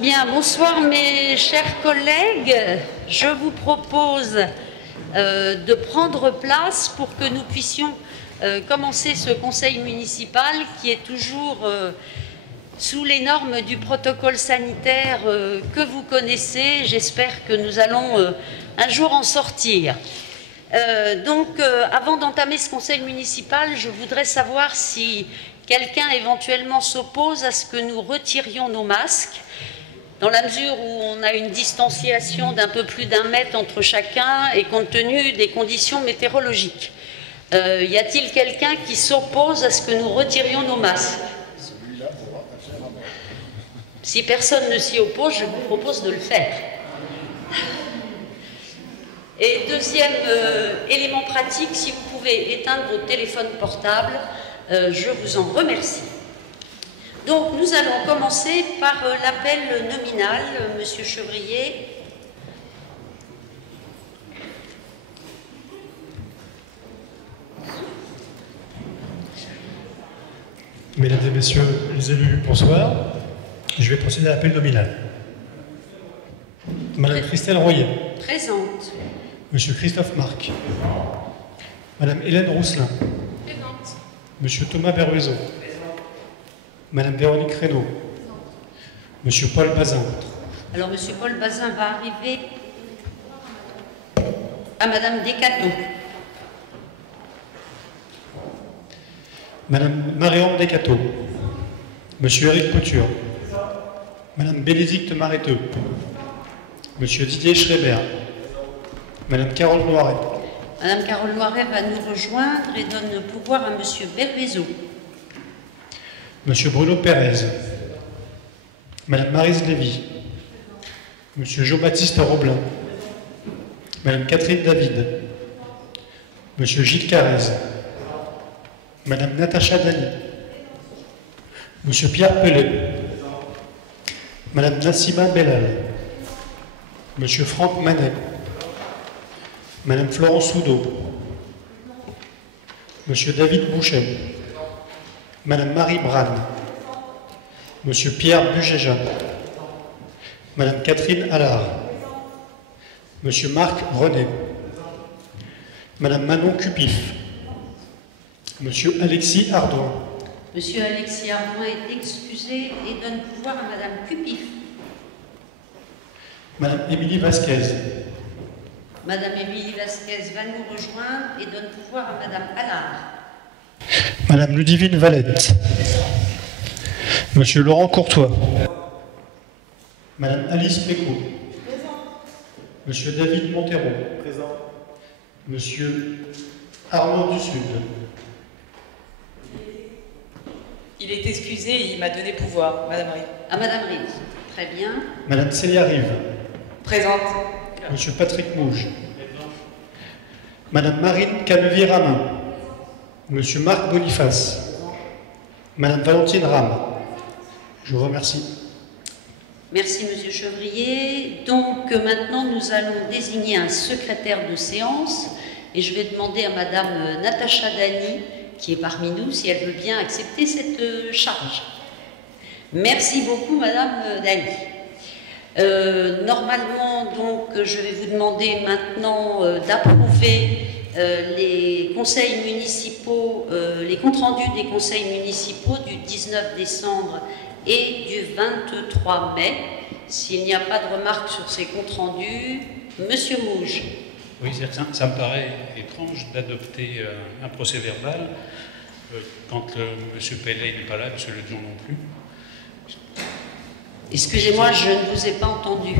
Bien, bonsoir mes chers collègues. Je vous propose de prendre place pour que nous puissions commencer ce conseil municipal qui est toujours sous les normes du protocole sanitaire que vous connaissez. J'espère que nous allons un jour en sortir. Avant d'entamer ce conseil municipal, je voudrais savoir si quelqu'un éventuellement s'oppose à ce que nous retirions nos masques, dans la mesure où on a une distanciation d'un peu plus d'1 mètre entre chacun et compte tenu des conditions météorologiques. Y a-t-il quelqu'un qui s'oppose à ce que nous retirions nos masques? Si personne ne s'y oppose, je vous propose de le faire. Et deuxième élément pratique, si vous pouvez éteindre vos téléphones portables, je vous en remercie. Donc, nous allons commencer par l'appel nominal, Monsieur Chevrier. Mesdames et messieurs les élus, bonsoir. Je vais procéder à l'appel nominal. Madame Christelle Royer. Présente. Monsieur Christophe Marc. Madame Hélène Rousselin. Présente. Monsieur Thomas Berruezo. Madame Véronique Reynaud. Monsieur Paul Bazin. Alors, Monsieur Paul Bazin va arriver à Madame Descateaux. Madame Marion Descateaux. Monsieur Éric Couture. Madame Bénédicte Maréteux. Monsieur Didier Schreiber. Madame Carole Noiret. Madame Carole Noiret va nous rejoindre et donne le pouvoir à Monsieur Berruezo. Monsieur Bruno Pérez. Madame Maryse Lévy. Monsieur Jean-Baptiste Roblin. Madame Catherine David. Monsieur Gilles Carrez. Madame Natacha Dany. Monsieur Pierre Pellet. Madame Nassima Bellal. Monsieur Franck Manet. Madame Florence Oudot. Monsieur David Bouchet. Madame Marie Brane. Monsieur Pierre Bugéja. Madame Catherine Allard. Monsieur Marc René. Madame Manon Cupif. Monsieur Alexis Ardouin. Monsieur Alexis Ardouin est excusé et donne pouvoir à Madame Cupif. Madame Émilie Vasquez. Madame Émilie Vasquez va nous rejoindre et donne pouvoir à Madame Allard. Madame Ludivine Valette. Monsieur Laurent Courtois. Madame Alice Pécaud. Monsieur David Montero. Présent. Monsieur Arnaud Dussud. Il est excusé et il m'a donné pouvoir, Madame Rive. À Madame Rive. Très bien. Madame Célia Rive. Présente. Monsieur Patrick Mouge. Madame Marine Canevier-Ramin. Monsieur Marc Boniface. Madame Valentine Ram. Je vous remercie. Merci, Monsieur Chevrier. Donc, maintenant, nous allons désigner un secrétaire de séance et je vais demander à Madame Natacha Dany, qui est parmi nous, si elle veut bien accepter cette charge. Merci beaucoup, Madame Dany. Normalement, donc, je vais vous demander maintenant d'approuver les conseils municipaux, les comptes rendus des conseils municipaux du 19 décembre et du 23 mai. S'il n'y a pas de remarques sur ces comptes rendus, Monsieur Mouge. Oui, ça me paraît étrange d'adopter un procès verbal quand M. Pellet n'est pas là, M. Le Dion non plus. Excusez-moi, je ne vous ai pas entendu.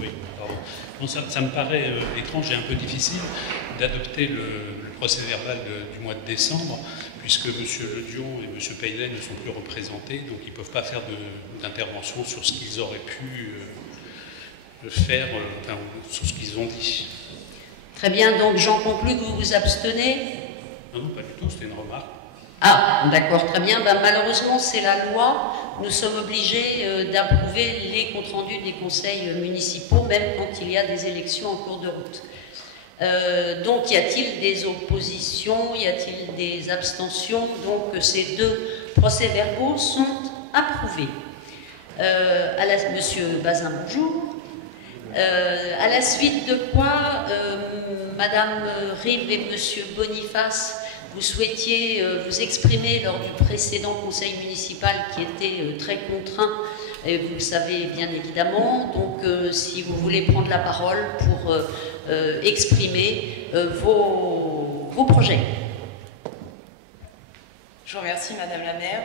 Oui, pardon. Bon, ça me paraît étrange et un peu difficile d'adopter le procès verbal du mois de décembre, puisque M. Le Dion et M. Pellet ne sont plus représentés, donc ils ne peuvent pas faire d'intervention sur ce qu'ils auraient pu faire, sur ce qu'ils ont dit. Très bien, donc j'en conclus que vous vous abstenez? Non, pas du tout, c'était une remarque. Ah, d'accord, très bien. Ben, malheureusement, c'est la loi. Nous sommes obligés d'approuver les comptes rendus des conseils municipaux, même quand il y a des élections en cours de route. Donc, y a-t-il des oppositions? Y a-t-il des abstentions? Donc, ces deux procès-verbaux sont approuvés. Monsieur Bazin, bonjour. À la suite de quoi, Madame Rive et Monsieur Boniface, vous souhaitiez vous exprimer lors du précédent conseil municipal qui était très contraint, et vous le savez bien évidemment. Donc, si vous voulez prendre la parole pour exprimer vos projets. Je vous remercie, Madame la maire.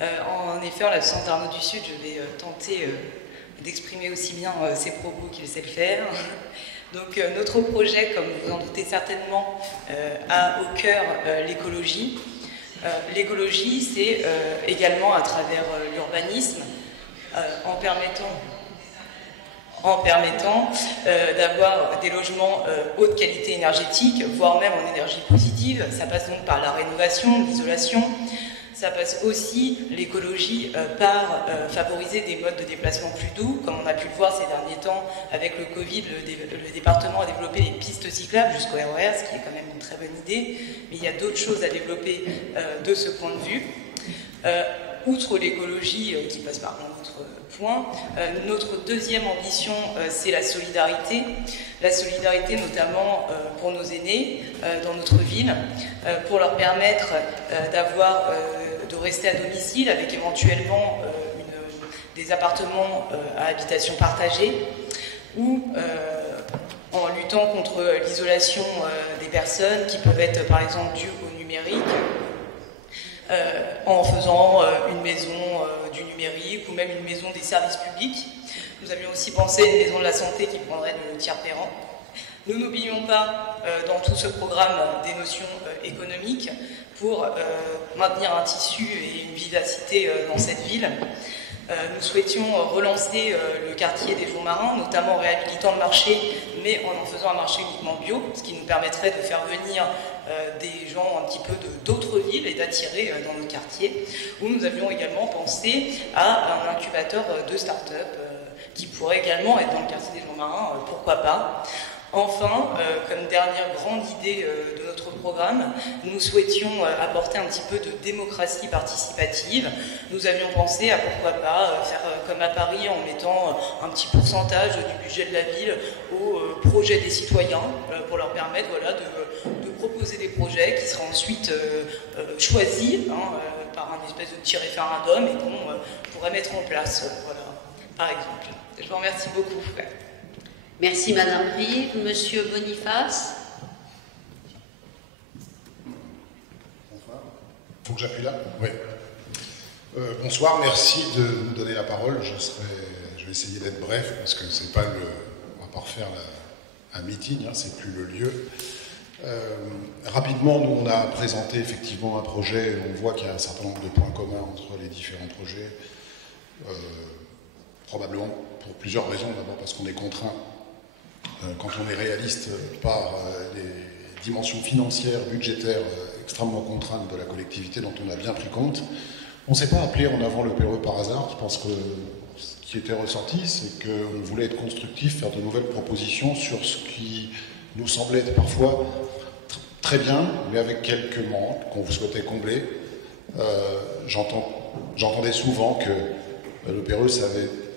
En effet, en l'absence d'Arnaud du Sud, je vais tenter d'exprimer aussi bien ses propos qu'il sait le faire. Donc notre projet, comme vous en doutez certainement, a au cœur l'écologie. L'écologie, c'est également à travers l'urbanisme, en permettant d'avoir des logements haute qualité énergétique, voire même en énergie positive. Ça passe donc par la rénovation, l'isolation. Ça passe aussi, l'écologie, par favoriser des modes de déplacement plus doux. Comme on a pu le voir ces derniers temps avec le Covid, le département a développé les pistes cyclables jusqu'au RER, ce qui est quand même une très bonne idée. Mais il y a d'autres choses à développer de ce point de vue. Outre l'écologie, qui passe par un autre point, notre deuxième ambition, c'est la solidarité. La solidarité notamment pour nos aînés dans notre ville, pour leur permettre de rester à domicile avec éventuellement des appartements à habitation partagée, ou en luttant contre l'isolation des personnes qui peuvent être par exemple dues au numérique, en faisant une maison du numérique ou même une maison des services publics. Nous avions aussi pensé à une maison de la santé qui prendrait le tiers payant. Nous n'oublions pas dans tout ce programme des notions économiques pour maintenir un tissu et une vivacité dans cette ville. Nous souhaitions relancer le quartier des Fonds Marins, notamment en réhabilitant le marché, mais en faisant un marché uniquement bio, ce qui nous permettrait de faire venir des gens un petit peu d'autres villes et d'attirer dans notre quartier, où nous avions également pensé à un incubateur de start-up qui pourrait également être dans le quartier des Fonds Marins, pourquoi pas. Enfin, comme dernière grande idée de notre programme, nous souhaitions apporter un petit peu de démocratie participative. Nous avions pensé à pourquoi pas faire comme à Paris en mettant un petit pourcentage du budget de la ville au projet des citoyens pour leur permettre de proposer des projets qui seraient ensuite choisis par un espèce de petit référendum et qu'on pourrait mettre en place, voilà, par exemple. Je vous remercie beaucoup, frère. Merci Madame Rive. Monsieur Boniface. Bonsoir. Faut que j'appuie là ? Oui. Bonsoir, merci de me donner la parole. Je vais essayer d'être bref parce que c'est pas on va pas refaire un meeting, c'est plus le lieu. Rapidement, nous on a présenté effectivement un projet. On voit qu'il y a un certain nombre de points communs entre les différents projets. Probablement pour plusieurs raisons. D'abord parce qu'on est contraint. Quand on est réaliste par les dimensions financières, budgétaires extrêmement contraintes de la collectivité dont on a bien pris compte, on ne s'est pas appelé en avant le PRE par hasard. Je pense que ce qui était ressorti, c'est qu'on voulait être constructif, faire de nouvelles propositions sur ce qui nous semblait être parfois très bien, mais avec quelques manques qu'on souhaitait combler. J'entendais souvent que le PRE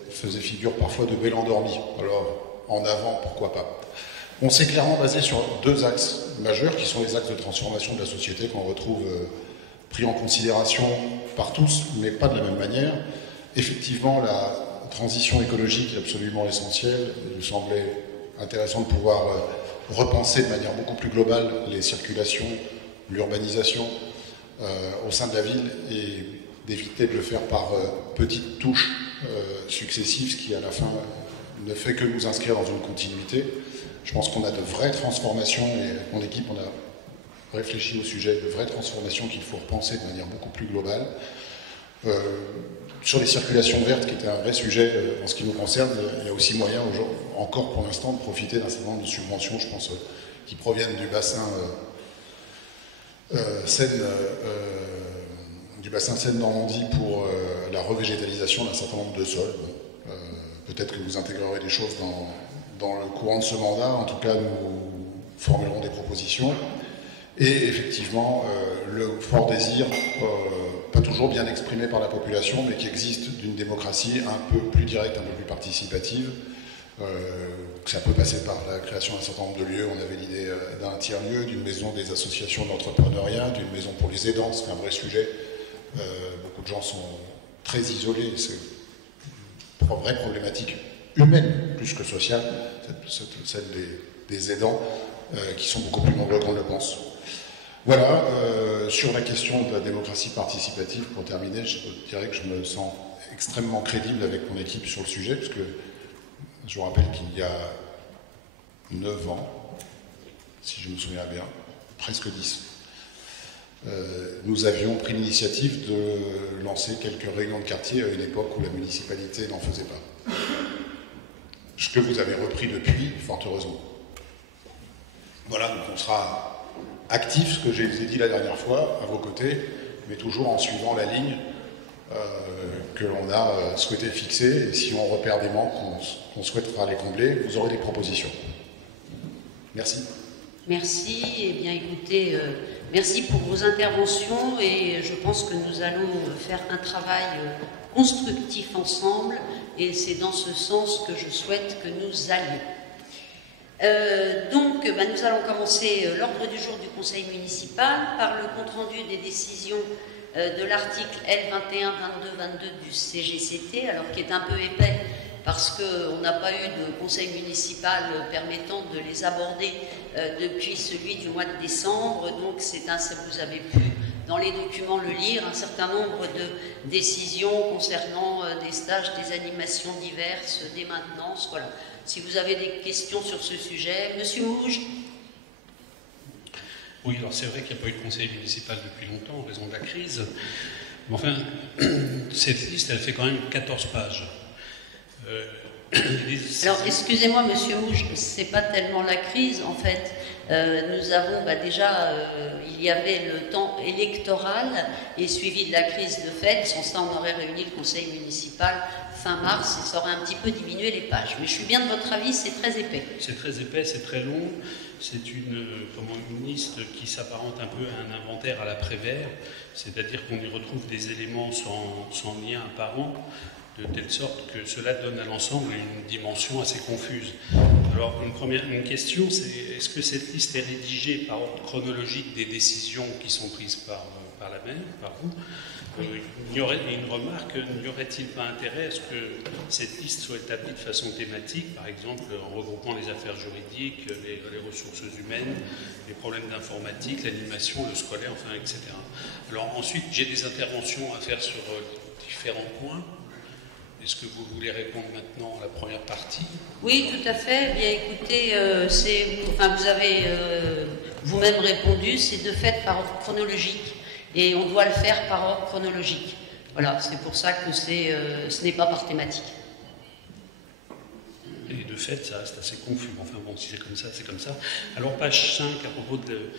faisait figure parfois de bel endormi. Alors, en avant, pourquoi pas. On s'est clairement basé sur deux axes majeurs qui sont les axes de transformation de la société qu'on retrouve pris en considération par tous, mais pas de la même manière. Effectivement, la transition écologique est absolument essentielle. Il nous semblait intéressant de pouvoir repenser de manière beaucoup plus globale les circulations, l'urbanisation au sein de la ville et d'éviter de le faire par petites touches successives, ce qui à la fin ne fait que nous inscrire dans une continuité. Je pense qu'on a de vraies transformations et avec mon équipe on a réfléchi au sujet de vraies transformations qu'il faut repenser de manière beaucoup plus globale. Sur les circulations vertes, qui était un vrai sujet en ce qui nous concerne, il y a aussi moyen encore pour l'instant de profiter d'un certain nombre de subventions, je pense, qui proviennent du bassin Seine-Normandie pour la revégétalisation d'un certain nombre de sols. Peut-être que vous intégrerez des choses dans le courant de ce mandat. En tout cas, nous formulerons des propositions. et effectivement le fort désir, pas toujours bien exprimé par la population, mais qui existe, d'une démocratie un peu plus directe, un peu plus participative. Ça peut passer par la création d'un certain nombre de lieux. On avait l'idée d'un tiers-lieu, d'une maison des associations d'entrepreneuriat, d'une maison pour les aidants, c'est un vrai sujet. Beaucoup de gens sont très isolés, c'est une vraie problématique humaine plus que sociale, celle des aidants, qui sont beaucoup plus nombreux qu'on le pense. Voilà, sur la question de la démocratie participative, pour terminer, je dirais que je me sens extrêmement crédible avec mon équipe sur le sujet, puisque je vous rappelle qu'il y a 9 ans, si je me souviens bien, presque 10, nous avions pris l'initiative de lancer quelques réunions de quartier à une époque où la municipalité n'en faisait pas. Ce que vous avez repris depuis, fort heureusement. Voilà, donc on sera actif, ce que je vous ai dit la dernière fois, à vos côtés, mais toujours en suivant la ligne que l'on a souhaité fixer. Et si on repère des manques qu'on souhaitera les combler, vous aurez des propositions. Merci. Merci. Eh bien, écoutez, merci pour vos interventions et je pense que nous allons faire un travail constructif ensemble et c'est dans ce sens que je souhaite que nous allions. Donc, nous allons commencer l'ordre du jour du Conseil municipal par le compte-rendu des décisions de l'article L21 22 22 du CGCT, alors qui est un peu épais parce qu'on n'a pas eu de conseil municipal permettant de les aborder depuis celui du mois de décembre. Donc vous avez pu dans les documents le lire, un certain nombre de décisions concernant des stages, des animations diverses, des maintenances. Voilà. Si vous avez des questions sur ce sujet, Monsieur Mouge. Oui, alors c'est vrai qu'il n'y a pas eu de conseil municipal depuis longtemps en raison de la crise. Mais enfin, cette liste, elle fait quand même 14 pages. Alors, excusez-moi, Monsieur Mouge, c'est pas tellement la crise, en fait. Nous avons déjà, il y avait le temps électoral et suivi de la crise de fait. Sans ça, on aurait réuni le conseil municipal fin mars et ça aurait un petit peu diminué les pages. Mais je suis bien de votre avis, c'est très épais. C'est très épais, c'est très long. C'est une liste qui s'apparente un peu à un inventaire à la Prévert, c'est-à-dire qu'on y retrouve des éléments sans lien apparent, de telle sorte que cela donne à l'ensemble une dimension assez confuse. Alors, une question, c'est est-ce que cette liste est rédigée par ordre chronologique des décisions qui sont prises par la maire, par vous? Il y aurait une remarque, n'y aurait-il pas intérêt à ce que cette liste soit établie de façon thématique, par exemple en regroupant les affaires juridiques, les ressources humaines, les problèmes d'informatique, l'animation, le scolaire, enfin, etc. Alors ensuite, j'ai des interventions à faire sur différents points. Est-ce que vous voulez répondre maintenant à la première partie? Oui, tout à fait. Bien écoutez, vous avez vous-même répondu, c'est de fait par ordre chronologique. Et on doit le faire par ordre chronologique. Voilà, c'est pour ça que ce n'est pas par thématique. Et de fait, ça reste assez confus. Enfin bon, si c'est comme ça, c'est comme ça. Alors, page 5, à propos de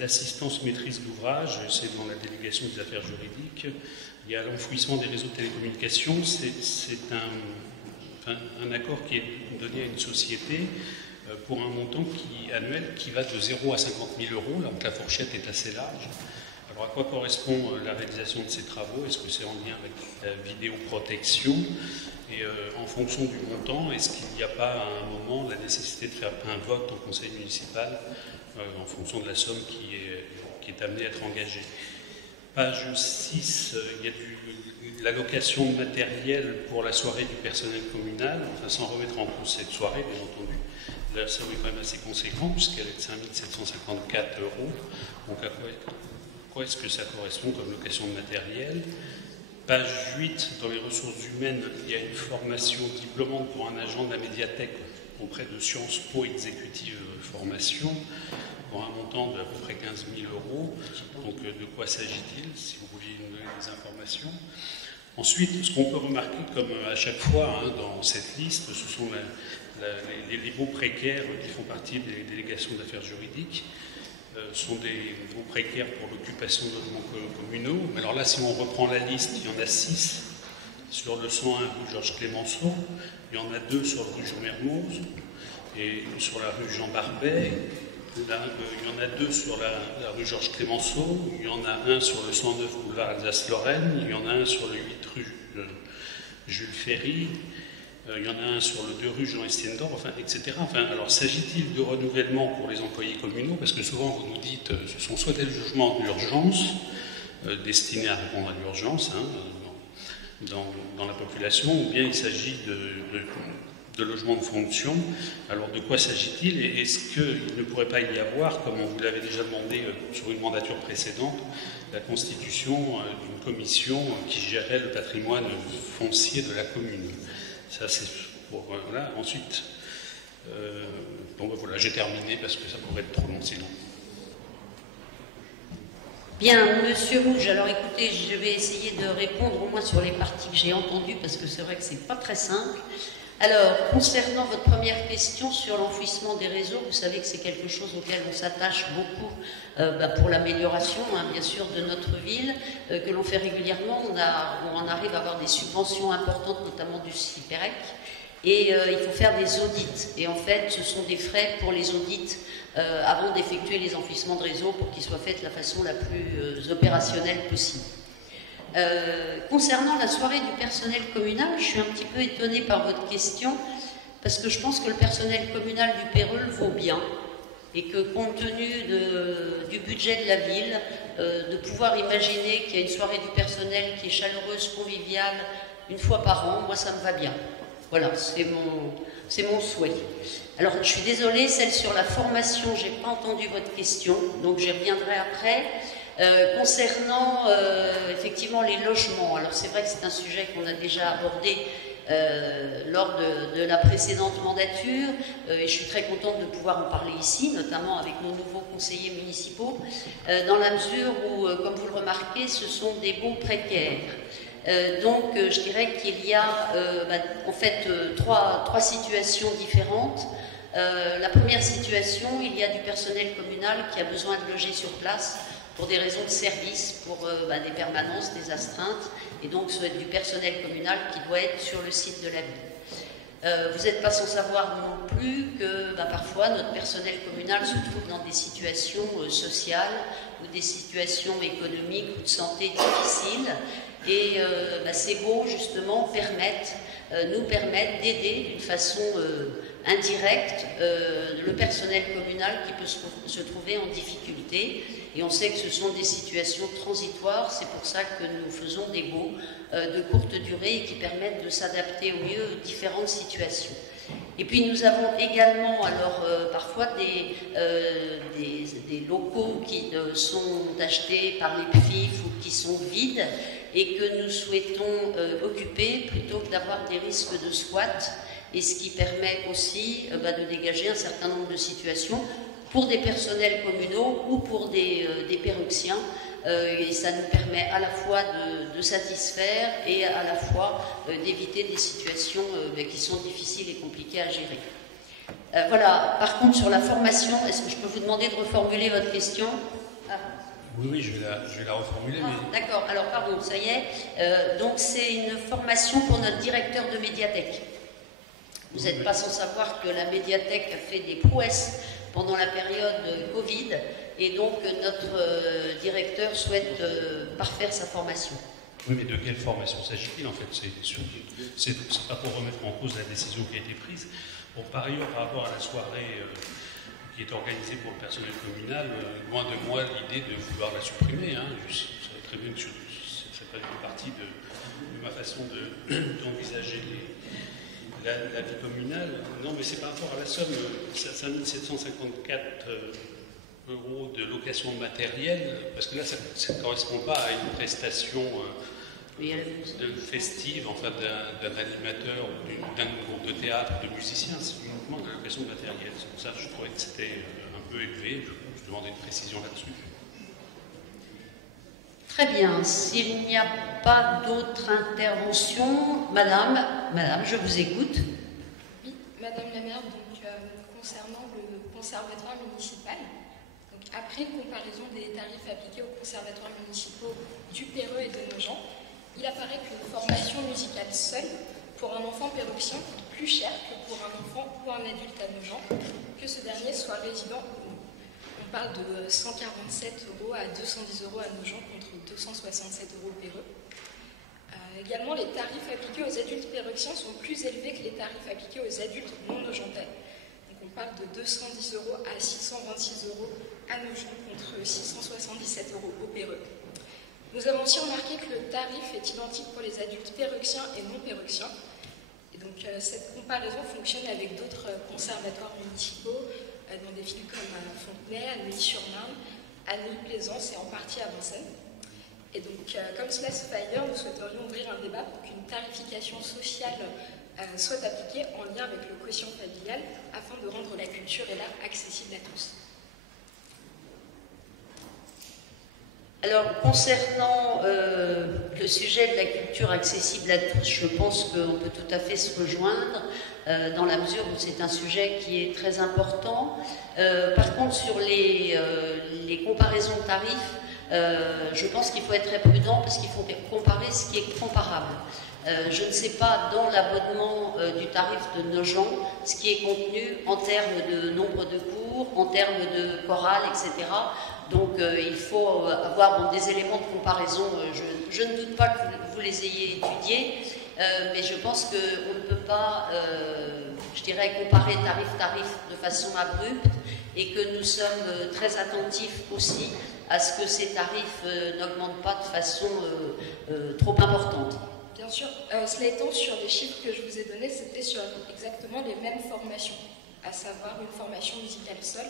l'assistance maîtrise d'ouvrage, c'est dans la délégation des affaires juridiques. Il y a l'enfouissement des réseaux de télécommunications. C'est un accord qui est donné à une société pour un montant annuel qui va de 0 à 50 000 €. Donc la fourchette est assez large. Alors à quoi correspond la réalisation de ces travaux? Est-ce que c'est en lien avec la vidéoprotection? Et en fonction du montant, est-ce qu'il n'y a pas à un moment la nécessité de faire un vote en conseil municipal en fonction de la somme qui est amenée à être engagée? Page 6, il y a l'allocation de matériel pour la soirée du personnel communal, enfin sans remettre en cause cette soirée, bien entendu. La somme est quand même assez conséquente puisqu'elle est de 5 754 €. Donc à quoi est-ce que ça correspond comme location de matériel? Page 8, dans les ressources humaines, il y a une formation diplômante pour un agent de la médiathèque auprès de Sciences Po Exécutive Formation, pour un montant d'à peu près 15 000 €. Donc de quoi s'agit-il, si vous vouliez nous donner des informations? Ensuite, ce qu'on peut remarquer, comme à chaque fois dans cette liste, ce sont les baux précaires qui font partie des délégations d'affaires juridiques. Sont des baux précaires pour l'occupation de logements communaux. Mais alors là, si on reprend la liste, il y en a 6 sur le 101 rue Georges Clémenceau, il y en a 2 sur la rue Jean Mermoz, et sur la rue Jean Barbet, Là, il y en a 2 sur la rue Georges Clémenceau, il y en a un sur le 109 boulevard Alsace-Lorraine, il y en a un sur le 8 rue Jules Ferry, il y en a un sur le 2 rue Jean-Estienne d'Or, enfin, etc. Enfin, alors, s'agit-il de renouvellement pour les employés communaux? Parce que souvent, vous nous dites, ce sont soit des logements d'urgence, destinés à répondre à l'urgence dans la population, ou bien il s'agit de logements de fonction. Alors, de quoi s'agit-il? Et est-ce qu'il ne pourrait pas y avoir, comme on vous l'avait déjà demandé sur une mandature précédente, la constitution d'une commission qui gérerait le patrimoine foncier de la commune? Ça, c'est pour, voilà. Ensuite, bon, ben voilà, j'ai terminé parce que ça pourrait être trop long sinon. Bien, Monsieur Rouge, alors écoutez, je vais essayer de répondre au moins sur les parties que j'ai entendues, parce que c'est vrai que c'est pas très simple. Alors, concernant votre première question sur l'enfouissement des réseaux, vous savez que c'est quelque chose auquel on s'attache beaucoup pour l'amélioration, bien sûr, de notre ville, que l'on fait régulièrement. On arrive à avoir des subventions importantes, notamment du CIPEREC, et il faut faire des audits. Et en fait, ce sont des frais pour les audits avant d'effectuer les enfouissements de réseau pour qu'ils soient faits de la façon la plus opérationnelle possible. Concernant la soirée du personnel communal, je suis un petit peu étonnée par votre question, parce que je pense que le personnel communal du Péreul vaut bien, et que compte tenu du budget de la ville, de pouvoir imaginer qu'il y a une soirée du personnel qui est chaleureuse, conviviale, une fois par an, moi ça me va bien. Voilà, c'est mon souhait. Alors, je suis désolée, celle sur la formation, je n'ai pas entendu votre question, donc j'y reviendrai après. Concernant effectivement les logements, alors c'est vrai que c'est un sujet qu'on a déjà abordé lors de la précédente mandature, et je suis très contente de pouvoir en parler ici, notamment avec nos nouveaux conseillers municipaux, dans la mesure où, comme vous le remarquez, ce sont des baux précaires. Donc, je dirais qu'il y a en fait trois situations différentes. La première situation, il y a du personnel communal qui a besoin de loger sur place pour des raisons de service, pour des permanences, des astreintes, et donc ça doit être du personnel communal qui doit être sur le site de la ville. Vous n'êtes pas sans savoir non plus que parfois notre personnel communal se trouve dans des situations sociales ou des situations économiques ou de santé difficiles, et ces baux justement nous permettent d'aider d'une façon indirecte le personnel communal qui peut se trouver en difficulté. Et on sait que ce sont des situations transitoires, c'est pour ça que nous faisons des baux de courte durée et qui permettent de s'adapter au mieux aux différentes situations. Et puis nous avons également alors parfois des locaux qui sont achetés par les PFIF ou qui sont vides et que nous souhaitons occuper plutôt que d'avoir des risques de squat, et ce qui permet aussi de dégager un certain nombre de situations pour des personnels communaux ou pour des péruxiens, et ça nous permet à la fois de satisfaire et à la fois d'éviter des situations qui sont difficiles et compliquées à gérer. Voilà, par contre sur la formation, est-ce que je peux vous demander de reformuler votre question? Oui, je vais la reformuler. Mais... D'accord, alors pardon, ça y est. Donc c'est une formation pour notre directeur de médiathèque. Vous n'êtes pas sans savoir que la médiathèque a fait des prouesses pendant la période Covid, et donc notre directeur souhaite parfaire sa formation. Oui, mais de quelle formation s'agit-il en fait? C'est pas pour remettre en cause la décision qui a été prise. Bon, par ailleurs, par rapport à la soirée qui est organisée pour le personnel communal, loin de moi l'idée de vouloir la supprimer. Je savais très bien que ça fait partie de ma façon d'envisager la vie communale. Non, mais c'est par rapport à la somme, 5 754 € de location de matériel, parce que là, ça ne correspond pas à une prestation festive, enfin d'un animateur ou d'un groupe de théâtre, de musiciens, c'est uniquement de la location de matériel. C'est pour ça que je trouvais que c'était un peu élevé. Je demandais une précision là-dessus. Très bien. S'il n'y a pas d'autres interventions, Madame, je vous écoute. Oui, Madame la maire, donc, concernant le conservatoire municipal, donc, après une comparaison des tarifs appliqués aux conservatoires municipaux du Péreux et de Nogent, il apparaît qu'une formation musicale seule pour un enfant péruxien coûte plus cher que pour un enfant ou un adulte à Nogent, que ce dernier soit résident ou non. on parle de 147 € à 210 € à Nogent contre 267 € au Perreux. Également, les tarifs appliqués aux adultes péruxiens sont plus élevés que les tarifs appliqués aux adultes non nogentais. Donc on parle de 210 € à 626 € à Nogent contre 677 € au Perreux. Nous avons aussi remarqué que le tarif est identique pour les adultes péruxiens et non péruxiens. Et donc cette comparaison fonctionne avec d'autres conservatoires municipaux dans des villes comme Fontenay, à Neuilly-sur-Marne, à Neuilly-Plaisance et en partie à Vincennes. Et donc, comme cela se fait ailleurs, nous souhaiterions ouvrir un débat pour qu'une tarification sociale soit appliquée en lien avec le quotient familial afin de rendre la culture et l'art accessibles à tous. Alors, concernant le sujet de la culture accessible à tous, je pense qu'on peut tout à fait se rejoindre dans la mesure où c'est un sujet qui est très important. Par contre, sur les comparaisons de tarifs, je pense qu'il faut être très prudent parce qu'il faut comparer ce qui est comparable. Je ne sais pas dans l'abonnement du tarif de Nogent ce qui est contenu en termes de nombre de cours, en termes de chorale, etc. Donc il faut avoir des éléments de comparaison. Je ne doute pas que vous les ayez étudiés, mais je pense qu'on ne peut pas, je dirais, comparer tarif de façon abrupte et que nous sommes très attentifs aussi à ce que ces tarifs n'augmentent pas de façon trop importante. Bien sûr, cela étant, sur les chiffres que je vous ai donnés, c'était sur exactement les mêmes formations, à savoir une formation musicale seule.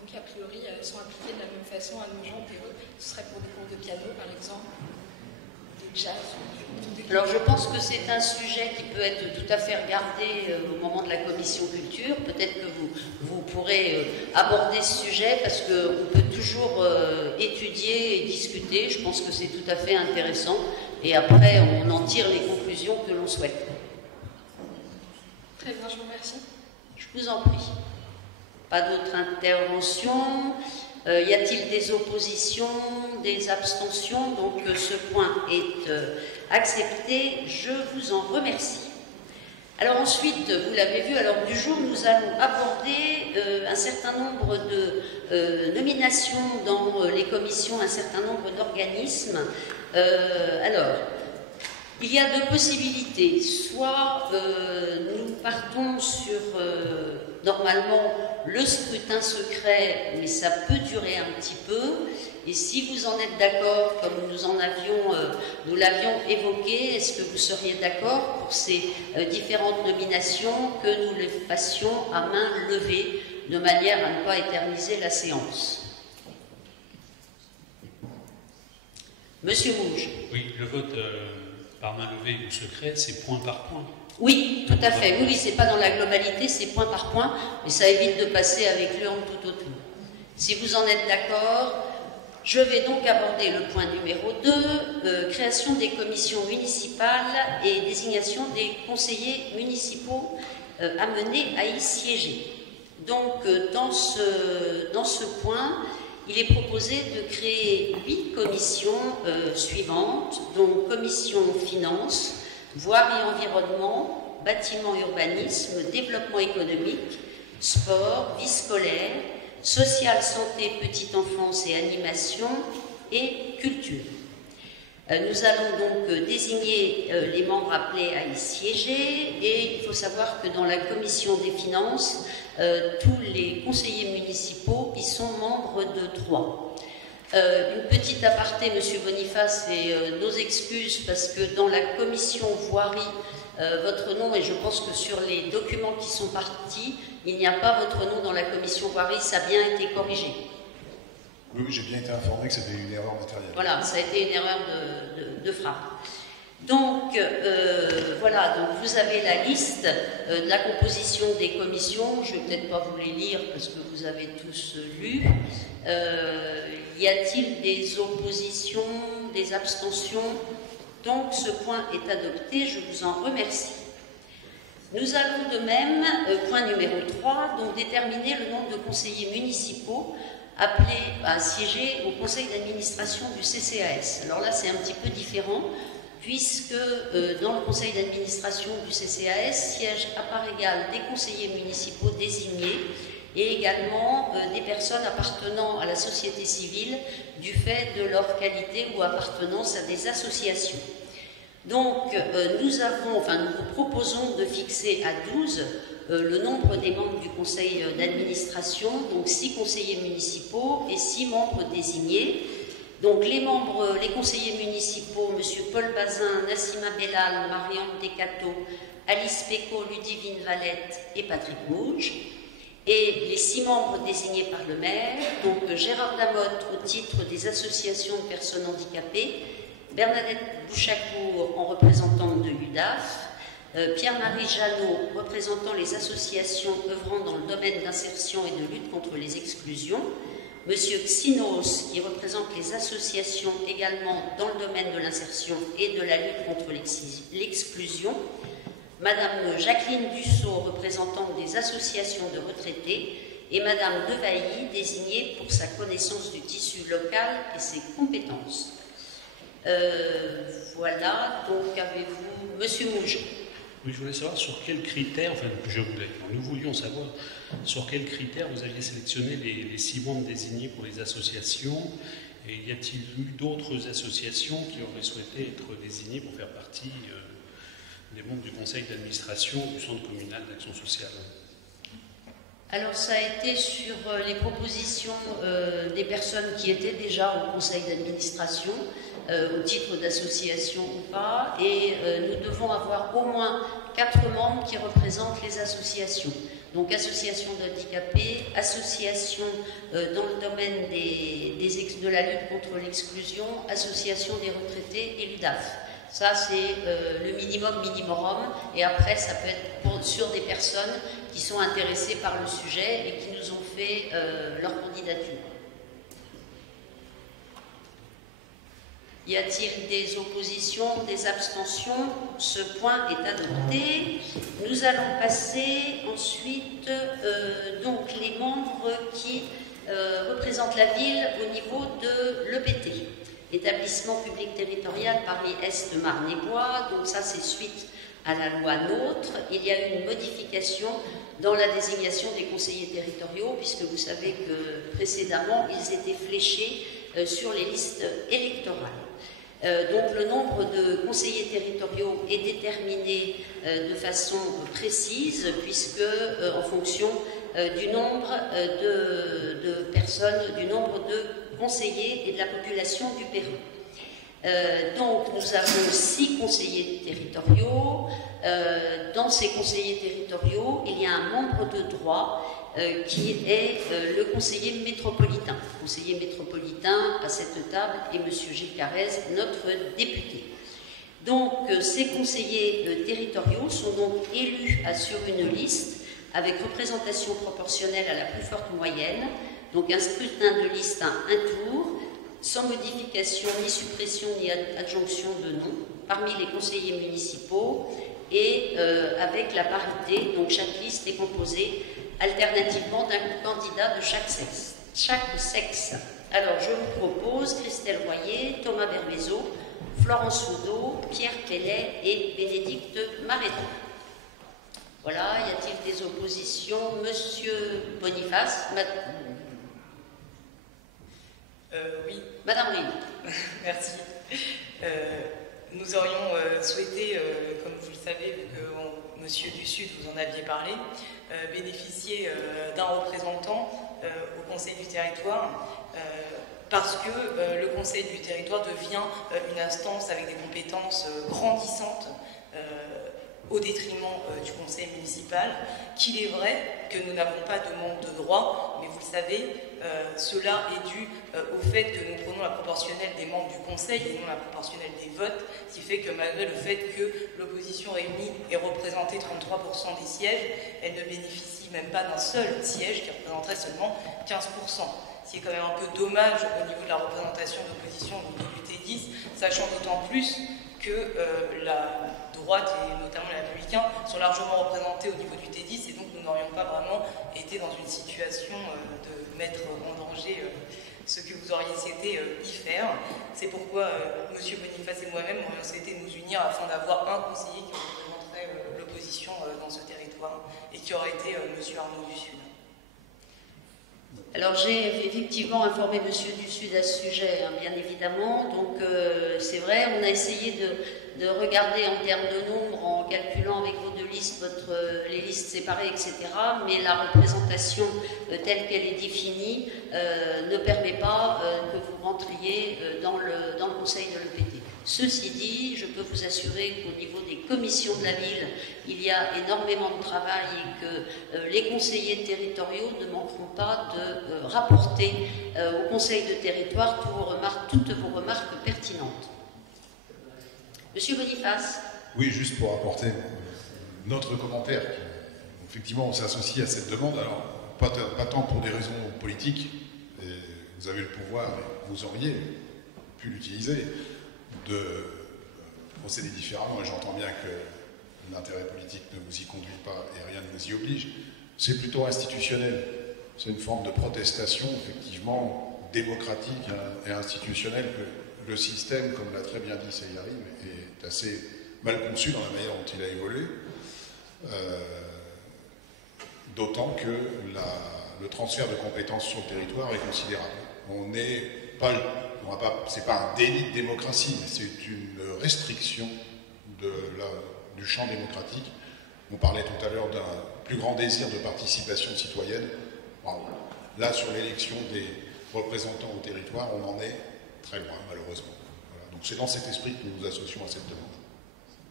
Donc a priori, elles sont appliquées de la même façon à Nogent, Perreux. Ce serait pour des cours de piano, par exemple, de jazz. Alors je pense que c'est un sujet qui peut être tout à fait regardé au moment de la commission culture. Peut-être que vous pourrez aborder ce sujet parce qu'on peut toujours étudier et discuter. Je pense que c'est tout à fait intéressant et après on en tire les conclusions que l'on souhaite. Très bien, je vous remercie. Je vous en prie. Pas d'autres interventions. Y a-t-il des oppositions, des abstentions? Donc ce point est accepté. Je vous en remercie. Alors ensuite, vous l'avez vu à l'ordre du jour, nous allons aborder un certain nombre de nominations dans les commissions, un certain nombre d'organismes. Alors, il y a deux possibilités. Soit nous partons sur, normalement, le scrutin secret, mais ça peut durer un petit peu. Et si vous en êtes d'accord, comme nous l'avions évoqué, est-ce que vous seriez d'accord pour ces différentes nominations que nous les fassions à main levée, de manière à ne pas éterniser la séance? Monsieur Mouge. Oui, le vote par main levée ou secret, c'est point par point. Oui, tout à fait. Oui, c'est pas dans la globalité, c'est point par point, mais ça évite de passer avec l'urne tout autour. Si vous en êtes d'accord, je vais donc aborder le point numéro 2, création des commissions municipales et désignation des conseillers municipaux amenés à y siéger. Donc, dans ce point, il est proposé de créer 8 commissions suivantes, dont commission finances, voirie et environnement, bâtiment urbanisme, développement économique, sport, vie scolaire, social, santé, petite enfance et animation, et culture. Nous allons donc désigner les membres appelés à y siéger, et il faut savoir que dans la commission des finances, tous les conseillers municipaux y sont membres de 3. Une petite aparté, Monsieur Boniface, et nos excuses, parce que dans la commission voirie, votre nom, et je pense que sur les documents qui sont partis, il n'y a pas votre nom dans la commission voirie, ça a bien été corrigé. Oui, j'ai bien été informé que c'était une erreur matérielle. Voilà, ça a été une erreur de frappe. Donc, voilà, donc vous avez la liste de la composition des commissions. Je ne vais peut-être pas vous les lire parce que vous avez tous lu. Y a-t-il des oppositions, des abstentions? Donc, ce point est adopté. Je vous en remercie. Nous allons de même, point numéro 3, donc déterminer le nombre de conseillers municipaux appelés à siéger au conseil d'administration du CCAS. Alors là, c'est un petit peu différent, puisque dans le conseil d'administration du CCAS siègent à part égale des conseillers municipaux désignés et également des personnes appartenant à la société civile du fait de leur qualité ou appartenance à des associations. Donc, nous vous proposons de fixer à 12 le nombre des membres du conseil d'administration, donc 6 conseillers municipaux et 6 membres désignés. Donc, les conseillers municipaux, M. Paul Bazin, Nassima Bellal, Marianne Descateaux, Alice Pécaud, Ludivine Valette et Patrick Mouge. Et les 6 membres désignés par le maire, donc Gérard Lamotte au titre des associations de personnes handicapées, Bernadette Bouchacourt en représentante de l'UDAF, Pierre-Marie Jeannot représentant les associations œuvrant dans le domaine d'insertion et de lutte contre les exclusions, Monsieur Xinos qui représente les associations également dans le domaine de l'insertion et de la lutte contre l'exclusion, Madame Jacqueline Dussault représentante des associations de retraités et Madame Devailly désignée pour sa connaissance du tissu local et ses compétences. Voilà, donc avez-vous... Monsieur Mouge. Oui, je voulais savoir sur quels critères, nous voulions savoir sur quels critères vous aviez sélectionné les 6 membres désignés pour les associations, et y a-t-il eu d'autres associations qui auraient souhaité être désignées pour faire partie des membres du conseil d'administration du Centre communal d'action sociale? Alors, ça a été sur les propositions des personnes qui étaient déjà au conseil d'administration, au titre d'association ou pas, et nous devons avoir au moins 4 membres qui représentent les associations. Donc, association d'handicapés, association dans le domaine de la lutte contre l'exclusion, association des retraités et l'UDAF. Ça, c'est le minimum, et après, ça peut être sur des personnes qui sont intéressées par le sujet et qui nous ont fait leur candidature. Y a-t-il des oppositions, des abstentions? Ce point est adopté. Nous allons passer ensuite donc les membres qui représentent la ville au niveau de l'EPT. Établissement public territorial Paris-Est, Marne-et-Bois. Donc ça, c'est suite à la loi NOTRe. Il y a eu une modification dans la désignation des conseillers territoriaux, puisque vous savez que précédemment, ils étaient fléchés sur les listes électorales. Donc le nombre de conseillers territoriaux est déterminé de façon précise, puisque en fonction du nombre de personnes, du nombre de conseillers et de la population du Pérou. Donc nous avons 6 conseillers territoriaux. Dans ces conseillers territoriaux, il y a un membre de droit qui est le conseiller métropolitain. Le conseiller métropolitain à cette table est M. Gilles Carrez, notre député. Donc ces conseillers territoriaux sont donc élus sur une liste avec représentation proportionnelle à la plus forte moyenne, donc un scrutin de liste à un tour, sans modification, ni suppression, ni adjonction de nom, parmi les conseillers municipaux, et avec la parité, donc chaque liste est composée alternativement d'un candidat de chaque sexe. Alors, je vous propose Christelle Royer, Thomas Berbezo, Florence Oudot, Pierre Pellet et Bénédicte Maréton. Voilà, y a-t-il des oppositions? Monsieur Boniface, oui. Madame Rive. Merci. Nous aurions souhaité, comme vous le savez, vu que Monsieur du Sud, vous en aviez parlé, bénéficier d'un représentant au Conseil du territoire, parce que le Conseil du territoire devient une instance avec des compétences grandissantes au détriment du conseil municipal, qu'il est vrai que nous n'avons pas de manque de droit, mais vous le savez, cela est dû au fait que nous prenons la proportionnelle des membres du conseil et non la proportionnelle des votes, ce qui fait que malgré le fait que l'opposition réunie ait représenté 33% des sièges, elle ne bénéficie même pas d'un seul siège qui représenterait seulement 15%. Ce qui est quand même un peu dommage au niveau de la représentation d'opposition au niveau du T10, sachant d'autant plus que la droite et notamment les Républicains sont largement représentés au niveau du T10 et donc nous n'aurions pas vraiment été dans une situation de mettre en danger ce que vous auriez souhaité y faire. C'est pourquoi M. Boniface et moi-même aurions souhaité nous unir afin d'avoir un conseiller qui représenterait l'opposition dans ce territoire et qui aurait été M. Arnaud du Sud. Alors j'ai effectivement informé Monsieur Dussud à ce sujet, hein, bien évidemment. Donc c'est vrai, on a essayé de regarder en termes de nombre, en calculant avec vos deux listes, les listes séparées, etc. Mais la représentation telle qu'elle est définie ne permet pas que vous rentriez dans le conseil de l'EPT. Ceci dit, je peux vous assurer qu'au niveau des commissions de la ville, il y a énormément de travail et que les conseillers territoriaux ne manqueront pas de rapporter au conseil de territoire toutes vos remarques pertinentes. Monsieur Boniface. Oui, juste pour apporter notre commentaire. Effectivement, on s'associe à cette demande, alors pas tant pour des raisons politiques, et vous avez le pouvoir, et vous auriez pu l'utiliser, de procéder différemment, et j'entends bien que l'intérêt politique ne vous y conduit pas et rien ne vous y oblige. C'est plutôt institutionnel. C'est une forme de protestation, effectivement, démocratique et institutionnelle que le système, comme l'a très bien dit Seyarim, est assez mal conçu dans la manière dont il a évolué. D'autant que le transfert de compétences sur le territoire est considérable. On n'est pas... c'est pas un délit de démocratie, mais c'est une restriction du champ démocratique. On parlait tout à l'heure d'un plus grand désir de participation citoyenne. Là, sur l'élection des représentants au territoire, on en est très loin, malheureusement. Voilà. Donc c'est dans cet esprit que nous nous associons à cette demande.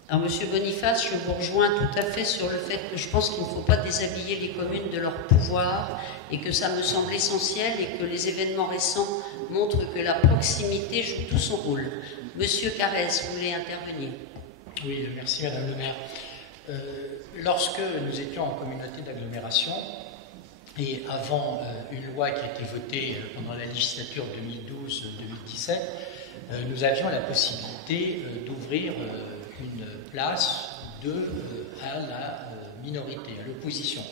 Alors, Monsieur Boniface, je vous rejoins tout à fait sur le fait que je pense qu'il ne faut pas déshabiller les communes de leur pouvoir et que ça me semble essentiel et que les événements récents montrent que la proximité joue tout son rôle. Monsieur Carès, vous voulez intervenir? Oui, merci Madame le maire. Lorsque nous étions en communauté d'agglomération et avant une loi qui a été votée pendant la législature 2012-2017, nous avions la possibilité d'ouvrir une place à la minorité, à l'opposition.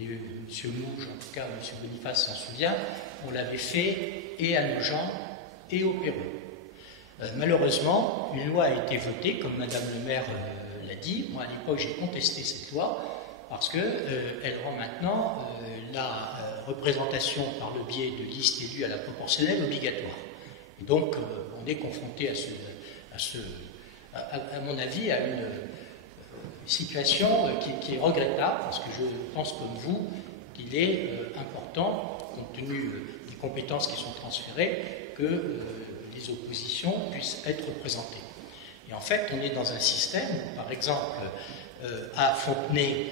Et M. Mouge, en tout cas M. Boniface s'en souvient, on l'avait fait et à Nogent et au Pérou. Malheureusement, une loi a été votée, comme Madame le maire l'a dit. Moi, à l'époque, j'ai contesté cette loi parce qu'elle rend maintenant la représentation par le biais de listes élues à la proportionnelle obligatoire. Et donc, on est confronté à mon avis, à une situation qui est regrettable, parce que je pense comme vous qu'il est important, compte tenu des compétences qui sont transférées, que les oppositions puissent être représentées. Et en fait, on est dans un système, par exemple, à Fontenay,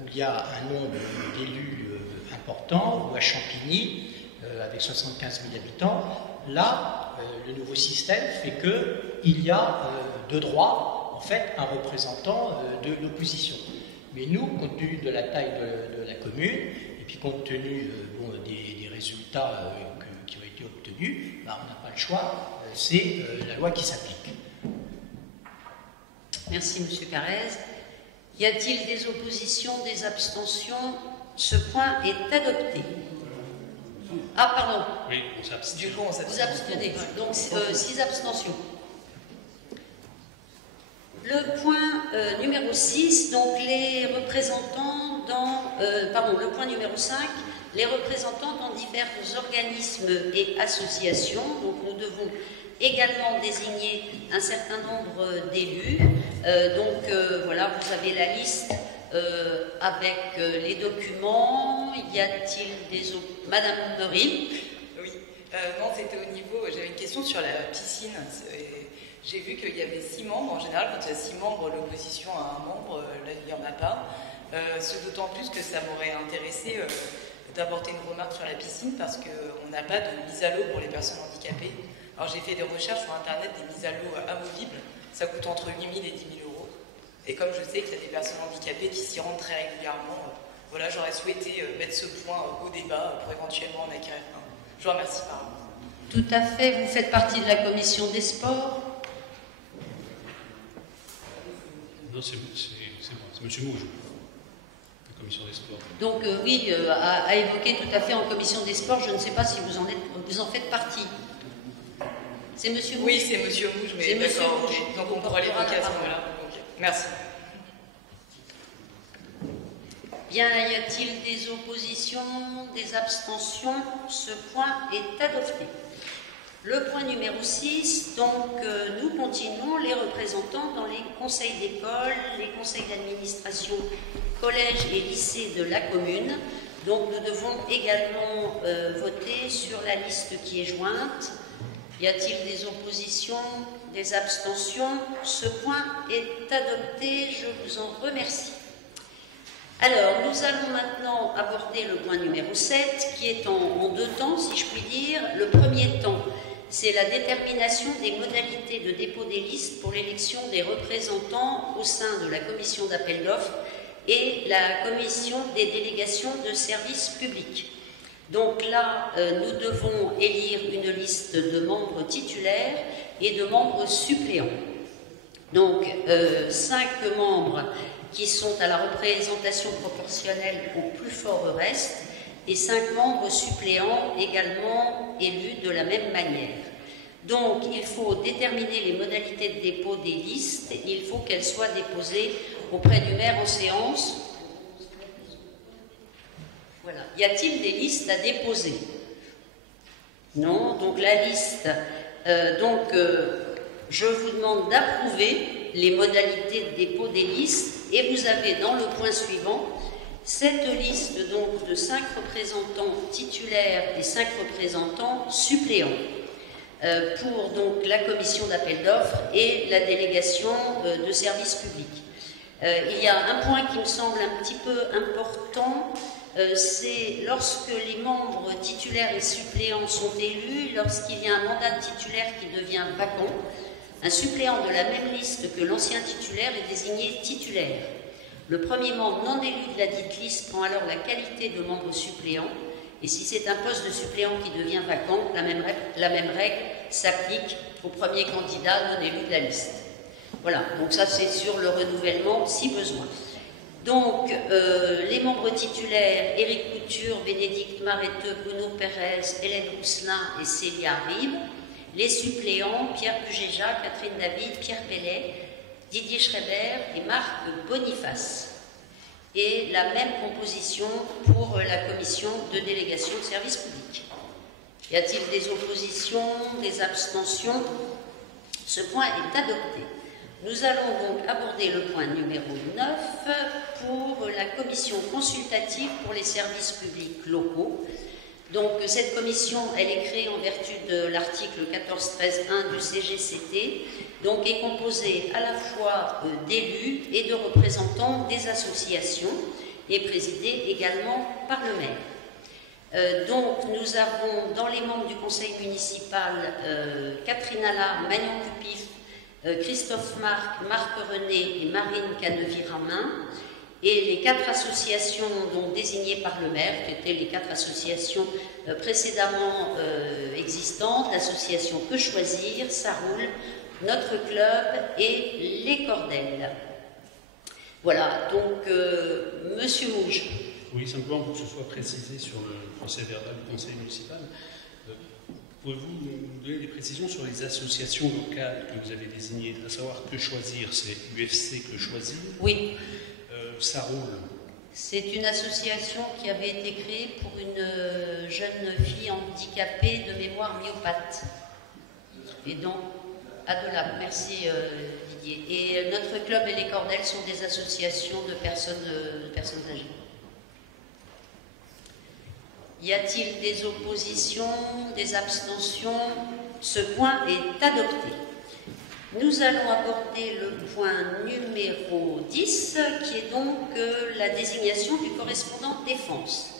où il y a un nombre d'élus important, ou à Champigny, avec 75 000 habitants, là, le nouveau système fait qu'il y a de droit, en fait, un représentant de l'opposition. Mais nous, compte tenu de la taille de la commune, et puis compte tenu des résultats qui ont été obtenus, on n'a pas le choix, c'est la loi qui s'applique. Merci, Monsieur Carrez. Y a-t-il des oppositions, des abstentions? Ce point est adopté. Ah, pardon. Oui, on s'abstient. Du coup, on s'abstient. Vous abstenez. Donc, 6 abstentions. Le point numéro 6, donc les représentants le point numéro 5, les représentants dans divers organismes et associations. Donc, nous devons également désigner un certain nombre d'élus. Voilà, vous avez la liste avec les documents. Y a-t-il des autres? Madame Mery. Oui, non, c'était au niveau. J'avais une question sur la piscine. J'ai vu qu'il y avait 6 membres. En général, quand il y a 6 membres, l'opposition a un membre. Là, il n'y en a pas. C'est d'autant plus que ça m'aurait intéressé d'apporter une remarque sur la piscine parce qu'on n'a pas de mise à l'eau pour les personnes handicapées. Alors, j'ai fait des recherches sur Internet des mises à l'eau amovibles. Ça coûte entre 8 000 et 10 000 euros. Et comme je sais qu'il y a des personnes handicapées qui s'y rendent très régulièrement, voilà, j'aurais souhaité mettre ce point au débat pour éventuellement en acquérir un. Je vous remercie par avance. Tout à fait. Vous faites partie de la commission des sports. Non, c'est moi, c'est M. Mouge, la commission des sports. Donc oui, à évoquer tout à fait en commission des sports, je ne sais pas si vous en faites partie. C'est M. Mouge? Oui, c'est M. Mouge, mais d'accord, okay. Donc on pourra l'évoquer à ce moment-là. Okay. Merci. Bien, y a-t-il des oppositions, des abstentions? Ce point est adopté. Le point numéro 6, donc nous continuons les représentants dans les conseils d'école, les conseils d'administration, collèges et lycées de la commune. Donc nous devons également voter sur la liste qui est jointe. Y a-t-il des oppositions, des abstentions? Ce point est adopté, je vous en remercie. Alors, nous allons maintenant aborder le point numéro 7, qui est en deux temps, si je puis dire. Le premier temps, c'est la détermination des modalités de dépôt des listes pour l'élection des représentants au sein de la commission d'appel d'offres et la commission des délégations de services publics. Donc là, nous devons élire une liste de membres titulaires et de membres suppléants. Donc, 5 membres qui sont à la représentation proportionnelle au plus fort reste, et 5 membres suppléants également élus de la même manière. Donc, il faut déterminer les modalités de dépôt des listes. Il faut qu'elles soient déposées auprès du maire en séance. Voilà. Y a-t-il des listes à déposer? Non. Donc, la liste... je vous demande d'approuver les modalités de dépôt des listes. Et vous avez dans le point suivant cette liste donc de 5 représentants titulaires et 5 représentants suppléants pour donc la commission d'appel d'offres et la délégation de services publics. Il y a un point qui me semble un petit peu important, c'est lorsque les membres titulaires et suppléants sont élus, lorsqu'il y a un mandat de titulaire qui devient vacant, un suppléant de la même liste que l'ancien titulaire est désigné titulaire. Le premier membre non élu de la dite liste prend alors la qualité de membre suppléant, et si c'est un poste de suppléant qui devient vacant, la même règle s'applique au premier candidat non élu de la liste. Voilà, donc ça c'est sur le renouvellement si besoin. Donc, les membres titulaires, Éric Couture, Bénédicte Mareteux, Bruno Pérez, Hélène Rousselin et Célia Rive. Les suppléants, Pierre Pugéja, Catherine David, Pierre Pellet, Didier Schreiber et Marc Boniface. Et la même composition pour la commission de délégation de services publics. Y a-t-il des oppositions, des abstentions? Ce point est adopté. Nous allons donc aborder le point numéro 9 pour la commission consultative pour les services publics locaux. Donc cette commission, elle est créée en vertu de l'article 14.13.1 du CGCT, donc est composée à la fois d'élus et de représentants des associations et présidée également par le maire. Donc nous avons dans les membres du conseil municipal Catherine Allard, Magnon Cupif, Christophe Marc, Marc René et Marine Canevi-Ramin. Et les 4 associations donc désignées par le maire, qui étaient les 4 associations précédemment existantes, l'association Que Choisir, Ça Roule, Notre Club et Les Cordelles. Voilà, donc Monsieur Mouge. Oui, simplement pour que ce soit précisé sur le procès verbal du conseil municipal, pouvez-vous nous donner des précisions sur les associations locales que vous avez désignées, à savoir Que Choisir, c'est UFC Que Choisir? Oui. Ça roule. C'est une association qui avait été créée pour une jeune fille handicapée de mémoire myopathe. Et donc, adorable. Merci Didier. Et notre club et les Cordelles sont des associations de personnes âgées. Y a-t-il des oppositions, des abstentions? Ce point est adopté. Nous allons aborder le point numéro 10, qui est donc la désignation du correspondant défense.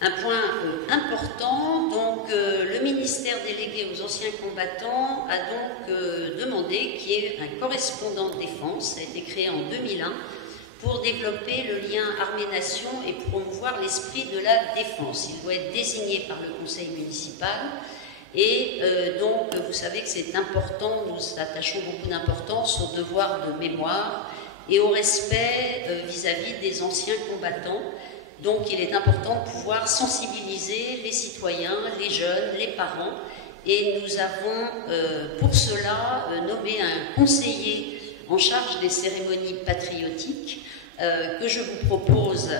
Un point important, donc le ministère délégué aux anciens combattants a donc demandé qu'il y ait un correspondant de défense, ça a été créé en 2001, pour développer le lien armée-nation et promouvoir l'esprit de la défense. Il doit être désigné par le conseil municipal. Et donc, vous savez que c'est important, nous attachons beaucoup d'importance au devoir de mémoire et au respect vis-à-vis des anciens combattants. Donc, il est important de pouvoir sensibiliser les citoyens, les jeunes, les parents. Et nous avons pour cela nommé un conseiller en charge des cérémonies patriotiques, que je vous propose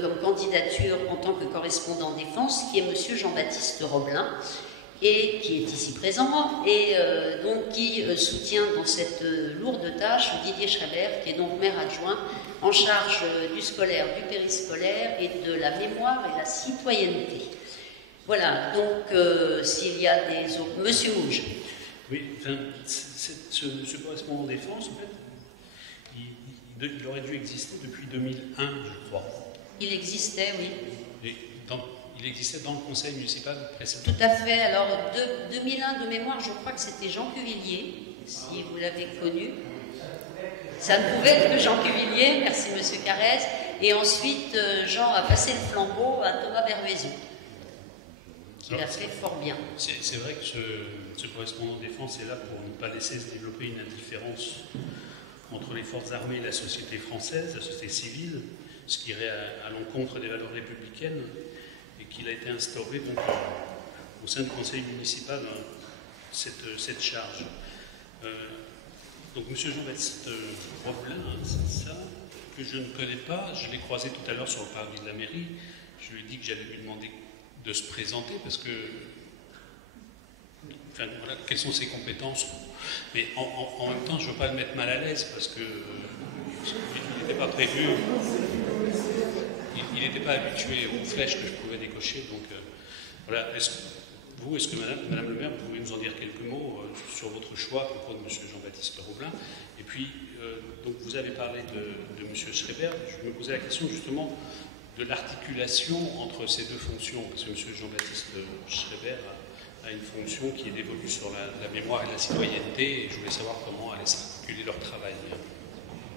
comme candidature en tant que correspondant défense, qui est Monsieur Jean-Baptiste Roblin, et qui est ici présent, et donc qui soutient dans cette lourde tâche Didier Schreiber, qui est donc maire adjoint en charge du scolaire, du périscolaire et de la mémoire et la citoyenneté. Voilà, donc s'il y a des autres... Monsieur Mouge. Oui, enfin, ce correspondant défense, en fait, il aurait dû exister depuis 2001, je crois. Il existait, oui. Et il existait dans le conseil municipal précédent. Tout à fait. Alors, 2001 de mémoire, je crois que c'était Jean Cuvillier, si vous l'avez connu. Ça ne pouvait être que Jean Cuvillier, merci Monsieur Carrez. Et ensuite, Jean a passé le flambeau à Thomas Berruézon, qui l'a fait fort bien. C'est vrai que ce correspondant défense est là pour ne pas laisser se développer une indifférence entre les forces armées et la société française, la société civile, ce qui irait à l'encontre des valeurs républicaines, et qu'il a été instauré donc, au sein du conseil municipal cette charge. Donc M. Jean-Baptiste Roblin, c'est ça, que je ne connais pas, je l'ai croisé tout à l'heure sur le parvis de la mairie, je lui ai dit que j'allais lui demander de se présenter parce que, enfin voilà, quelles sont ses compétences. Mais en même temps, je ne veux pas le mettre mal à l'aise parce que il n'était pas prévu, il n'était pas habitué aux flèches que je pouvais décocher. Donc voilà, est-ce que Madame le maire, vous pouvez nous en dire quelques mots sur votre choix à propos de M. Jean-Baptiste Roblin? Et puis, donc vous avez parlé de M. Schreiber, je me posais la question justement de l'articulation entre ces deux fonctions, parce que M. Jean-Baptiste Schreiber a une fonction qui est dévolue sur la mémoire et la citoyenneté, et je voulais savoir comment allait s'articuler leur travail.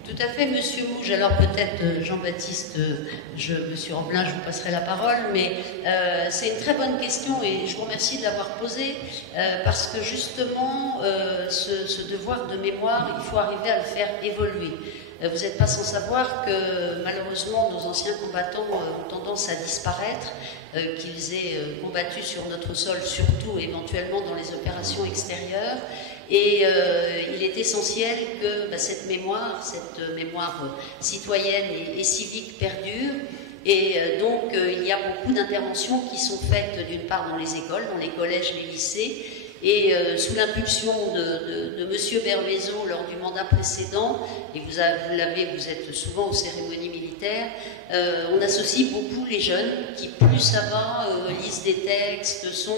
Tout à fait, Monsieur Mouge. Alors peut-être Jean-Baptiste, Monsieur Roblin, je vous passerai la parole, mais c'est une très bonne question et je vous remercie de l'avoir posée parce que justement, ce devoir de mémoire, il faut arriver à le faire évoluer. Vous n'êtes pas sans savoir que malheureusement nos anciens combattants ont tendance à disparaître, qu'ils aient combattu sur notre sol, surtout éventuellement dans les opérations extérieures. Et il est essentiel que cette mémoire citoyenne et civique perdure. Et donc il y a beaucoup d'interventions qui sont faites d'une part dans les écoles, dans les collèges, les lycées, et sous l'impulsion de M. Berruézon lors du mandat précédent, et vous êtes souvent aux cérémonies militaires, on associe beaucoup les jeunes qui, plus ça va, lisent des textes, sont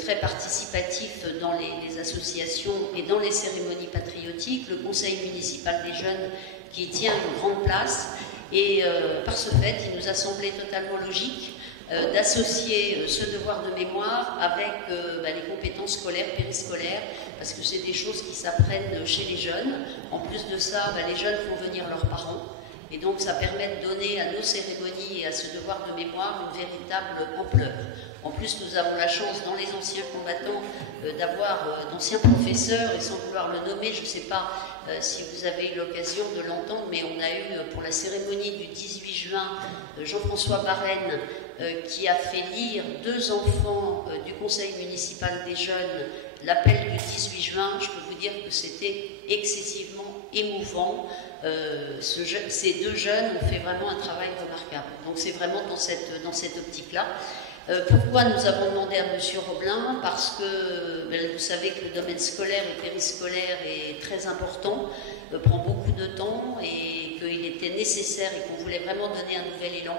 très participatifs dans les associations et dans les cérémonies patriotiques, le conseil municipal des jeunes qui tient une grande place, et par ce fait, il nous a semblé totalement logique d'associer ce devoir de mémoire avec les compétences scolaires, périscolaires, parce que c'est des choses qui s'apprennent chez les jeunes. En plus de ça, les jeunes font venir leurs parents, et donc ça permet de donner à nos cérémonies et à ce devoir de mémoire une véritable ampleur. En plus, nous avons la chance, dans les anciens combattants, d'avoir d'anciens professeurs, et sans vouloir le nommer, je ne sais pas si vous avez eu l'occasion de l'entendre, mais on a eu pour la cérémonie du 18 juin Jean-François Varenne, qui a fait lire 2 enfants du conseil municipal des jeunes l'appel du 18 juin. Je peux vous dire que c'était excessivement émouvant. Ces 2 jeunes ont fait vraiment un travail remarquable. Donc c'est vraiment dans cette optique-là. Pourquoi nous avons demandé à M. Roblin? Parce que vous savez que le domaine scolaire et périscolaire est très important, prend beaucoup de temps, et qu'il était nécessaire et qu'on voulait vraiment donner un nouvel élan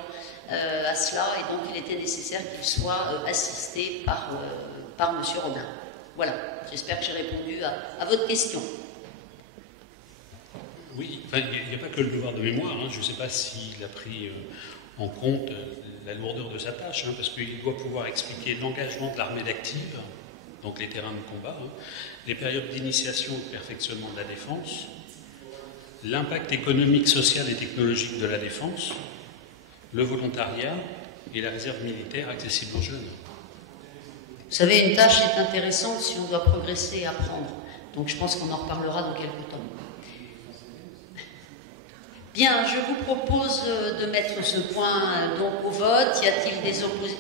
à cela, et donc il était nécessaire qu'il soit assisté par M. Roblin. Voilà, j'espère que j'ai répondu à votre question. Oui, il n'y a pas que le devoir de mémoire, hein. Je ne sais pas s'il a pris en compte la lourdeur de sa tâche, hein, parce qu'il doit pouvoir expliquer l'engagement de l'armée d'active, donc les terrains de combat, hein, les périodes d'initiation et de perfectionnement de la défense, l'impact économique, social et technologique de la défense, le volontariat et la réserve militaire accessible aux jeunes. Vous savez, une tâche est intéressante si on doit progresser et apprendre. Donc je pense qu'on en reparlera dans quelques temps. Bien, je vous propose de mettre ce point donc au vote. Y a-t-il des oppositions?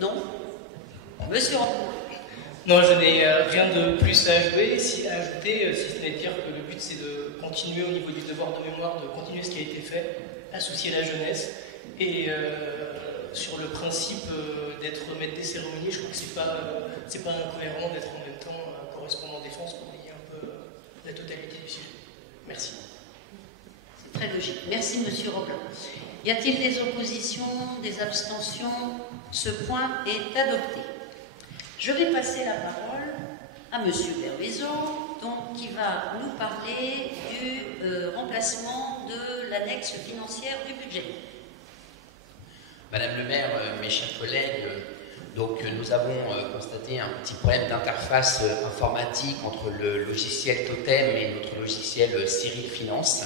Non? Monsieur Roblin. Non, je n'ai rien de plus à ajouter, si ce n'est de dire que le but c'est de continuer au niveau du devoir de mémoire, de continuer ce qui a été fait, associer la jeunesse, et sur le principe d'être maître des cérémonies, je crois que c'est pas incohérent d'être en même temps correspondant défense pour lier un peu la totalité du sujet. Merci. C'est très logique. Merci, Monsieur Roblin. Y a-t-il des oppositions, des abstentions? Ce point est adopté. Je vais passer la parole à Monsieur Bervezo, donc, qui va nous parler du remplacement de l'annexe financière du budget. Madame le maire, mes chers collègues, donc nous avons constaté un petit problème d'interface informatique entre le logiciel Totem et notre logiciel Cyril Finance,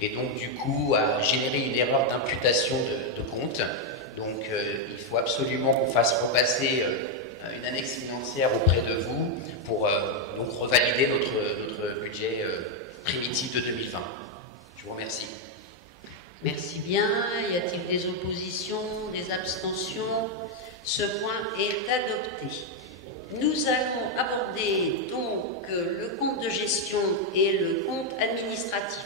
et donc du coup a généré une erreur d'imputation de compte. Donc il faut absolument qu'on fasse repasser une annexe financière auprès de vous pour donc revalider notre budget primitif de 2020. Je vous remercie. Merci bien. Y a-t-il des oppositions, des abstentions? Ce point est adopté. Nous allons aborder donc le compte de gestion et le compte administratif.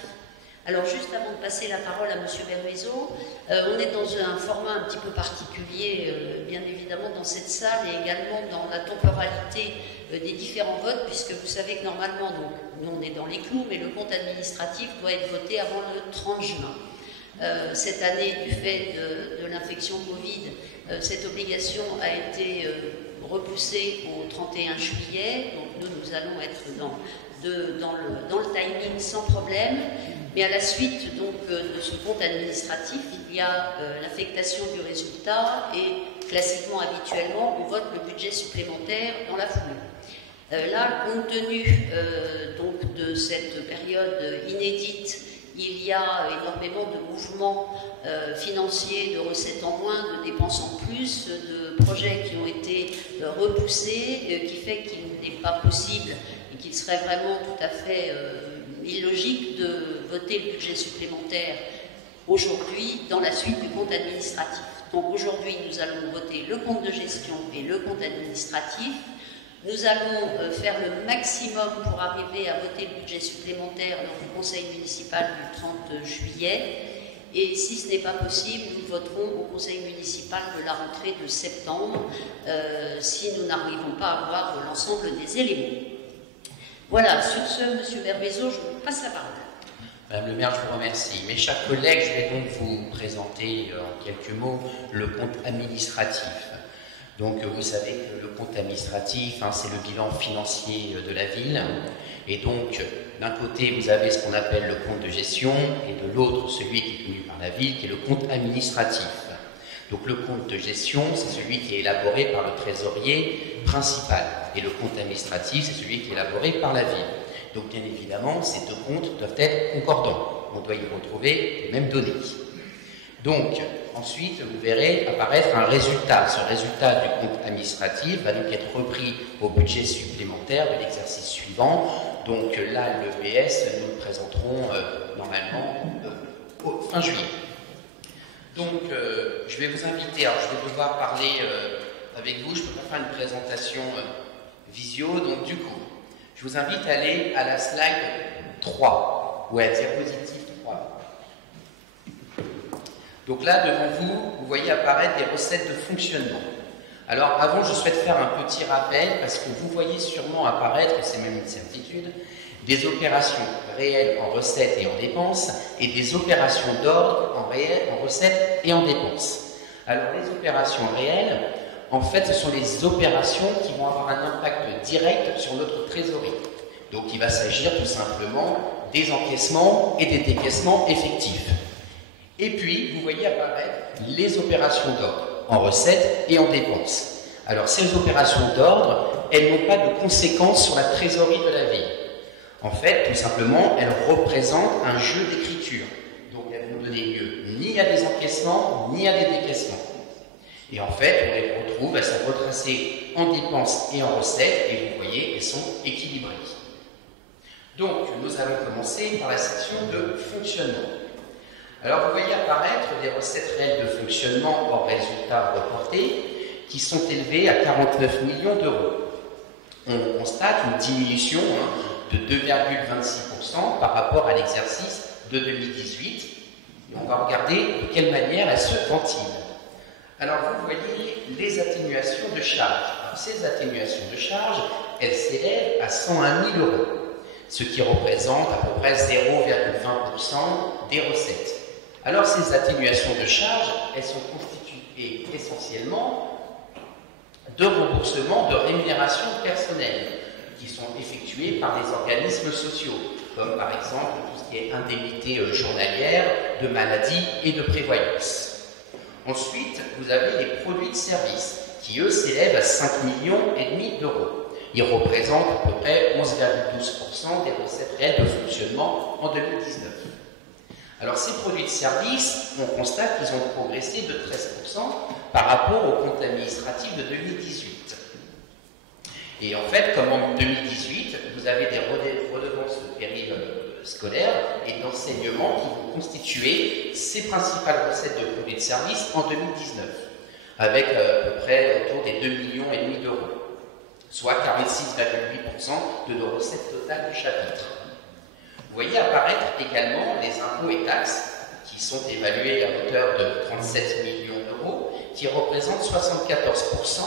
Alors, juste avant de passer la parole à Monsieur Bervezo, on est dans un format un petit peu particulier, bien évidemment, dans cette salle et également dans la temporalité des différents votes, puisque vous savez que normalement, donc, nous on est dans les clous, mais le compte administratif doit être voté avant le 30 juin. Cette année, du fait de l'infection Covid, cette obligation a été repoussée au 31 juillet, donc nous allons être dans le timing sans problème. Mais à la suite donc, de ce compte administratif, il y a l'affectation du résultat et classiquement, habituellement, on vote le budget supplémentaire dans la foulée. Là, compte tenu donc, de cette période inédite, il y a énormément de mouvements financiers, de recettes en moins, de dépenses en plus, de projets qui ont été repoussés, qui fait qu'il n'est pas possible et qu'il serait vraiment tout à fait illogique de voter le budget supplémentaire aujourd'hui dans la suite du compte administratif. Donc aujourd'hui, nous allons voter le compte de gestion et le compte administratif. Nous allons faire le maximum pour arriver à voter le budget supplémentaire lors du conseil municipal du 30 juillet. Et si ce n'est pas possible, nous voterons au conseil municipal de la rentrée de septembre si nous n'arrivons pas à avoir l'ensemble des éléments. Voilà, sur ce, Monsieur Bervezo, je vous passe la parole. Madame le maire, je vous remercie. Mes chers collègues, je vais donc vous présenter en quelques mots le compte administratif. Donc vous savez que le compte administratif, c'est le bilan financier de la ville. Et donc, d'un côté, vous avez ce qu'on appelle le compte de gestion, et de l'autre, celui qui est tenu par la ville, qui est le compte administratif. Donc le compte de gestion, c'est celui qui est élaboré par le trésorier principal. Et le compte administratif, c'est celui qui est élaboré par la ville. Donc bien évidemment, ces deux comptes doivent être concordants. On doit y retrouver les mêmes données. Donc, ensuite, vous verrez apparaître un résultat. Ce résultat du compte administratif va donc être repris au budget supplémentaire de l'exercice suivant. Donc là, l'EPS, nous le présenterons normalement fin juillet. Donc, je vais vous inviter, alors je vais devoir parler avec vous, je ne peux pas faire une présentation visio, donc du coup, je vous invite à aller à la slide 3, ou à la diapositive 3. Donc là, devant vous, vous voyez apparaître des recettes de fonctionnement. Alors, avant, je souhaite faire un petit rappel, parce que vous voyez sûrement apparaître, c'est même une certitude, des opérations réelles en recettes et en dépenses, et des opérations d'ordre en recettes et en dépenses. Alors, les opérations réelles, en fait, ce sont les opérations qui vont avoir un impact direct sur notre trésorerie. Donc, il va s'agir tout simplement des encaissements et des décaissements effectifs. Et puis, vous voyez apparaître les opérations d'ordre en recettes et en dépenses. Alors, ces opérations d'ordre, elles n'ont pas de conséquences sur la trésorerie de la ville. En fait, tout simplement, elles représentent un jeu d'écriture. Donc, elles vont donner lieu ni à des encaissements, ni à des décaissements. Et en fait, on les retrouve, elles sont retracées en dépenses et en recettes, et vous voyez, elles sont équilibrées. Donc, nous allons commencer par la section de fonctionnement. Alors, vous voyez apparaître des recettes réelles de fonctionnement hors résultats reportés qui sont élevées à 49 millions d'euros. on constate une diminution de 2,26% par rapport à l'exercice de 2018. Et on va regarder de quelle manière elle se ventile. Alors vous voyez les atténuations de charges. Alors, ces atténuations de charges, elles s'élèvent à 101 000 €, ce qui représente à peu près 0,20% des recettes. Alors ces atténuations de charges, elles sont constituées essentiellement de remboursements de rémunération personnelle qui sont effectués par des organismes sociaux, comme par exemple tout ce qui est indemnité journalière, de maladie et de prévoyance. Ensuite, vous avez les produits de service qui, eux, s'élèvent à 5,5 millions €. Ils représentent à peu près 11,12% des recettes réelles de fonctionnement en 2019. Alors ces produits de service, on constate qu'ils ont progressé de 13% par rapport au compte administratif de 2018. Et en fait, comme en 2018, vous avez des redevances de péril scolaire et d'enseignement qui vont constituer ces principales recettes de produits de service en 2019, avec à peu près autour des 2,5 millions €, soit 46,8% de nos recettes totales du chapitre. Vous voyez apparaître également les impôts et taxes qui sont évalués à hauteur de 37 millions €, qui représentent 74%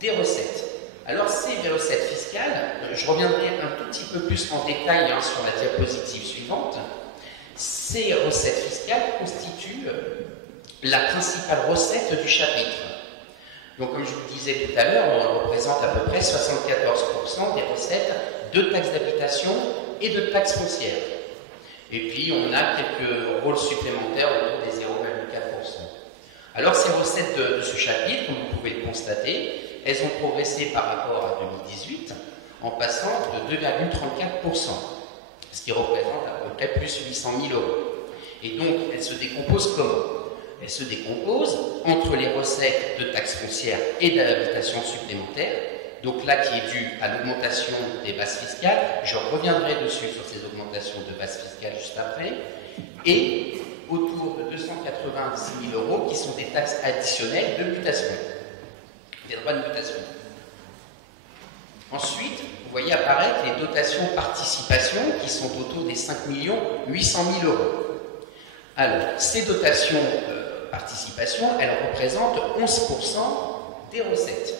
des recettes. Alors ces recettes fiscales, je reviendrai un tout petit peu plus en détail sur la diapositive suivante. Ces recettes fiscales constituent la principale recette du chapitre. Donc comme je vous le disais tout à l'heure, on représente à peu près 74% des recettes de taxes d'habitation et de taxes foncières. Et puis on a quelques rôles supplémentaires autour des 0,4%. Alors ces recettes de ce chapitre, comme vous pouvez le constater, elles ont progressé par rapport à 2018 en passant de 2,34%, ce qui représente à peu près plus 800 000 €. Et donc elles se décomposent comment? Elles se décomposent entre les recettes de taxes foncières et d'habitation supplémentaires, donc là qui est due à l'augmentation des bases fiscales, je reviendrai dessus sur ces augmentations de bases fiscales juste après, et autour de 286 000 € qui sont des taxes additionnelles de mutation, des droits de mutation. Ensuite, vous voyez apparaître les dotations participation qui sont autour des 5 800 000 €. Alors, ces dotations participation, elles représentent 11% des recettes.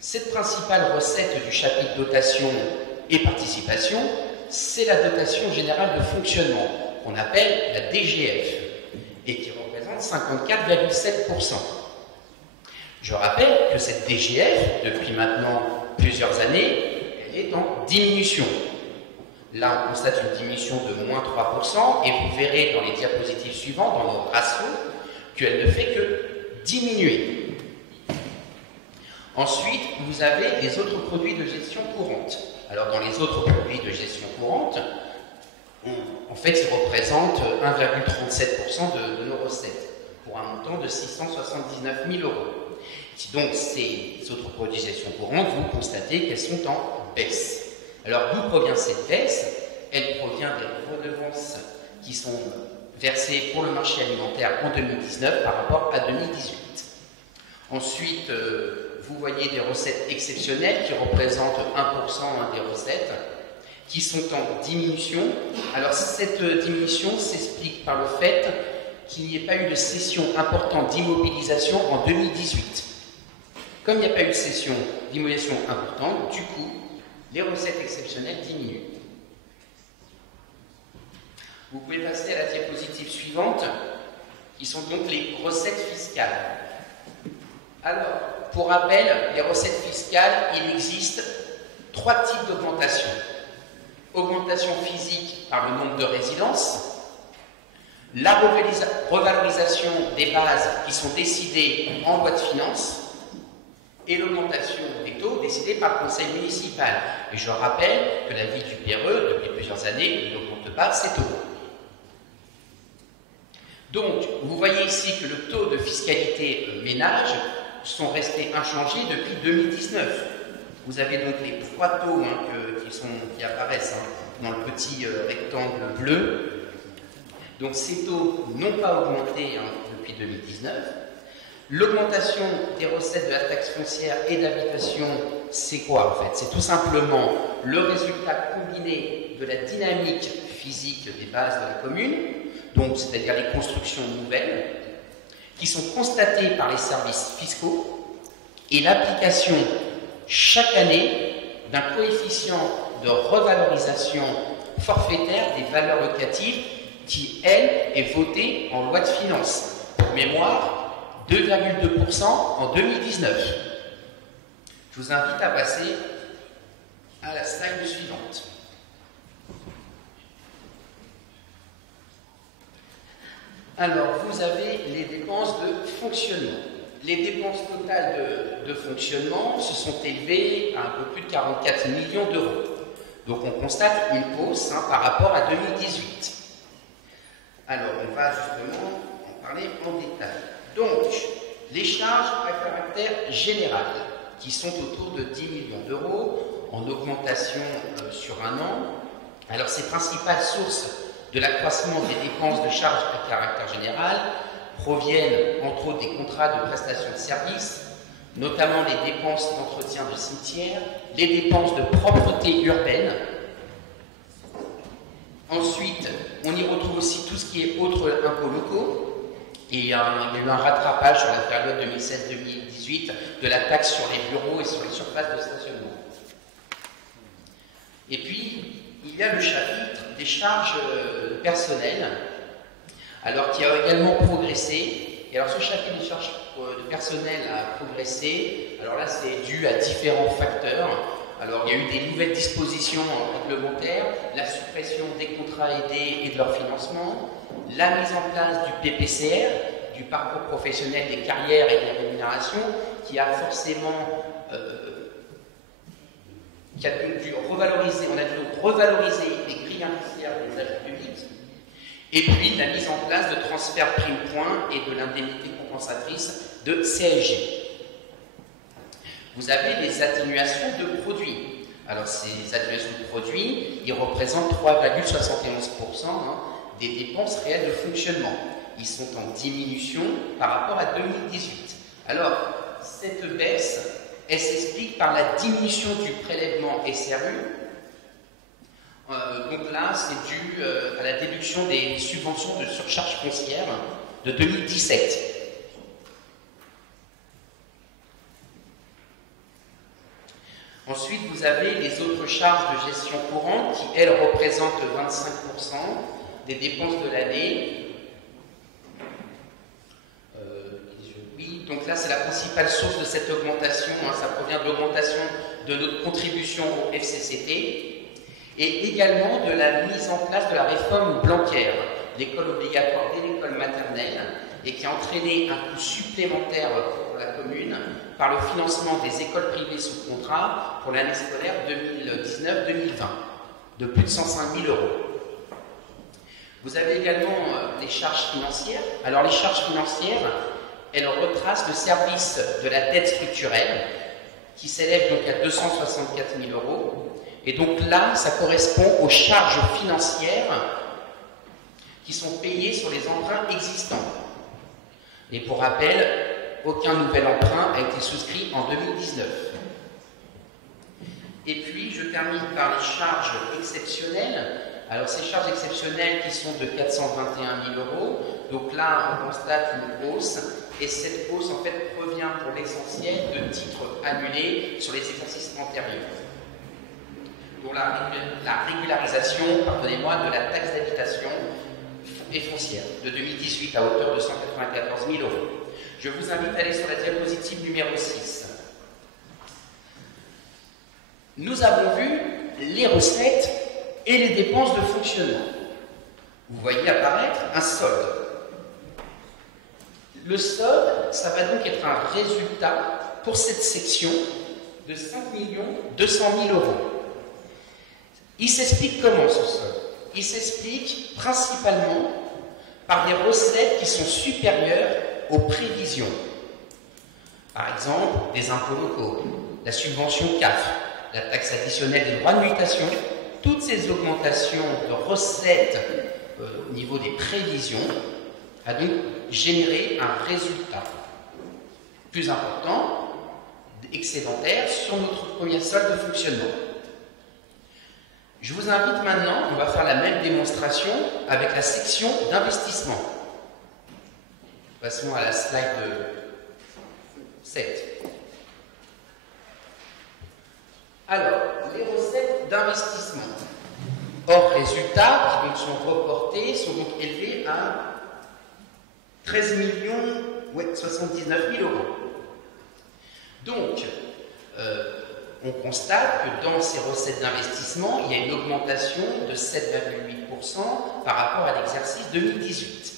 Cette principale recette du chapitre dotation et participation, c'est la dotation générale de fonctionnement, qu'on appelle la DGF, et qui représente 54,7%. Je rappelle que cette DGF, depuis maintenant plusieurs années, elle est en diminution. Là, on constate une diminution de moins 3%, et vous verrez dans les diapositives suivantes, dans nos ratios, qu'elle ne fait que diminuer. Ensuite, vous avez les autres produits de gestion courante. Alors, dans les autres produits de gestion courante, en fait, ils représentent 1,37% de nos recettes, pour un montant de 679 000 €. Donc, ces autres produits de gestion courante, vous constatez qu'elles sont en baisse. Alors, d'où provient cette baisse? Elle provient des redevances qui sont versées pour le marché alimentaire en 2019 par rapport à 2018. Ensuite, vous voyez des recettes exceptionnelles qui représentent 1% des recettes, qui sont en diminution. Alors, cette diminution s'explique par le fait qu'il n'y ait pas eu de cession importante d'immobilisation en 2018. Comme il n'y a pas eu de cession d'immobilisation importante, du coup, les recettes exceptionnelles diminuent. Vous pouvez passer à la diapositive suivante, qui sont donc les recettes fiscales. Alors, pour rappel, les recettes fiscales, il existe 3 types d'augmentation. Augmentation physique par le nombre de résidences, la revalorisation des bases qui sont décidées en loi de finances, et l'augmentation des taux décidés par le conseil municipal. Et je rappelle que la ville du Perreux, depuis plusieurs années, n'augmente pas ses taux. Donc, vous voyez ici que le taux de fiscalité ménage sont restés inchangés depuis 2019. Vous avez donc les 3 taux qui apparaissent dans le petit rectangle bleu. Donc, ces taux n'ont pas augmenté depuis 2019. L'augmentation des recettes de la taxe foncière et d'habitation, c'est quoi en fait? C'est tout simplement le résultat combiné de la dynamique physique des bases de la commune, donc c'est-à-dire les constructions nouvelles, qui sont constatées par les services fiscaux, et l'application chaque année d'un coefficient de revalorisation forfaitaire des valeurs locatives qui, elle, est votée en loi de finances. Pour mémoire, 2,2% en 2019. Je vous invite à passer à la slide suivante. Alors, vous avez les dépenses de fonctionnement. Les dépenses totales de fonctionnement se sont élevées à un peu plus de 44 millions d'euros. Donc, on constate une hausse par rapport à 2018. Alors, on va justement en parler en détail. Donc, les charges à caractère général, qui sont autour de 10 millions d'euros, en augmentation sur un an. Alors, ces principales sources de l'accroissement des dépenses de charges à caractère général proviennent, entre autres, des contrats de prestation de services, notamment les dépenses d'entretien de cimetières, les dépenses de propreté urbaine. Ensuite, on y retrouve aussi tout ce qui est autres impôts locaux. Et il y a eu un rattrapage sur la période 2016-2018 de la taxe sur les bureaux et sur les surfaces de stationnement. Et puis, il y a le chapitre des charges personnelles, alors qui a également progressé. Et alors, ce chapitre des charges de personnel a progressé. Alors là, c'est dû à différents facteurs. Alors, il y a eu des nouvelles dispositions réglementaires, la suppression des contrats aidés et de leur financement, la mise en place du PPCR, du parcours professionnel des carrières et des rémunérations, qui a forcément qui a dû revaloriser, on a dû revaloriser les grilles indiciaires des agents publics, et puis la mise en place de transferts prime-point et de l'indemnité compensatrice de CSG. Vous avez les atténuations de produits. Alors ces atténuations de produits, ils représentent 3,71% des dépenses réelles de fonctionnement. Ils sont en diminution par rapport à 2018. Alors, cette baisse, elle s'explique par la diminution du prélèvement SRU. Donc là, c'est dû à la déduction des subventions de surcharge foncière de 2017. Ensuite, vous avez les autres charges de gestion courante qui, elles, représentent 25% des dépenses de l'année. Oui, donc là, c'est la principale source de cette augmentation. Ça provient de l'augmentation de notre contribution au FCCT et également de la mise en place de la réforme Blanquer, l'école obligatoire dès l'école maternelle, et qui a entraîné un coût supplémentaire pour la commune par le financement des écoles privées sous contrat pour l'année scolaire 2019-2020, de plus de 105 000 €. Vous avez également les charges financières. Alors les charges financières, elles retracent le service de la dette structurelle, qui s'élève donc à 264 000 €. Et donc là, ça correspond aux charges financières qui sont payées sur les emprunts existants. Et pour rappel, aucun nouvel emprunt a été souscrit en 2019. Et puis, je termine par les charges exceptionnelles. Alors, ces charges exceptionnelles qui sont de 421 000 €. Donc là, on constate une hausse. Et cette hausse, en fait, provient pour l'essentiel de titres annulés sur les exercices antérieurs. Donc la régularisation, pardonnez-moi, de la taxe d'habitation et foncière de 2018 à hauteur de 194 000 €. Je vous invite à aller sur la diapositive numéro 6. Nous avons vu les recettes et les dépenses de fonctionnement. Vous voyez apparaître un solde. Le solde, ça va donc être un résultat pour cette section de 5 200 000 €. Il s'explique comment ce solde? Il s'explique principalement par des recettes qui sont supérieures aux prévisions. Par exemple, des impôts locaux, la subvention CAF, la taxe additionnelle des droits de mutation, toutes ces augmentations de recettes au niveau des prévisions a donc généré un résultat. plus important, excédentaire, sur notre première solde de fonctionnement. Je vous invite maintenant, on va faire la même démonstration avec la section d'investissement. Passons à la slide 7. Alors, les recettes d'investissement hors résultats, qui donc sont reportés, sont donc élevées à 13 79 000 €. Donc, on constate que dans ces recettes d'investissement, il y a une augmentation de 7,8% par rapport à l'exercice 2018.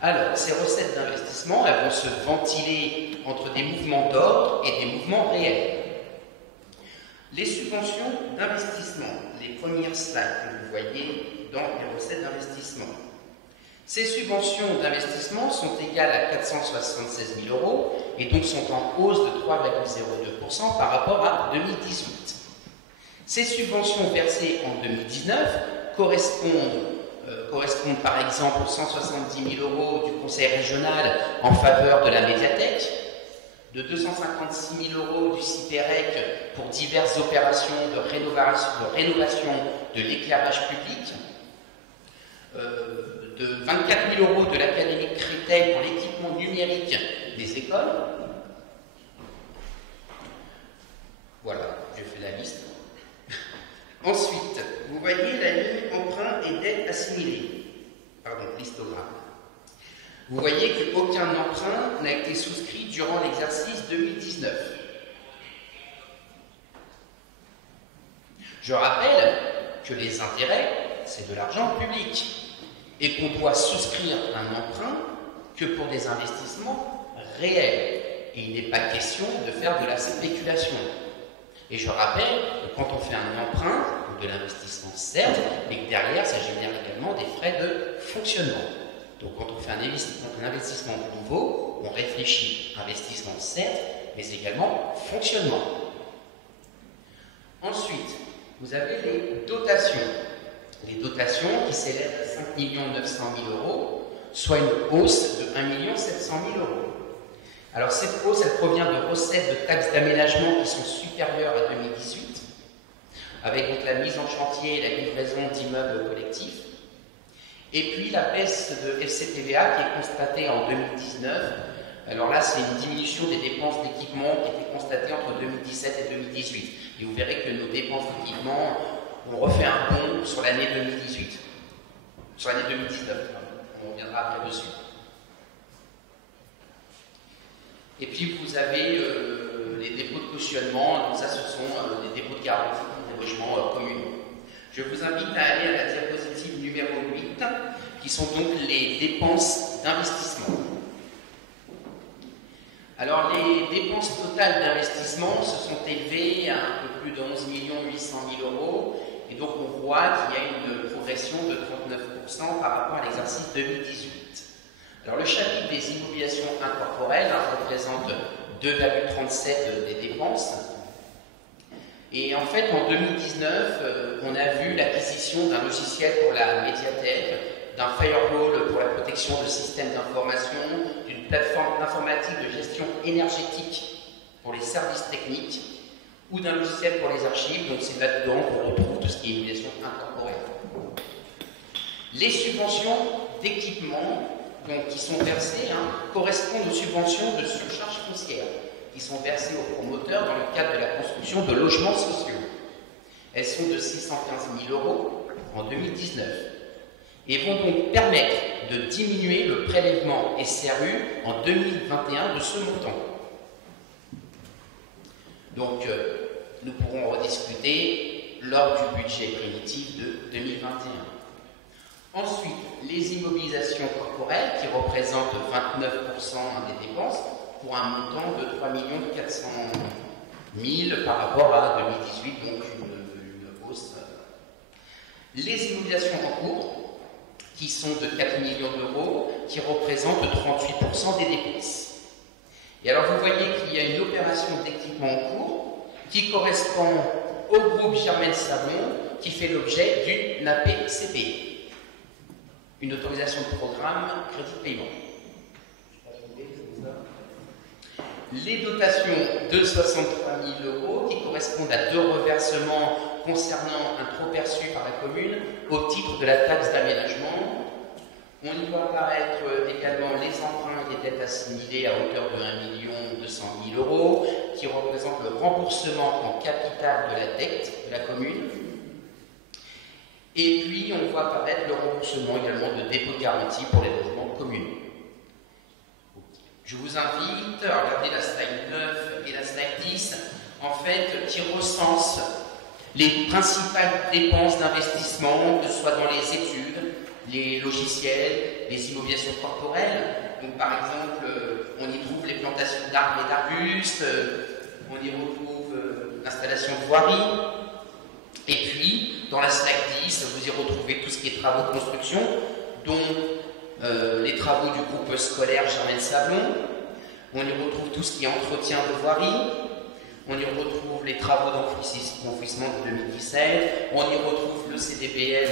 Alors, ces recettes d'investissement, elles vont se ventiler entre des mouvements d'ordre et des mouvements réels. Les subventions d'investissement, les premières slides que vous voyez dans les recettes d'investissement. Ces subventions d'investissement sont égales à 476 000 € et donc sont en hausse de 3,02% par rapport à 2018. Ces subventions versées en 2019 correspondent par exemple aux 170 000 € du conseil régional en faveur de la médiathèque, de 256 000 € du CIPEREC pour diverses opérations de rénovation de l'éclairage public, de 24 000 € de l'Académie de Créteil pour l'équipement numérique des écoles. Voilà, je fais la liste. Ensuite, vous voyez la ligne emprunt et dette assimilée. Pardon, l'histogramme. Vous voyez qu'aucun emprunt n'a été souscrit durant l'exercice 2019. Je rappelle que les intérêts, c'est de l'argent public et qu'on doit souscrire un emprunt que pour des investissements réels. Et il n'est pas question de faire de la spéculation. Et je rappelle que quand on fait un emprunt, de l'investissement certes, mais que derrière, ça génère également des frais de fonctionnement. Donc quand on fait un investissement nouveau, on réfléchit investissement certes, mais également fonctionnement. Ensuite, vous avez les dotations. Les dotations qui s'élèvent à 5 900 000 €, soit une hausse de 1 700 000 €. Alors cette hausse, elle provient de recettes de taxes d'aménagement qui sont supérieures à 2018, avec donc la mise en chantier et la livraison d'immeubles collectifs. Et puis la baisse de FCTVA qui est constatée en 2019. Alors là, c'est une diminution des dépenses d'équipement qui était constatée entre 2017 et 2018. Et vous verrez que nos dépenses d'équipement ont refait un bond sur l'année 2018. Sur l'année 2019, on reviendra après dessus. Et puis vous avez les dépôts de cautionnement, donc ça ce sont les dépôts de garantie des logements communaux. Je vous invite à aller à la diapositive numéro 8, qui sont donc les dépenses d'investissement. Alors les dépenses totales d'investissement se sont élevées à un peu plus de 11 800 000 €, et donc on voit qu'il y a une progression de 39% par rapport à l'exercice 2018. Alors le chapitre des immobilisations incorporelles représente 2,37 des dépenses. Et en fait, en 2019, on a vu l'acquisition d'un logiciel pour la médiathèque, d'un firewall pour la protection de systèmes d'information, d'une plateforme informatique de gestion énergétique pour les services techniques, ou d'un logiciel pour les archives. Donc c'est là-dedans qu'on retrouve tout ce qui est immobilisation incorporelle. Les subventions d'équipement qui sont versées correspondent aux subventions de surcharge foncière qui sont versées aux promoteurs dans le cadre de la construction de logements sociaux. Elles sont de 615 000 € en 2019 et vont donc permettre de diminuer le prélèvement SRU en 2021 de ce montant. Donc, nous pourrons rediscuter lors du budget primitif de 2021. Ensuite, les immobilisations corporelles qui représentent 29% des dépenses pour un montant de 3 400 000 par rapport à 2018, donc une hausse. Les immobilisations en cours qui sont de 4 millions d'euros, qui représentent 38% des dépenses. Et alors vous voyez qu'il y a une opération d'équipement en cours qui correspond au groupe Germaine Savon qui fait l'objet d'une APCP. Une autorisation de programme crédit de paiement. les dotations de 63 000 € qui correspondent à 2 reversements concernant un trop perçu par la commune au titre de la taxe d'aménagement. On y voit apparaître également les emprunts et les dettes assimilées à hauteur de 1 200 000 € qui représentent le remboursement en capital de la dette de la commune. Et puis on voit apparaître le remboursement également de dépôts de garantie pour les logements communaux. Je vous invite à regarder la slide 9 et la slide 10, en fait, qui recensent les principales dépenses d'investissement, que ce soit dans les études, les logiciels, les immobilisations corporelles. Donc, par exemple, on y trouve les plantations d'arbres et d'arbustes, on y retrouve l'installation de voiries. Et puis, dans la slide 10, vous y retrouvez tout ce qui est travaux de construction, dont les travaux du groupe scolaire Germaine-Sablon. On y retrouve tout ce qui est entretien de voirie. On y retrouve les travaux d'enfouissement de 2017. On y retrouve le CDPM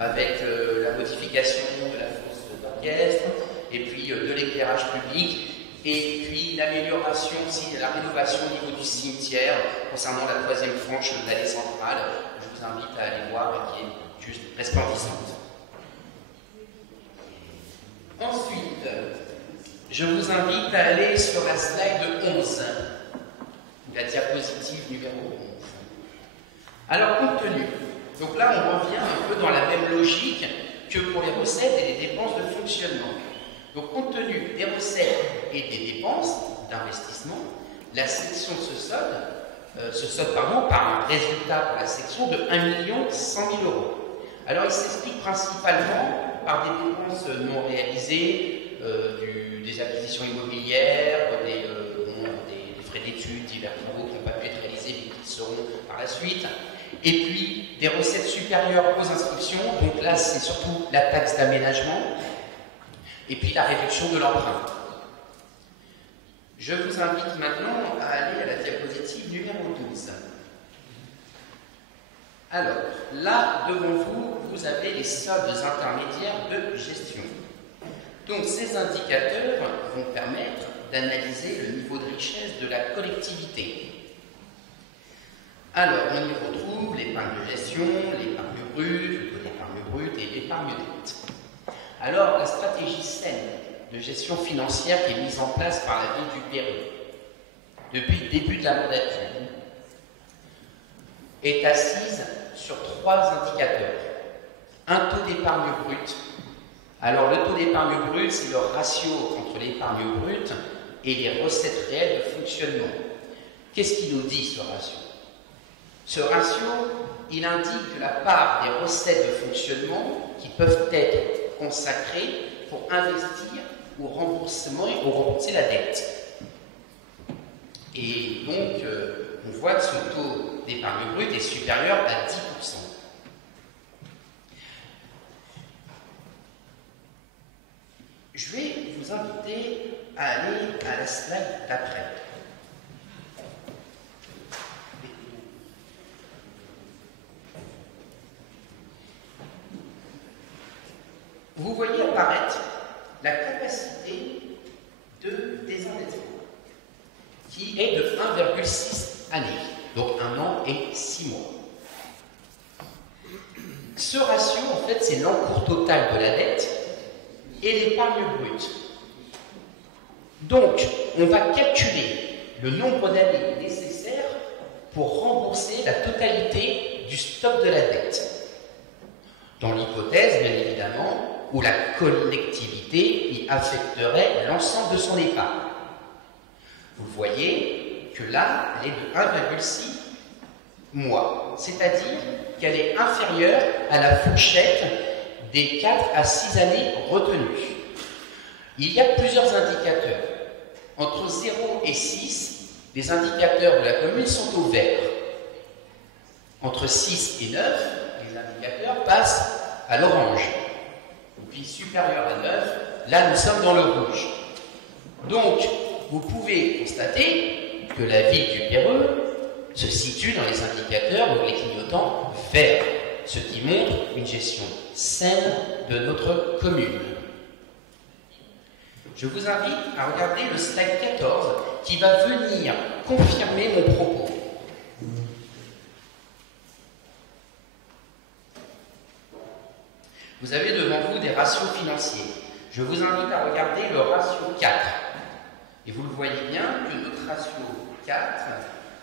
avec la modification de la fosse d'orchestre, et puis de l'éclairage public, et puis l'amélioration aussi de la rénovation au niveau du cimetière concernant la 3e franche de l'allée centrale. Je vous invite à aller voir, qui est juste resplendissante. Ensuite, je vous invite à aller sur la slide 11, la diapositive numéro 11. Alors, compte tenu, donc là on revient un peu dans la même logique que pour les recettes et les dépenses de fonctionnement. Donc, compte tenu des recettes et des dépenses d'investissement, la section se solde par un résultat pour la section de 1 100 000 €. Alors, il s'explique principalement par des dépenses non réalisées, des acquisitions immobilières, des frais d'études, divers travaux qui n'ont pas pu être réalisés mais qui seront par la suite, et puis des recettes supérieures aux inscriptions. Donc là, c'est surtout la taxe d'aménagement, et puis la réduction de l'emprunt. Je vous invite maintenant à aller à la diapositive numéro 12. Alors, là, devant vous, vous avez les soldes intermédiaires de gestion. Donc, ces indicateurs vont permettre d'analyser le niveau de richesse de la collectivité. Alors, on y retrouve l'épargne de gestion, l'épargne brute, le taux d'épargne brute et l'épargne nette. Alors, la stratégie saine de gestion financière qui est mise en place par la ville du Péreux depuis le début de la mandature est assise sur 3 indicateurs. Un taux d'épargne brute. Alors, le taux d'épargne brute, c'est le ratio entre l'épargne brute et les recettes réelles de fonctionnement. Qu'est-ce qu'il nous dit, ce ratio? Ce ratio, il indique la part des recettes de fonctionnement qui peuvent être consacrées pour investir ou rembourser la dette. Et donc, on voit que ce taux d'épargne brute est supérieur à 10%. Je vais vous inviter à aller à la slide d'après. Vous voyez apparaître la capacité de désendettement, qui est de 1,6 années, donc 1 an et 6 mois. Ce ratio, en fait, c'est l'encours total de la dette et l'épargne brute. Donc, on va calculer le nombre d'années nécessaires pour rembourser la totalité du stock de la dette. Dans l'hypothèse, bien évidemment, où la collectivité y affecterait l'ensemble de son épargne. Vous voyez que là, elle est de 1,6 mois, c'est-à-dire qu'elle est inférieure à la fourchette des 4 à 6 années retenues. Il y a plusieurs indicateurs. Entre 0 et 6, les indicateurs de la commune sont au vert. Entre 6 et 9, les indicateurs passent à l'orange. Puis supérieur à 9, là nous sommes dans le rouge. Donc, vous pouvez constater que la ville du Péreux se situe dans les indicateurs ou les clignotants verts, ce qui montre une gestion saine de notre commune. Je vous invite à regarder le slide 14 qui va venir confirmer mon propos. Vous avez devant vous des ratios financiers. Je vous invite à regarder le ratio 4. Et vous le voyez bien que notre ratio 4,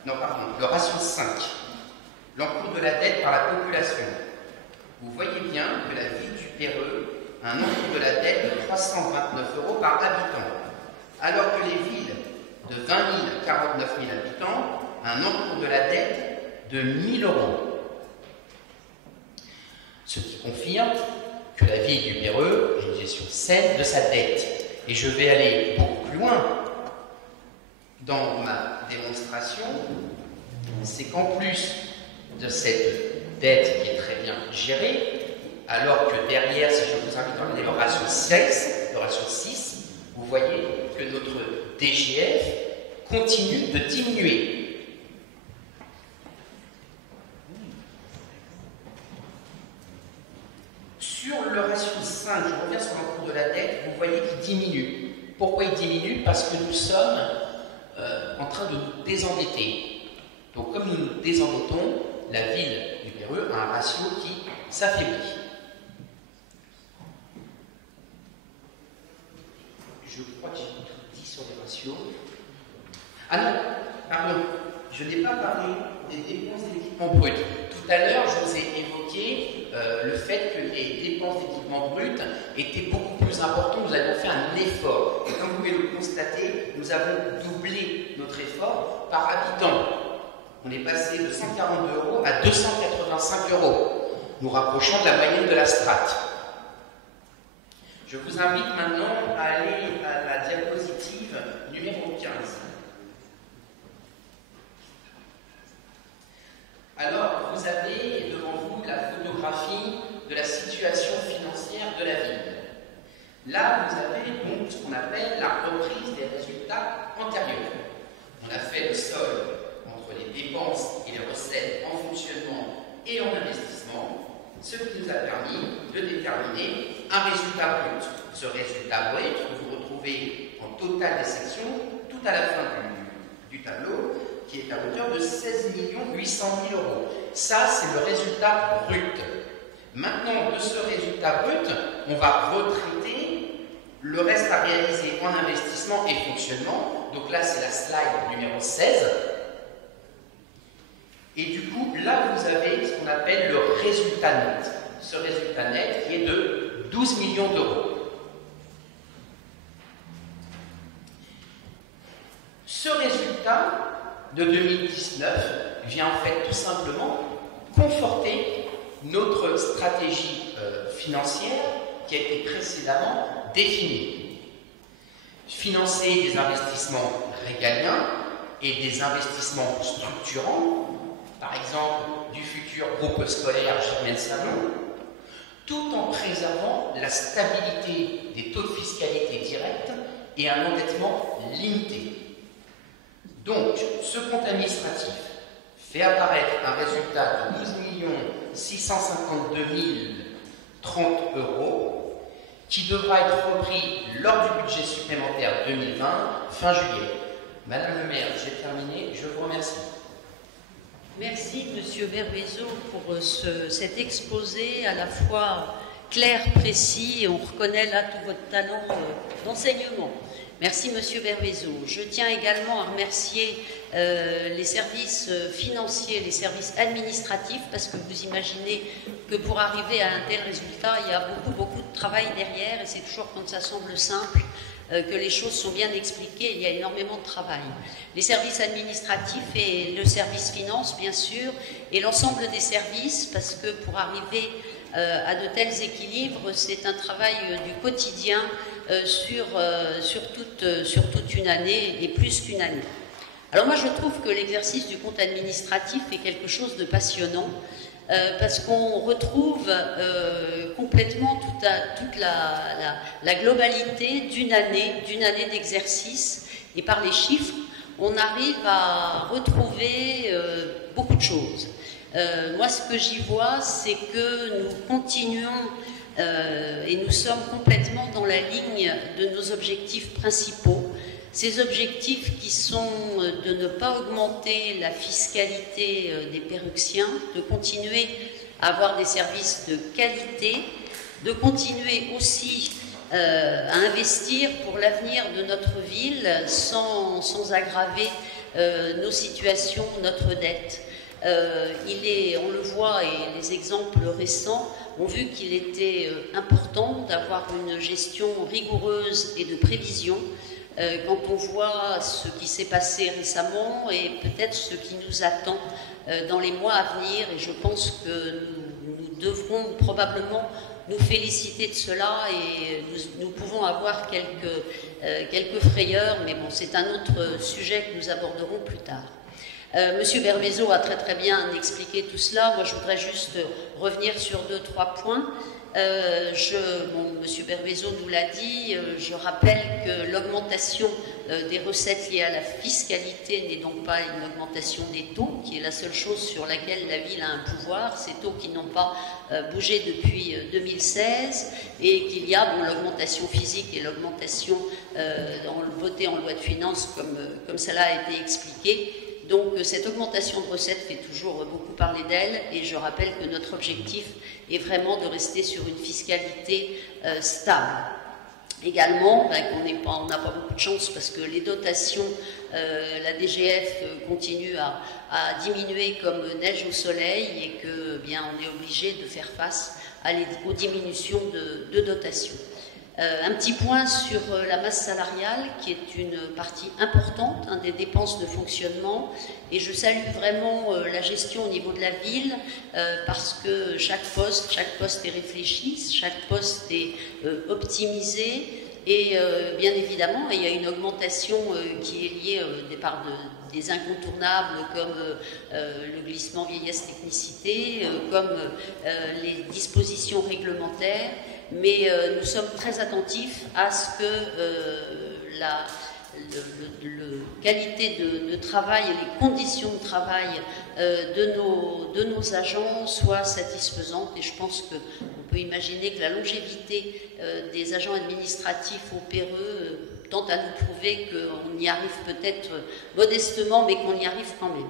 non pardon, le ratio 5, l'encours de la dette par la population. Vous voyez bien que la ville du Perreux a un encours de la dette de 329 € par habitant, alors que les villes de 20 000 à 49 000 habitants ont un encours de la dette de 1 000 €. Ce qui confirme que la ville du Perreux a une gestion saine de sa dette. Et je vais aller beaucoup plus loin dans ma démonstration, c'est qu'en plus de cette dette qui est très bien gérée, alors que derrière, si je vous invite à regarder le ratio 6, vous voyez que notre DGF continue de diminuer. Sur le ratio 5, je reviens sur l'encours de la dette, vous voyez qu'il diminue. Pourquoi il diminue? Parce que nous sommes en train de nous désendetter. Donc comme nous nous désendettons, la ville du Perreux a un ratio qui s'affaiblit. Je crois que j'ai tout dit sur les ratios. Ah non, pardon, je n'ai pas parlé des dépenses d'équipement brut. Tout à l'heure, je vous ai évoqué le fait que les dépenses d'équipement brut étaient beaucoup plus importantes. Nous avons fait un effort. Et comme vous pouvez le constater, nous avons doublé notre effort par habitant. On est passé de 142 € à 285 €, nous rapprochons de la moyenne de la strate. Je vous invite maintenant à aller à la diapositive numéro 15. Alors, vous avez devant vous la photographie de la situation financière de la ville. Là, vous avez donc ce qu'on appelle la reprise des résultats antérieurs. On a fait le solde entre les dépenses et les recettes en fonctionnement et en investissement, ce qui nous a permis de déterminer un résultat brut. Ce résultat brut que vous retrouvez en total des sections tout à la fin du tableau, qui est à hauteur de 16 800 000 €. Ça, c'est le résultat brut. Maintenant, de ce résultat brut, on va retraiter le reste à réaliser en investissement et fonctionnement. Donc là, c'est la slide numéro 16. Et du coup, là, vous avez ce qu'on appelle le résultat net. Ce résultat net qui est de 12 millions d'euros. Ce résultat de 2019 vient en fait tout simplement conforter notre stratégie financière qui a été précédemment définie. Financer des investissements régaliens et des investissements structurants, par exemple du futur groupe scolaire Germaine Salon, tout en préservant la stabilité des taux de fiscalité directe et un endettement limité. Donc, ce compte administratif fait apparaître un résultat de 12 652 030 € qui devra être repris lors du budget supplémentaire 2020, fin juillet. Madame le maire, j'ai terminé, je vous remercie. Merci, Monsieur Verbezo, pour cet exposé à la fois clair, précis, et on reconnaît là tout votre talent d'enseignement. Merci, Monsieur Verbezo. Je tiens également à remercier les services financiers, les services administratifs, parce que vous imaginez que pour arriver à un tel résultat, il y a beaucoup de travail derrière, et c'est toujours quand ça semble simple que les choses sont bien expliquées, il y a énormément de travail. Les services administratifs et le service finance, bien sûr, et l'ensemble des services, parce que pour arriver à de tels équilibres, c'est un travail du quotidien sur toute une année et plus qu'une année. Alors moi je trouve que l'exercice du compte administratif est quelque chose de passionnant parce qu'on retrouve complètement toute la globalité d'une année d'exercice, et par les chiffres on arrive à retrouver beaucoup de choses. Moi ce que j'y vois, c'est que nous continuons et nous sommes complètement dans la ligne de nos objectifs principaux. Ces objectifs qui sont de ne pas augmenter la fiscalité des Péruxiens, de continuer à avoir des services de qualité, de continuer aussi à investir pour l'avenir de notre ville sans aggraver nos situations, notre dette. On le voit, et les exemples récents ont vu qu'il était important d'avoir une gestion rigoureuse et de prévision quand on voit ce qui s'est passé récemment et peut-être ce qui nous attend dans les mois à venir. Et je pense que nous devrons probablement nous féliciter de cela, et nous pouvons avoir quelques frayeurs, mais bon, c'est un autre sujet que nous aborderons plus tard. Monsieur Bermezo a très bien expliqué tout cela. Moi, je voudrais juste revenir sur 2-3 points. Monsieur Bermezo nous l'a dit, je rappelle que l'augmentation des recettes liées à la fiscalité n'est donc pas une augmentation des taux, qui est la seule chose sur laquelle la ville a un pouvoir, ces taux qui n'ont pas bougé depuis 2016, et qu'il y a l'augmentation physique et l'augmentation votée en loi de finances, comme cela a été expliqué. Donc cette augmentation de recettes fait toujours beaucoup parler d'elle, et je rappelle que notre objectif est vraiment de rester sur une fiscalité stable. Également, on n'a pas beaucoup de chance parce que les dotations, la DGF continue à diminuer comme neige au soleil, et que on est obligé de faire face aux diminutions de dotations. Un petit point sur la masse salariale, qui est une partie importante des dépenses de fonctionnement, et je salue vraiment la gestion au niveau de la ville, parce que chaque poste est réfléchi, chaque poste est optimisé, et bien évidemment il y a une augmentation qui est liée au départ des incontournables comme le glissement vieillesse-technicité, comme les dispositions réglementaires. Mais nous sommes très attentifs à ce que la qualité de travail et les conditions de travail de nos agents soient satisfaisantes. Et je pense qu'on peut imaginer que la longévité des agents administratifs au Péreux tente à nous prouver qu'on y arrive peut-être modestement, mais qu'on y arrive quand même.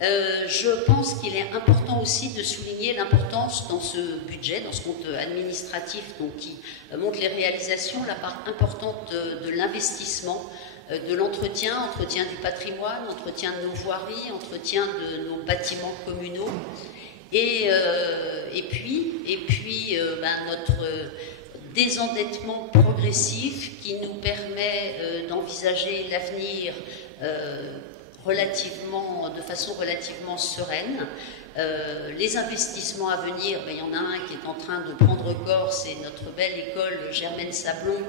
Je pense qu'il est important aussi de souligner l'importance dans ce budget, dans ce compte administratif qui montre les réalisations, la part importante de l'investissement, de l'entretien du patrimoine, entretien de nos voiries, entretien de nos bâtiments communaux, et puis notre désendettement progressif qui nous permet d'envisager l'avenir de façon relativement sereine. Les investissements à venir, il y en a un qui est en train de prendre corps, c'est notre belle école Germaine Sablon,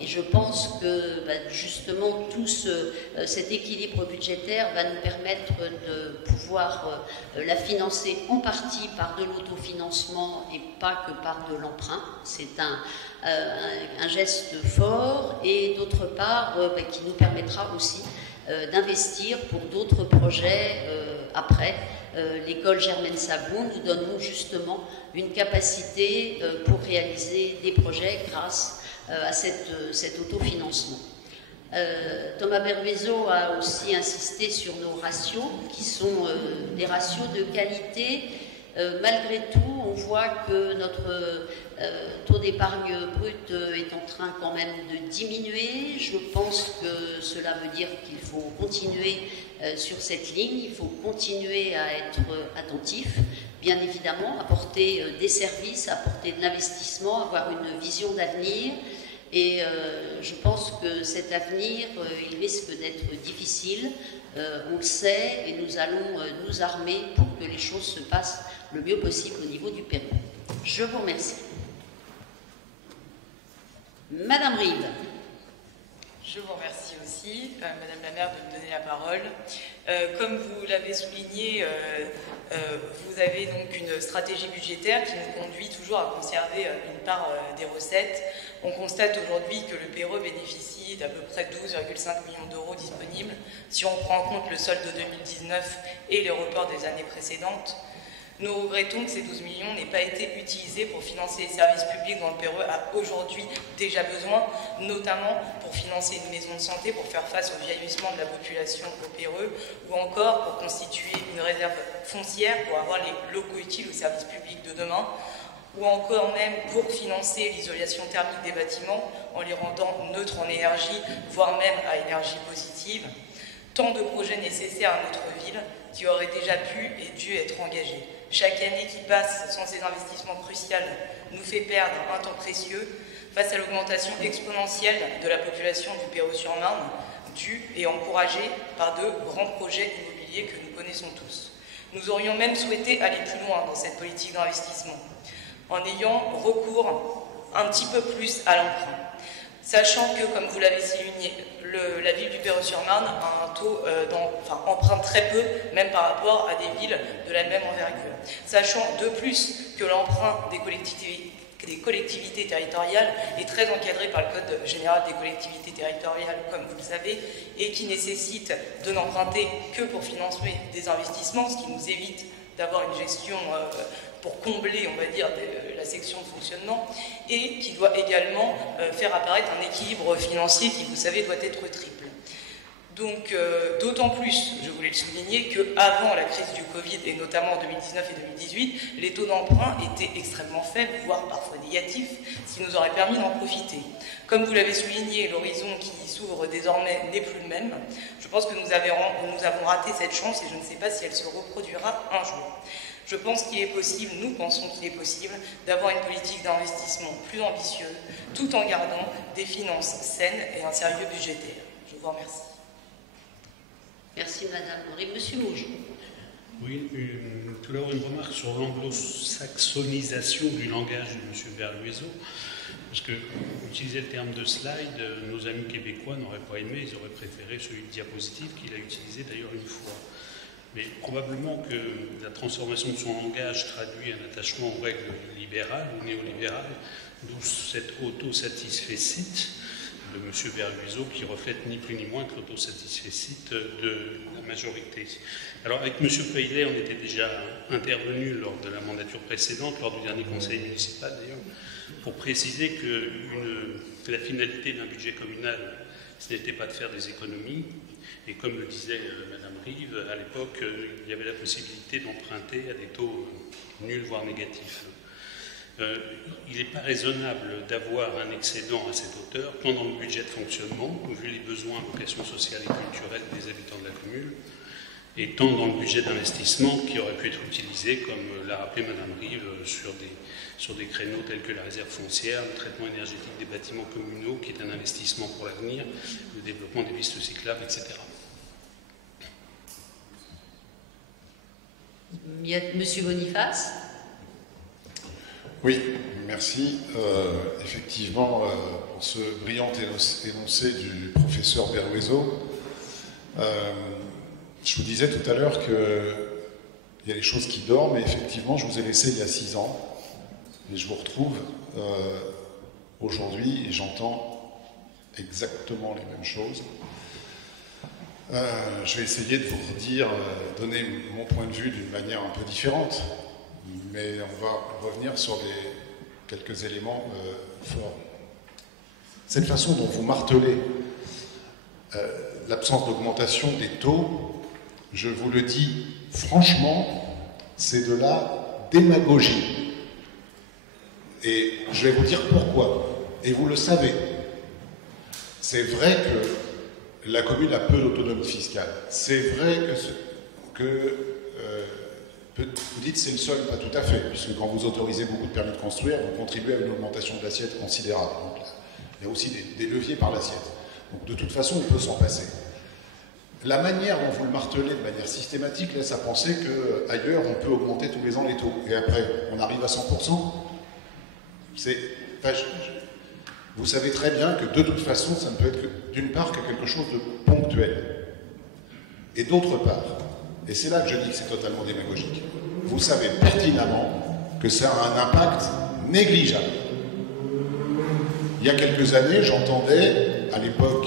et je pense que justement tout cet équilibre budgétaire va nous permettre de pouvoir la financer en partie par de l'autofinancement et pas que par de l'emprunt. C'est un geste fort, et d'autre part qui nous permettra aussi d'investir pour d'autres projets après. L'école Germaine Sablon nous donneront justement une capacité pour réaliser des projets grâce à cet autofinancement. Thomas Bermezo a aussi insisté sur nos ratios, qui sont des ratios de qualité. Malgré tout, on voit que notre taux d'épargne brute est en train quand même de diminuer. Je pense que cela veut dire qu'il faut continuer sur cette ligne, il faut continuer à être attentif, bien évidemment, apporter des services, apporter de l'investissement, avoir une vision d'avenir. Et je pense que cet avenir, il risque d'être difficile, on le sait, et nous allons nous armer pour que les choses se passent le mieux possible au niveau du Pérou. Je vous remercie. Madame Rive. Je vous remercie aussi, Madame la maire, de me donner la parole. Comme vous l'avez souligné, vous avez donc une stratégie budgétaire qui nous conduit toujours à conserver une part des recettes. On constate aujourd'hui que le Péreux bénéficie d'à peu près 12,5 millions d'euros disponibles si on prend en compte le solde de 2019 et les reports des années précédentes. Nous regrettons que ces 12 millions n'aient pas été utilisés pour financer les services publics dont le PRE a aujourd'hui déjà besoin, notamment pour financer une maison de santé, pour faire face au vieillissement de la population au PRE, ou encore pour constituer une réserve foncière pour avoir les locaux utiles aux services publics de demain, ou encore même pour financer l'isolation thermique des bâtiments en les rendant neutres en énergie, voire même à énergie positive. Tant de projets nécessaires à notre ville qui auraient déjà pu et dû être engagés. Chaque année qui passe sans ces investissements cruciaux nous fait perdre un temps précieux face à l'augmentation exponentielle de la population du Perreux-sur-Marne, due et encouragée par de grands projets immobiliers que nous connaissons tous. Nous aurions même souhaité aller plus loin dans cette politique d'investissement, en ayant recours un petit peu plus à l'emprunt. Sachant que, comme vous l'avez souligné, la ville du Perreux-sur-Marne a un taux emprunte très peu, même par rapport à des villes de la même envergure. Sachant de plus que l'emprunt des collectivités territoriales est très encadré par le Code général des collectivités territoriales, comme vous le savez, et qui nécessite de n'emprunter que pour financer des investissements, ce qui nous évite d'avoir une gestion pour combler, on va dire, la section de fonctionnement, et qui doit également faire apparaître un équilibre financier qui, vous savez, doit être triple. Donc, d'autant plus, je voulais le souligner, qu'avant la crise du Covid, et notamment en 2019 et 2018, les taux d'emprunt étaient extrêmement faibles, voire parfois négatifs, ce qui nous aurait permis d'en profiter. Comme vous l'avez souligné, l'horizon qui s'ouvre désormais n'est plus le même. Je pense que nous avons raté cette chance et je ne sais pas si elle se reproduira un jour. Je pense qu'il est possible, nous pensons qu'il est possible, d'avoir une politique d'investissement plus ambitieuse, tout en gardant des finances saines et un sérieux budgétaire. Je vous remercie. Merci Madame Henri. Monsieur Mouge. Oui, tout d'abord une remarque sur l'anglo-saxonisation du langage de M. Berluezo, parce que utiliser le terme de slide, nos amis québécois n'auraient pas aimé, ils auraient préféré celui de diapositive qu'il a utilisé d'ailleurs une fois. Mais probablement que la transformation de son langage traduit un attachement aux règles libérales ou néolibérales, d'où cet autosatisfecit de M. Berluezo qui reflète ni plus ni moins que l'autosatisfecit de la majorité. Alors avec M. Peylet, on était déjà intervenu lors de la mandature précédente, lors du dernier conseil municipal d'ailleurs, pour préciser que la finalité d'un budget communal, ce n'était pas de faire des économies, et comme le disait Mme Rive, à l'époque, il y avait la possibilité d'emprunter à des taux nuls, voire négatifs. Il n'est pas raisonnable d'avoir un excédent à cette hauteur, tant dans le budget de fonctionnement, vu les besoins, vocations sociales et culturelles des habitants de la commune, et tant dans le budget d'investissement qui aurait pu être utilisé, comme l'a rappelé Mme Rive, sur des créneaux tels que la réserve foncière, le traitement énergétique des bâtiments communaux, qui est un investissement pour l'avenir, le développement des pistes cyclables, etc. Monsieur Boniface. Oui, merci. Effectivement, pour ce brillant énoncé du professeur Berluezo, je vous disais tout à l'heure qu'il y a des choses qui dorment, et effectivement, je vous ai laissé il y a 6 ans, et je vous retrouve aujourd'hui, et j'entends exactement les mêmes choses. Je vais essayer de vous redire, donner mon point de vue d'une manière un peu différente, mais on va revenir sur quelques éléments forts. Cette façon dont vous martelez l'absence d'augmentation des taux, je vous le dis franchement, c'est de la démagogie. Et je vais vous dire pourquoi. Et vous le savez. C'est vrai que la commune a peu d'autonomie fiscale. C'est vrai que vous dites c'est le seul, pas tout à fait, puisque quand vous autorisez beaucoup de permis de construire, vous contribuez à une augmentation de l'assiette considérable. Donc, il y a aussi des leviers par l'assiette. Donc de toute façon, on peut s'en passer. La manière dont vous le martelez de manière systématique laisse à penser qu'ailleurs, on peut augmenter tous les ans les taux. Et après, on arrive à 100%. Vous savez très bien que de toute façon, ça ne peut être d'une part que quelque chose de ponctuel. Et d'autre part, et c'est là que je dis que c'est totalement démagogique, vous savez pertinemment que ça a un impact négligeable. Il y a quelques années, j'entendais, à l'époque,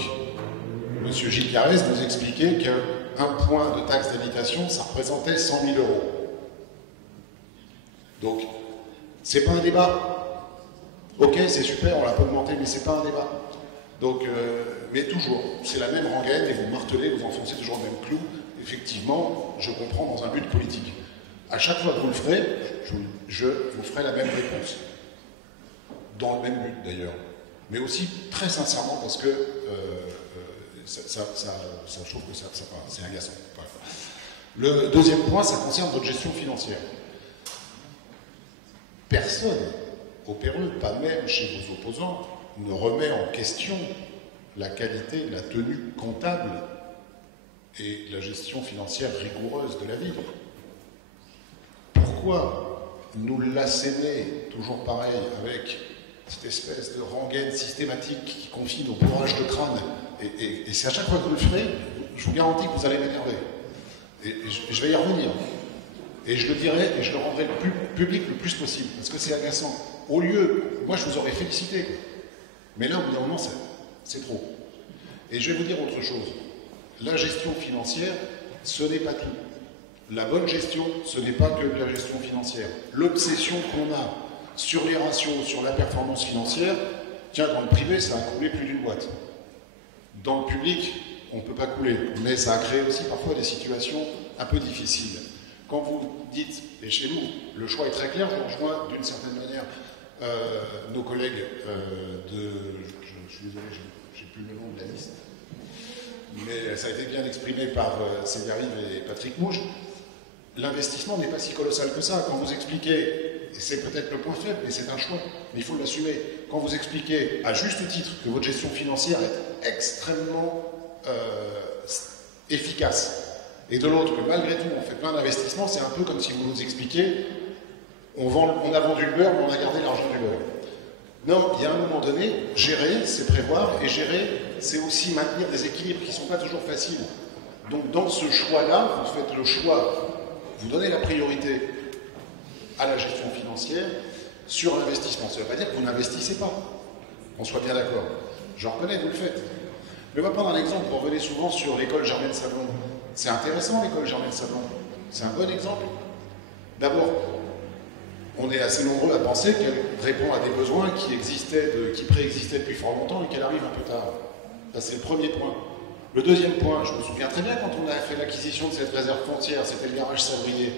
M. Gilles Carrez nous expliquer qu'un point de taxe d'habitation, ça représentait 100 000 €. Donc, c'est pas un débat. Ok, c'est super, on l'a pas augmenté, mais c'est pas un débat. Donc, mais toujours, c'est la même rengaine et vous martelez, vous enfoncez toujours le même clou. Effectivement, je comprends dans un but politique. À chaque fois que vous le ferez, je vous ferai la même réponse. Dans le même but d'ailleurs. Mais aussi très sincèrement parce que je trouve que c'est agaçant. Voilà. Le deuxième point, ça concerne votre gestion financière. Personne, au Péreux, pas même chez vos opposants, ne remet en question la qualité de la tenue comptable et la gestion financière rigoureuse de la ville. Pourquoi nous l'asséner, toujours pareil, avec cette espèce de rengaine systématique qui confine au bourrage de crâne, et c'est à chaque fois que vous le ferez, je vous garantis que vous allez m'énerver. Et je vais y revenir. Et je le dirai et je le rendrai public le plus possible, parce que c'est agaçant. Au lieu, moi je vous aurais félicité, quoi. Mais là, au bout d'un moment, c'est trop. Et je vais vous dire autre chose. La gestion financière, ce n'est pas tout. La bonne gestion, ce n'est pas que de la gestion financière. L'obsession qu'on a sur les ratios, sur la performance financière, tiens, dans le privé, ça a coulé plus d'une boîte. Dans le public, on ne peut pas couler, mais ça a créé aussi parfois des situations un peu difficiles. Quand vous dites, et chez nous, le choix est très clair, je rejoins d'une certaine manière nos collègues je suis désolé, j'ai plus le nom de la liste, mais ça a été bien exprimé par Célia Rive et Patrick Mouche. L'investissement n'est pas si colossal que ça. Quand vous expliquez, et c'est peut-être le point faible, mais c'est un choix, mais il faut l'assumer, quand vous expliquez à juste titre que votre gestion financière est extrêmement efficace, et de l'autre que malgré tout on fait plein d'investissements, c'est un peu comme si vous nous expliquiez on a vendu le beurre, mais on a gardé l'argent du beurre. Non, il y a un moment donné, gérer, c'est prévoir, et gérer, c'est aussi maintenir des équilibres qui ne sont pas toujours faciles. Donc dans ce choix-là, vous faites le choix, vous donnez la priorité à la gestion financière sur l'investissement. Ça ne veut pas dire que vous n'investissez pas, qu'on soit bien d'accord. Je reconnais, vous le faites. Mais on va prendre un exemple, vous revenez souvent sur l'école Germaine Sablon. C'est intéressant l'école Germaine Sablon, c'est un bon exemple. D'abord, on est assez nombreux à penser qu'elle répond à des besoins qui préexistaient depuis fort longtemps et qu'elle arrive un peu tard. Ça, c'est le premier point. Le deuxième point, je me souviens très bien quand on a fait l'acquisition de cette réserve foncière, c'était le garage Savrier.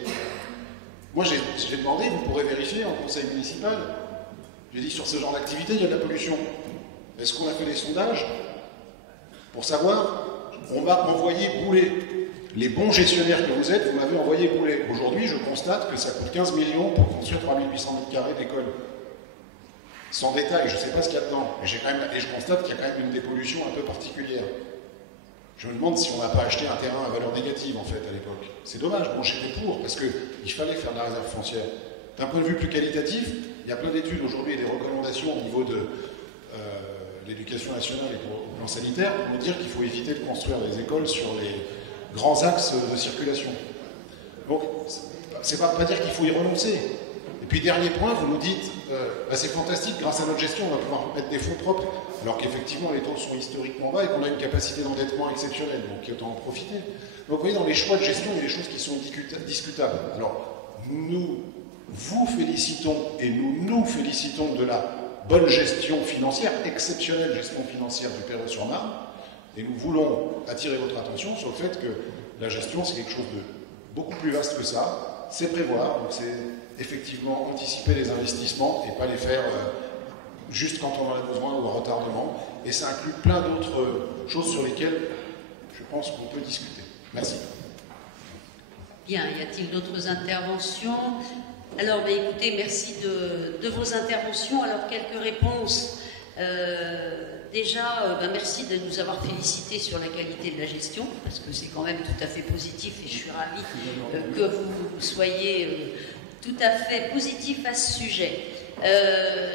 Moi, j'ai demandé, vous pourrez vérifier en conseil municipal, j'ai dit sur ce genre d'activité, il y a de la pollution. Est-ce qu'on a fait des sondages pour savoir? On m'a envoyé bouler. Les bons gestionnaires que vous êtes, vous m'avez envoyé bouler. Aujourd'hui, je constate que ça coûte 15 millions pour construire 3800 mètres carrés d'école. Sans détail, je ne sais pas ce qu'il y a dedans. Et je constate qu'il y a quand même une dépollution un peu particulière. Je me demande si on n'a pas acheté un terrain à valeur négative, en fait, à l'époque. C'est dommage, bon, j'étais pour, parce qu'il fallait faire de la réserve foncière. D'un point de vue plus qualitatif, il y a plein d'études aujourd'hui et des recommandations au niveau de l'éducation nationale et pour le plan sanitaire pour nous dire qu'il faut éviter de construire des écoles sur les grands axes de circulation. Donc, c'est pas dire qu'il faut y renoncer. Et puis, dernier point, vous nous dites, c'est fantastique, grâce à notre gestion, on va pouvoir mettre des fonds propres, alors qu'effectivement, les taux sont historiquement bas et qu'on a une capacité d'endettement exceptionnelle, donc autant en profiter. Donc, vous voyez, dans les choix de gestion, il y a des choses qui sont discutables. Alors, nous vous félicitons et nous félicitons de la bonne gestion financière, exceptionnelle gestion financière du Péreux-sur-Marne, et nous voulons attirer votre attention sur le fait que la gestion, c'est quelque chose de beaucoup plus vaste que ça. C'est prévoir, donc c'est effectivement anticiper les investissements et pas les faire juste quand on en a besoin ou à retardement. Et ça inclut plein d'autres choses sur lesquelles je pense qu'on peut discuter. Merci. Bien, y a-t-il d'autres interventions? Alors, écoutez, merci de vos interventions. Alors, quelques réponses. Déjà, merci de nous avoir félicités sur la qualité de la gestion, parce que c'est quand même tout à fait positif et je suis ravie que vous soyez tout à fait positif à ce sujet.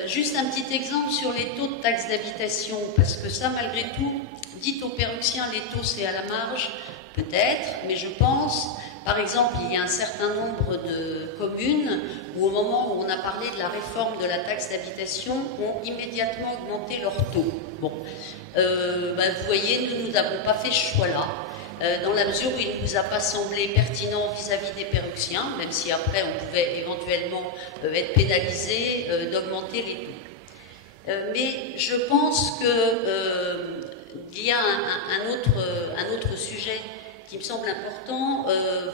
Juste un petit exemple sur les taux de taxes d'habitation, parce que ça, malgré tout, dites aux Péruxiens, les taux c'est à la marge, peut-être, mais je pense... Par exemple, il y a un certain nombre de communes où, au moment où on a parlé de la réforme de la taxe d'habitation, ont immédiatement augmenté leurs taux. Bon, vous voyez, nous n'avons pas fait ce choix-là. dans la mesure où il ne nous a pas semblé pertinent vis-à-vis des Pérussiens, même si après on pouvait éventuellement être pénalisé, d'augmenter les taux. Mais je pense qu'il y a un autre sujet qui me semble important.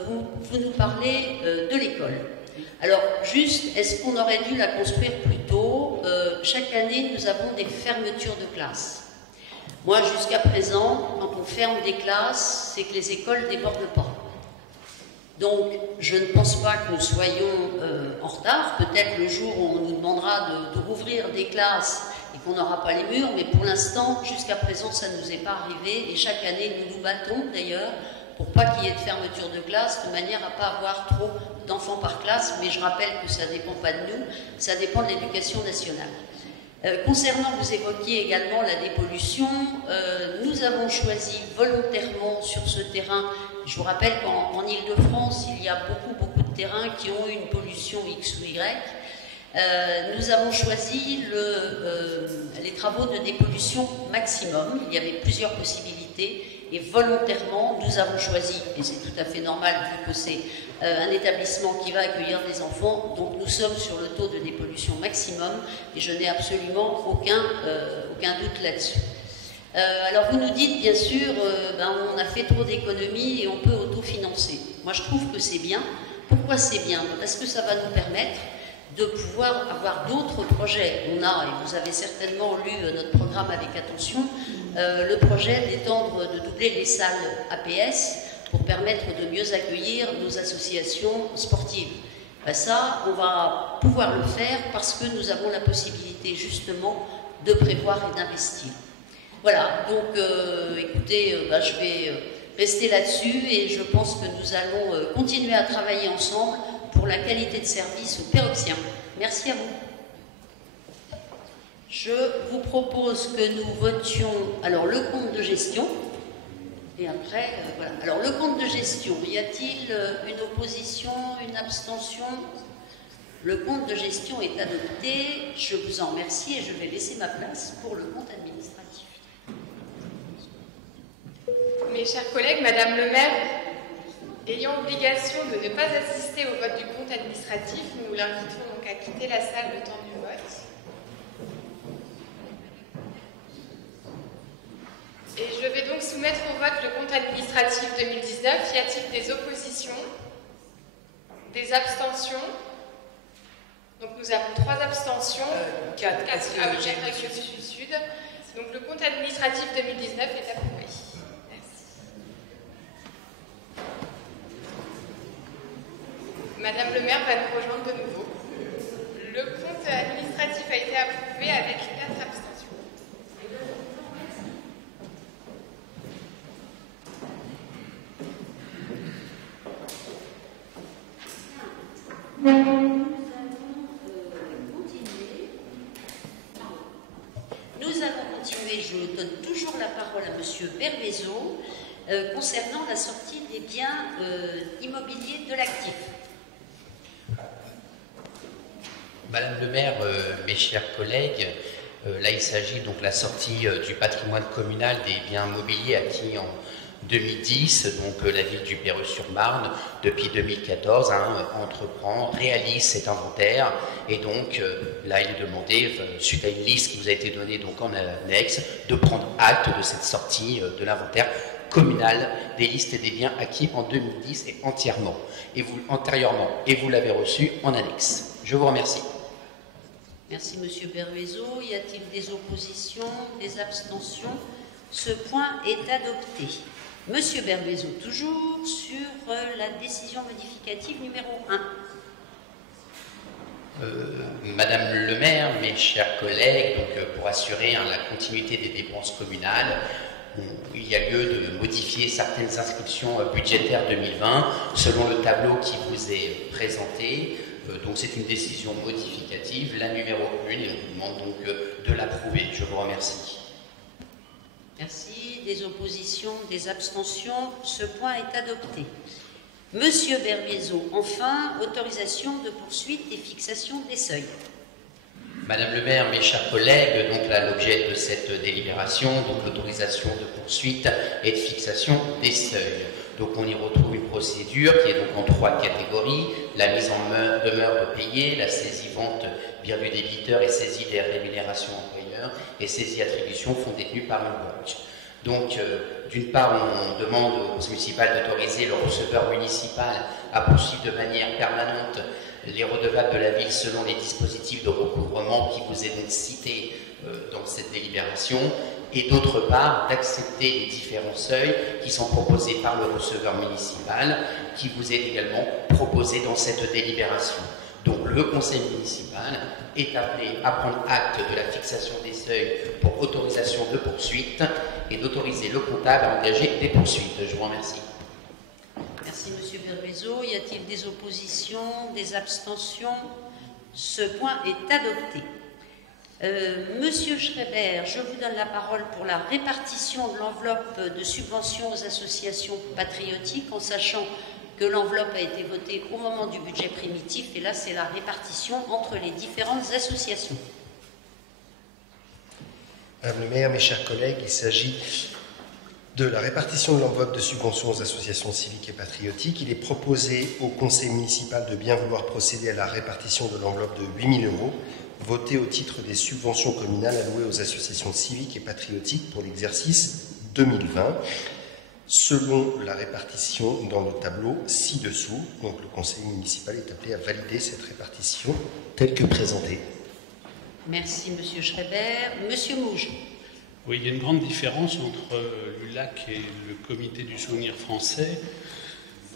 Vous nous parlez de l'école. Alors, juste, est-ce qu'on aurait dû la construire plus tôt? Chaque année, nous avons des fermetures de classes. Moi, jusqu'à présent, quand on ferme des classes, c'est que les écoles ne débordent pas. Donc, je ne pense pas que nous soyons en retard. Peut-être le jour où on nous demandera de rouvrir des classes et qu'on n'aura pas les murs, mais pour l'instant, jusqu'à présent, ça ne nous est pas arrivé. Et chaque année, nous nous battons d'ailleurs pour pas qu'il y ait de fermeture de classe, de manière à ne pas avoir trop d'enfants par classe. Mais je rappelle que ça ne dépend pas de nous, ça dépend de l'éducation nationale. Concernant, vous évoquiez également la dépollution, nous avons choisi volontairement sur ce terrain, je vous rappelle qu'en Île-de-France, il y a beaucoup de terrains qui ont une pollution X ou Y. Nous avons choisi les travaux de dépollution maximum, il y avait plusieurs possibilités. Et volontairement, nous avons choisi, et c'est tout à fait normal vu que c'est un établissement qui va accueillir des enfants, donc nous sommes sur le taux de dépollution maximum et je n'ai absolument aucun doute là-dessus. Alors vous nous dites bien sûr, on a fait trop d'économies et on peut autofinancer. Moi je trouve que c'est bien. Pourquoi c'est bien? Parce que ça va nous permettre de pouvoir avoir d'autres projets. On a, et vous avez certainement lu notre programme avec attention, le projet de doubler les salles APS pour permettre de mieux accueillir nos associations sportives. Ça, on va pouvoir le faire parce que nous avons la possibilité justement de prévoir et d'investir. Voilà, donc écoutez, je vais rester là-dessus et je pense que nous allons continuer à travailler ensemble pour la qualité de service aux Pérussiens. Merci à vous. Je vous propose que nous votions alors le compte de gestion. Et après, voilà. Alors le compte de gestion, y a-t-il une opposition, une abstention? Le compte de gestion est adopté. Je vous en remercie et je vais laisser ma place pour le compte administratif. Mes chers collègues, Madame le maire, ayant obligation de ne pas assister au vote du compte administratif, nous l'invitons donc à quitter la salle le temps du vote. Et je vais donc soumettre au vote le compte administratif 2019. Y a-t-il des oppositions? Des abstentions? Donc nous avons 3 abstentions. 4 avec le Sud. Donc le compte administratif 2019 est approuvé. Madame le maire va nous rejoindre de nouveau. Le compte administratif a été approuvé avec 4 abstentions. Nous allons continuer, je donne toujours la parole à Monsieur Bervezo, concernant la sortie des biens immobiliers de l'actif. Madame le maire, mes chers collègues, là il s'agit donc de la sortie du patrimoine communal des biens mobiliers acquis en 2010, donc la ville du Perreux-sur-Marne, depuis 2014, réalise cet inventaire et donc là il est demandé, suite à une liste qui vous a été donnée donc en annexe, de prendre acte de cette sortie de l'inventaire communal des listes des biens acquis en 2010 et antérieurement, et vous l'avez reçu en annexe. Je vous remercie. Merci Monsieur Bervezo. Y a-t-il des oppositions, des abstentions? Ce point est adopté. Monsieur Bervezo, toujours sur la décision modificative numéro 1. Madame le maire, mes chers collègues, donc, pour assurer la continuité des dépenses communales, il y a lieu de modifier certaines inscriptions budgétaires 2020 selon le tableau qui vous est présenté. Donc c'est une décision modificative, la numéro 1, et on vous demande donc de l'approuver. Je vous remercie. Merci. Des oppositions, des abstentions, ce point est adopté. Monsieur Bervezo, enfin, autorisation de poursuite et fixation des seuils. Madame le maire, mes chers collègues, donc là l'objet de cette délibération, donc l'autorisation de poursuite et de fixation des seuils. Donc on y retrouve une procédure qui est donc en 3 catégories: la mise en demeure de payer, la saisie-vente bien du débiteur et saisie des rémunérations employeurs et saisie-attribution fonds détenus par une banque. Donc, d'une part, on demande au conseil municipal d'autoriser le receveur municipal à poursuivre de manière permanente les redevables de la ville selon les dispositifs de recouvrement qui vous est donc cité dans cette délibération, et d'autre part, d'accepter les différents seuils qui sont proposés par le receveur municipal, qui vous est également proposé dans cette délibération. Donc, le conseil municipal est appelé à prendre acte de la fixation des seuils pour autorisation de poursuite et d'autoriser le comptable à engager des poursuites. Je vous remercie. Merci, Monsieur Berbezo. Y a-t-il des oppositions, des abstentions? Ce point est adopté. Monsieur Schreiber, je vous donne la parole pour la répartition de l'enveloppe de subventions aux associations patriotiques, en sachant que l'enveloppe a été votée au moment du budget primitif, et là c'est la répartition entre les différentes associations. Madame le maire, mes chers collègues, il s'agit de la répartition de l'enveloppe de subventions aux associations civiques et patriotiques. Il est proposé au conseil municipal de bien vouloir procéder à la répartition de l'enveloppe de 8 000 € votée au titre des subventions communales allouées aux associations civiques et patriotiques pour l'exercice 2020, selon la répartition dans le tableau ci-dessous. Donc le conseil municipal est appelé à valider cette répartition telle que présentée. Merci, Monsieur Schreiber. Monsieur Mouge. Oui, il y a une grande différence entre l'ULAC et le Comité du Souvenir Français.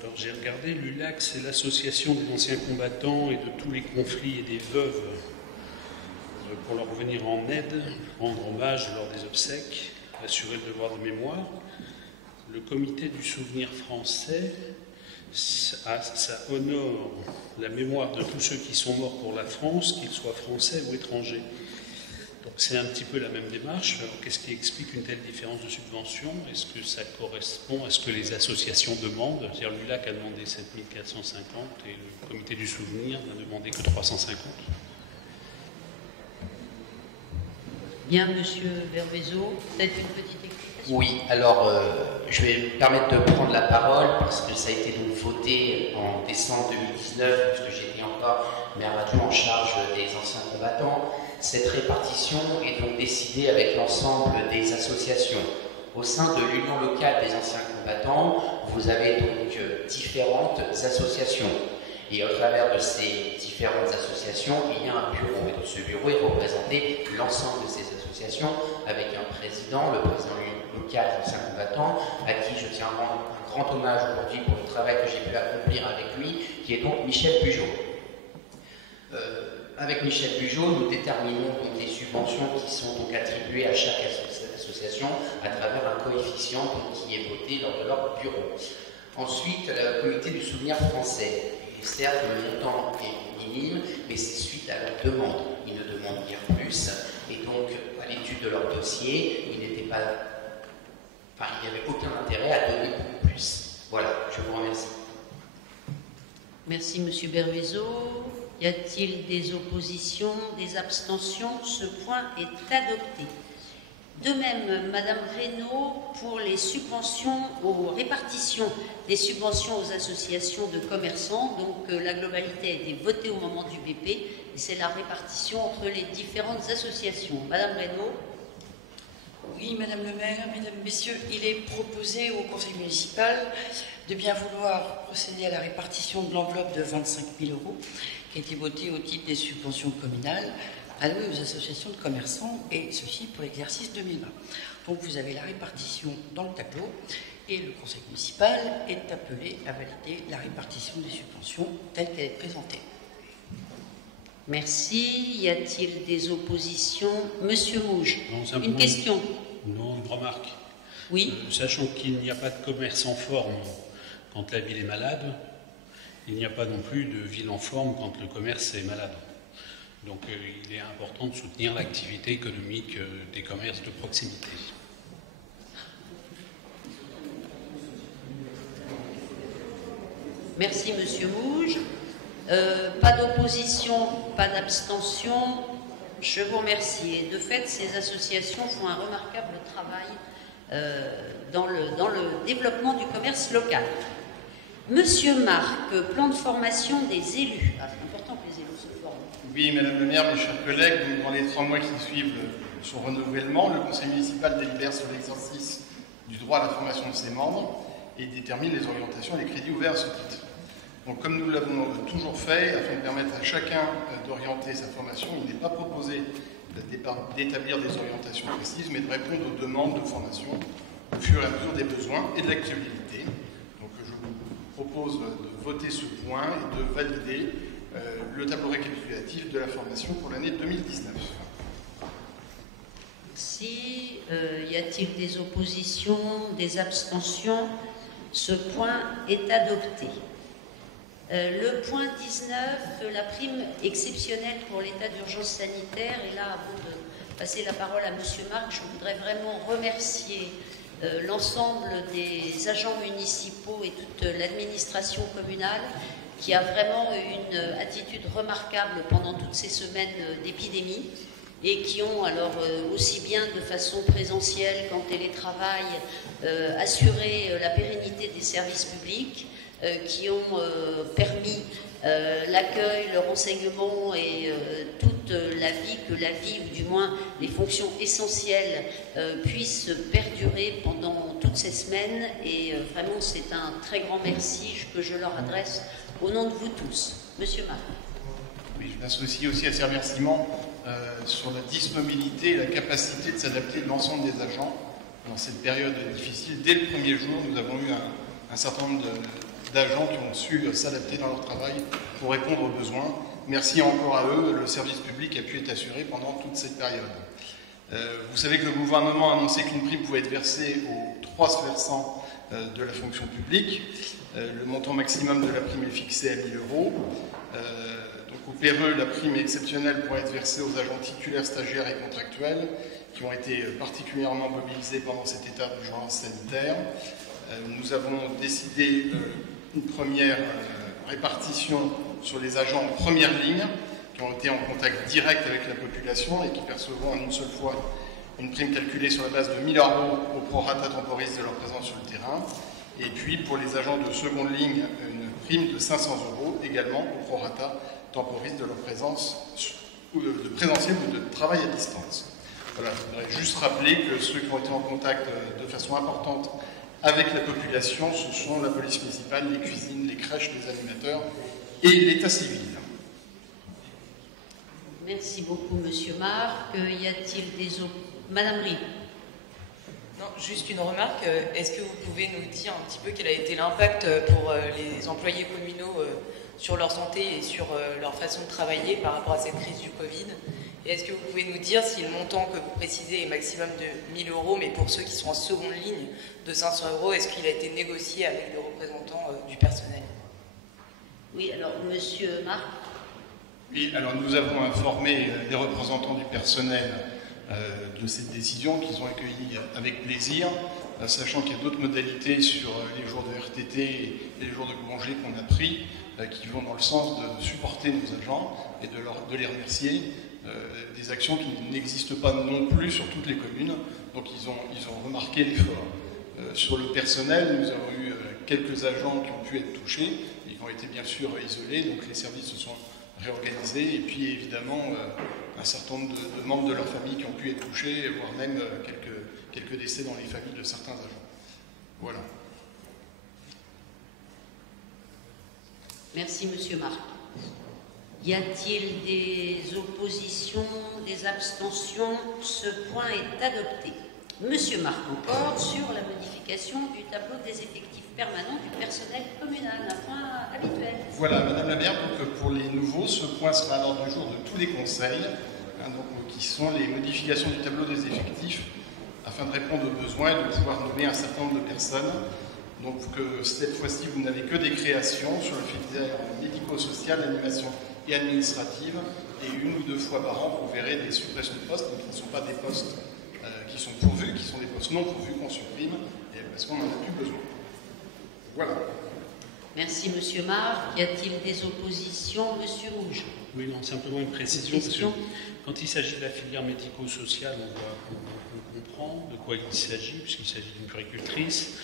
Alors j'ai regardé, l'ULAC c'est l'association des anciens combattants et de tous les conflits et des veuves pour leur venir en aide, rendre hommage lors des obsèques, assurer le devoir de mémoire. Le Comité du Souvenir Français, ça honore la mémoire de tous ceux qui sont morts pour la France, qu'ils soient français ou étrangers. Donc c'est un petit peu la même démarche. Qu'est-ce qui explique une telle différence de subvention? Est-ce que ça correspond à ce que les associations demandent? C'est-à-dire l'ULAC a demandé 7 450 et le Comité du Souvenir n'a demandé que 350. Bien, Monsieur Berbezo, peut-être une petite explication? Oui, alors je vais me permettre de prendre la parole parce que ça a été donc voté en décembre 2019, puisque j'étais encore maire adjoint en charge des anciens combattants. Cette répartition est donc décidée avec l'ensemble des associations. Au sein de l'Union locale des anciens combattants, vous avez donc différentes associations. Et au travers de ces différentes associations, il y a un bureau. Et donc ce bureau est représenté l'ensemble de ces associations avec un président, le président local des anciens combattants, à qui je tiens à rendre un grand hommage aujourd'hui pour le travail que j'ai pu accomplir avec lui, qui est donc Michel Bugeaud. Avec Michel Bugeaud, nous déterminons donc les subventions qui sont donc attribuées à chaque association à travers un coefficient donc, qui est voté lors de leur bureau. Ensuite, le Comité du Souvenir Français. Et certes, le montant est minime, mais c'est suite à leur demande. Ils ne demandent rien plus. Et donc, à l'étude de leur dossier, il n'y avait aucun intérêt à donner beaucoup plus. Voilà, je vous remercie. Merci, Monsieur Berbezo. Y a-t-il des oppositions, des abstentions? Ce point est adopté. De même, Madame Reynaud, pour les subventions, aux répartitions des subventions aux associations de commerçants, donc la globalité a été votée au moment du BP, et c'est la répartition entre les différentes associations. Madame Reynaud. Oui, Madame le maire, Mesdames, Messieurs, il est proposé au conseil municipal de bien vouloir procéder à la répartition de l'enveloppe de 25 000 € qui a été votée au titre des subventions communales allouées aux associations de commerçants, et ceci pour l'exercice 2020. Donc vous avez la répartition dans le tableau, et le conseil municipal est appelé à valider la répartition des subventions telle qu'elle est présentée. Merci. Y a-t-il des oppositions? Monsieur Mouge, une question. Non, une remarque. Oui. Sachant qu'il n'y a pas de commerce en forme quand la ville est malade, il n'y a pas non plus de ville en forme quand le commerce est malade. Donc il est important de soutenir l'activité économique des commerces de proximité. Merci, Monsieur Mouge. Pas d'opposition, pas d'abstention. Je vous remercie. Et de fait, ces associations font un remarquable travail dans le développement du commerce local. Monsieur Marc, plan de formation des élus. Ah, c'est important que les élus se forment. Oui, Madame le maire, mes chers collègues, donc dans les 3 mois qui suivent son renouvellement, le conseil municipal délibère sur l'exercice du droit à la formation de ses membres et détermine les orientations et les crédits ouverts à ce titre. Donc, comme nous l'avons toujours fait, afin de permettre à chacun d'orienter sa formation, il n'est pas proposé d'établir des orientations précises, mais de répondre aux demandes de formation au fur et à mesure des besoins et de l'actualité. Donc, je vous propose de voter ce point et de valider le tableau récapitulatif de la formation pour l'année 2019. Merci. Y a-t-il des oppositions, des abstentions? Ce point est adopté. Le point 19, la prime exceptionnelle pour l'état d'urgence sanitaire. Et là, avant de passer la parole à Monsieur Marc, je voudrais vraiment remercier l'ensemble des agents municipaux et toute l'administration communale qui a vraiment eu une attitude remarquable pendant toutes ces semaines d'épidémie et qui ont alors aussi bien de façon présentielle qu'en télétravail assuré la pérennité des services publics, qui ont permis l'accueil, le renseignement et toute la vie, ou du moins les fonctions essentielles puissent perdurer pendant toutes ces semaines. Et vraiment, c'est un très grand merci que je leur adresse au nom de vous tous. Monsieur Marc. Oui, je m'associe aussi à ces remerciements sur la disponibilité et la capacité de s'adapter de l'ensemble des agents dans cette période difficile. Dès le premier jour, nous avons eu un certain nombre d'agents qui ont su s'adapter dans leur travail pour répondre aux besoins. Merci encore à eux, le service public a pu être assuré pendant toute cette période. Vous savez que le gouvernement a annoncé qu'une prime pouvait être versée aux 3 versants de la fonction publique. Le montant maximum de la prime est fixé à 1 000 €. Donc au PRE, la prime exceptionnelle pourrait être versée aux agents titulaires, stagiaires et contractuels qui ont été particulièrement mobilisés pendant cet état d'urgence sanitaire. Nous avons décidé une première répartition sur les agents en première ligne qui ont été en contact direct avec la population et qui percevront en une seule fois une prime calculée sur la base de 1 000 € au prorata temporis de leur présence sur le terrain. Et puis pour les agents de seconde ligne, une prime de 500 € également au prorata temporis de leur présence ou de présentiel ou de travail à distance. Voilà, je voudrais juste rappeler que ceux qui ont été en contact de façon importante avec la population, ce sont la police municipale, les cuisines, les crèches, les animateurs et l'état civil. Merci beaucoup, Monsieur Marc. Y a-t-il des Madame Rie. Non, juste une remarque. Est-ce que vous pouvez nous dire un petit peu quel a été l'impact pour les employés communaux sur leur santé et sur leur façon de travailler par rapport à cette crise du Covid? Et est-ce que vous pouvez nous dire si le montant que vous précisez est maximum de 1 000 €, mais pour ceux qui sont en seconde ligne de 500 €, est-ce qu'il a été négocié avec les représentants du personnel? Oui, alors Monsieur Marc. Oui, alors nous avons informé les représentants du personnel de cette décision qu'ils ont accueillie avec plaisir, sachant qu'il y a d'autres modalités sur les jours de RTT et les jours de congé qu'on a pris qui vont dans le sens de supporter nos agents et de les remercier. Des actions qui n'existent pas non plus sur toutes les communes, donc ils ont remarqué l'effort. Sur le personnel, nous avons eu quelques agents qui ont pu être touchés, ils ont été bien sûr isolés, donc les services se sont réorganisés, et puis évidemment un certain nombre de membres de leur famille qui ont pu être touchés, voire même quelques décès dans les familles de certains agents. Voilà. Merci Monsieur Marc. Y a-t-il des oppositions, des abstentions? Ce point est adopté. Monsieur Marc encore sur la modification du tableau des effectifs permanents du personnel communal, un point habituel. Voilà, Madame la maire, donc pour les nouveaux, ce point sera à l'ordre du jour de tous les conseils, qui sont les modifications du tableau des effectifs afin de répondre aux besoins et de pouvoir nommer un certain nombre de personnes. Donc cette fois-ci, vous n'avez que des créations sur le filière médico-social, animation et administrative, et 1 ou 2 fois par an, vous verrez des suppressions de postes, donc qui ne sont pas des postes qui sont pourvus, qui sont des postes non pourvus qu'on supprime, parce qu'on n'en a plus besoin. Voilà. Merci, Monsieur Marc. Y a-t-il des oppositions, Monsieur Rouge? Oui, non, simplement une précision, parce que quand il s'agit de la filière médico-sociale, on comprend de quoi il s'agit, puisqu'il s'agit d'une puéricultrice.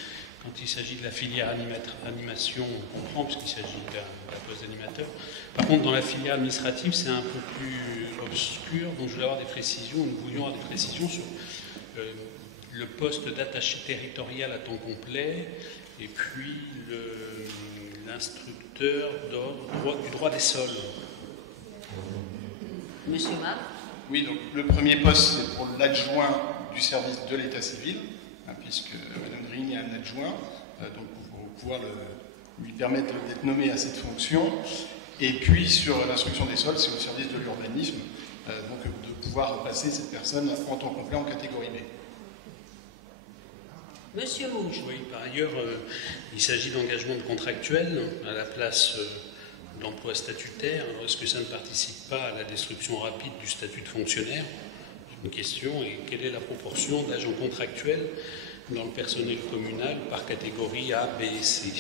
Quand il s'agit de la filière animation, on comprend, puisqu'il s'agit d'un poste d'animateur. Par contre, dans la filière administrative, c'est un peu plus obscur, donc je voulais avoir des précisions, nous voulions avoir des précisions sur le poste d'attaché territorial à temps complet, et puis l'instructeur du droit des sols. Monsieur Marc? Oui, donc le premier poste, c'est pour l'adjoint du service de l'état civil, puisque Mme Green est un adjoint, donc pour pouvoir lui permettre d'être nommé à cette fonction. Et puis sur l'instruction des sols, c'est au service de l'urbanisme, donc de pouvoir passer cette personne en temps complet en catégorie B. Monsieur Rouge. Oui, par ailleurs, il s'agit d'engagement de contractuel à la place d'emploi statutaire. Alors, est-ce que ça ne participe pas à la destruction rapide du statut de fonctionnaire? Une question, et quelle est la proportion d'agents contractuels dans le personnel communal par catégorie A, B et C?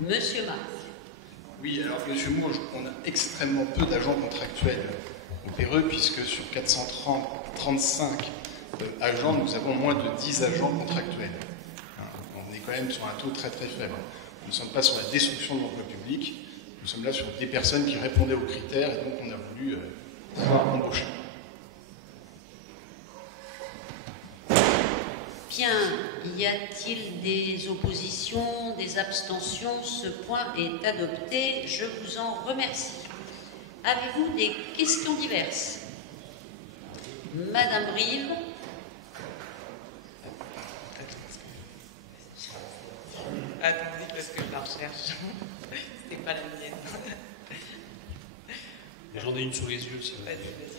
Monsieur Marc. Oui, alors Monsieur Mourge, on a extrêmement peu d'agents contractuels au PRE, puisque sur 435 agents, nous avons moins de 10 agents contractuels. On est quand même sur un taux très très faible. Nous ne sommes pas sur la destruction de l'emploi public, nous sommes là sur des personnes qui répondaient aux critères, et donc on a voulu embaucher. Bien, y a-t-il des oppositions, des abstentions? Ce point est adopté. Je vous en remercie. Avez-vous des questions diverses? Madame Brive. Attendez, parce que je la recherche. C'était pas la mienne. J'en ai une sous les yeux. Vas-y,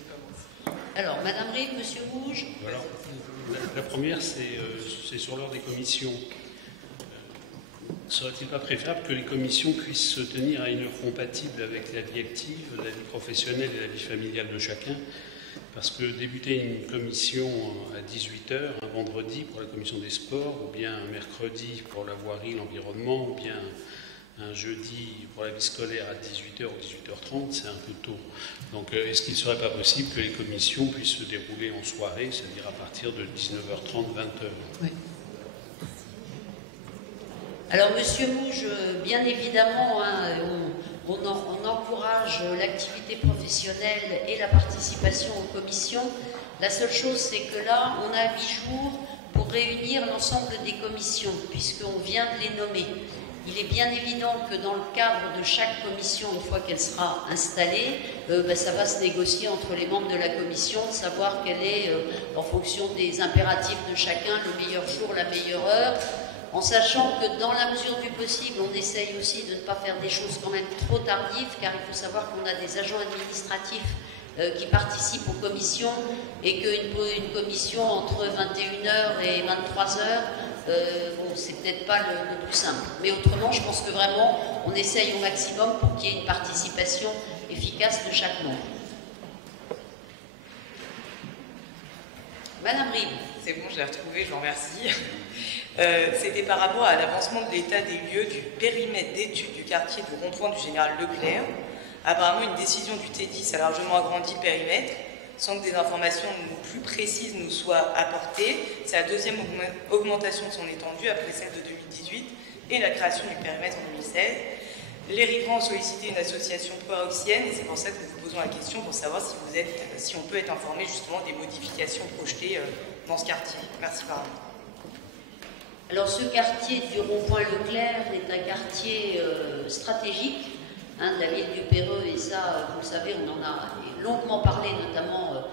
commence. Alors, Madame Brive, Monsieur Rouge. Alors, la première, c'est sur l'ordre des commissions. Serait-il pas préférable que les commissions puissent se tenir à une heure compatible avec la vie active, la vie professionnelle et la vie familiale de chacun? Parce que débuter une commission à 18h, un vendredi pour la commission des sports, ou bien un mercredi pour la voirie, l'environnement, ou bien un jeudi pour la vie scolaire à 18h ou 18h30, c'est un peu tôt. Donc est-ce qu'il ne serait pas possible que les commissions puissent se dérouler en soirée, c'est-à-dire à partir de 19h30, 20h? Oui. Alors, Monsieur Mouge, bien évidemment, on encourage l'activité professionnelle et la participation aux commissions. La seule chose, c'est que là, on a 8 jours pour réunir l'ensemble des commissions, puisqu'on vient de les nommer. Il est bien évident que dans le cadre de chaque commission, une fois qu'elle sera installée, ça va se négocier entre les membres de la commission, de savoir quel est, en fonction des impératifs de chacun, le meilleur jour, la meilleure heure, en sachant que dans la mesure du possible, on essaye aussi de ne pas faire des choses quand même trop tardives, car il faut savoir qu'on a des agents administratifs qui participent aux commissions, et qu'une commission entre 21h et 23h, c'est peut-être pas le plus simple. Mais autrement, je pense que vraiment, on essaye au maximum pour qu'il y ait une participation efficace de chaque membre. Madame Rive. C'est bon, je l'ai retrouvé, je vous remercie. C'était par rapport à l'avancement de l'état des lieux du périmètre d'études du quartier du rond-point du Général Leclerc. Apparemment, une décision du T10 a largement agrandi le périmètre, sans que des informations plus précises nous soient apportées. C'est la deuxième augmentation de son étendue après celle de 2018 et la création du périmètre en 2016. Les riverains ont sollicité une association pro-haussienne, et c'est pour ça que nous vous posons la question pour savoir si on peut être informé justement des modifications projetées dans ce quartier. Merci par avance. Alors, ce quartier du rond-point Leclerc est un quartier stratégique de la ville du Péreux, et ça, vous le savez, on en a longuement parlé, notamment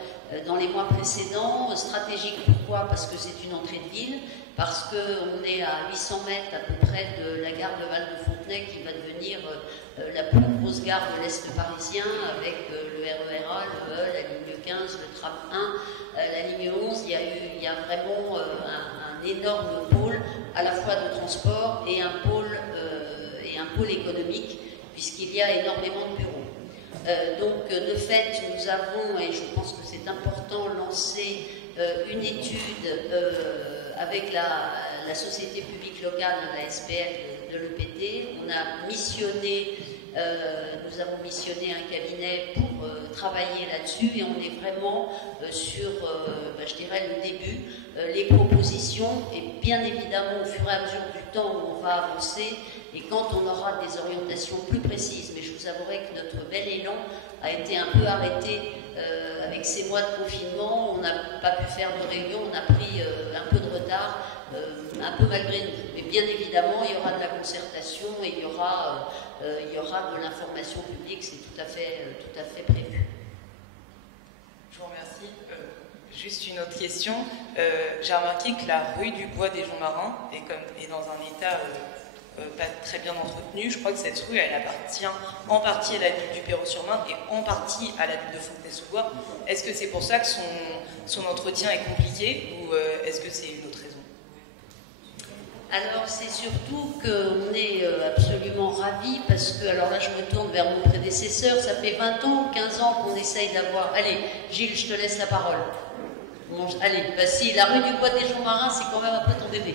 dans les mois précédents. Stratégique, pourquoi? Parce que c'est une entrée de ville, parce qu'on est à 800 mètres à peu près de la gare de Val-de-Fontenay, qui va devenir la plus grosse gare de l'Est parisien, avec le RER A, le E, la ligne 15, le tram 1, la ligne 11. Il y a vraiment un énorme pôle, à la fois de transport et un pôle économique, puisqu'il y a énormément de bureaux. Donc, de fait, nous avons, et je pense que c'est important, lancé une étude avec la la société publique locale, la SPL de l'EPT. On a missionné, nous avons missionné un cabinet pour travailler là-dessus et on est vraiment sur, je dirais, le début, les propositions et bien évidemment au fur et à mesure du temps où on va avancer et quand on aura des orientations plus précises. Mais je vous avouerai que notre bel élan a été un peu arrêté avec ces mois de confinement. On n'a pas pu faire de réunion, on a pris un peu de retard, un peu malgré nous. Mais bien évidemment, il y aura de la concertation et il y aura de l'information publique, c'est tout à fait prévu. Je vous remercie. Juste une autre question. J'ai remarqué que la rue du Bois des Joncs Marins est dans un état pas très bien entretenu. Je crois que cette rue, elle appartient en partie à la ville du Perrot-sur-Marne et en partie à la ville de Fontenay-sous-Bois. Est-ce que c'est pour ça que son entretien est compliqué ou est-ce que c'est une autre raison? Alors c'est surtout qu'on est absolument ravis parce que, alors là je me tourne vers mon prédécesseur, ça fait 20 ans, 15 ans qu'on essaye d'avoir... Allez, Gilles, je te laisse la parole. Allez, si, la rue du Bois des Joncs Marins, c'est quand même un peu ton bébé.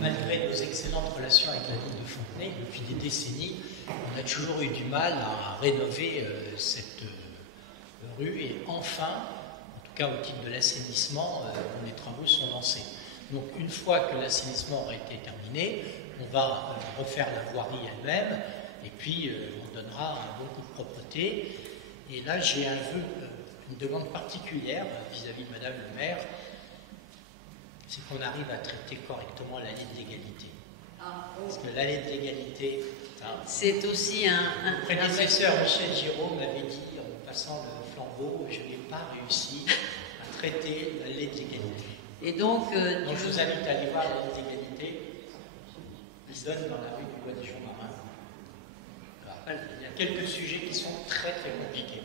Malgré nos excellentes relations avec la ville de Fontenay, depuis des décennies, on a toujours eu du mal à rénover cette rue et enfin, en tout cas au titre de l'assainissement, les travaux sont lancés. Donc une fois que l'assainissement aura été terminé, on va refaire la voirie elle-même et puis on donnera un bon coup de propreté. Et là j'ai une demande particulière vis-à-vis de Madame le maire, c'est qu'on arrive à traiter correctement l'allée de l'égalité. Parce que l'allée de l'égalité, c'est aussi un prédécesseur Michel Giraud m'avait dit en passant le flambeau, je n'ai pas réussi à traiter l'allée de l'égalité. Et donc, je vous invite à aller voir l'allée de l'égalité. Il donne dans la rue du Bois des Joncs Marins. Alors, il y a quelques sujets qui sont très très compliqués.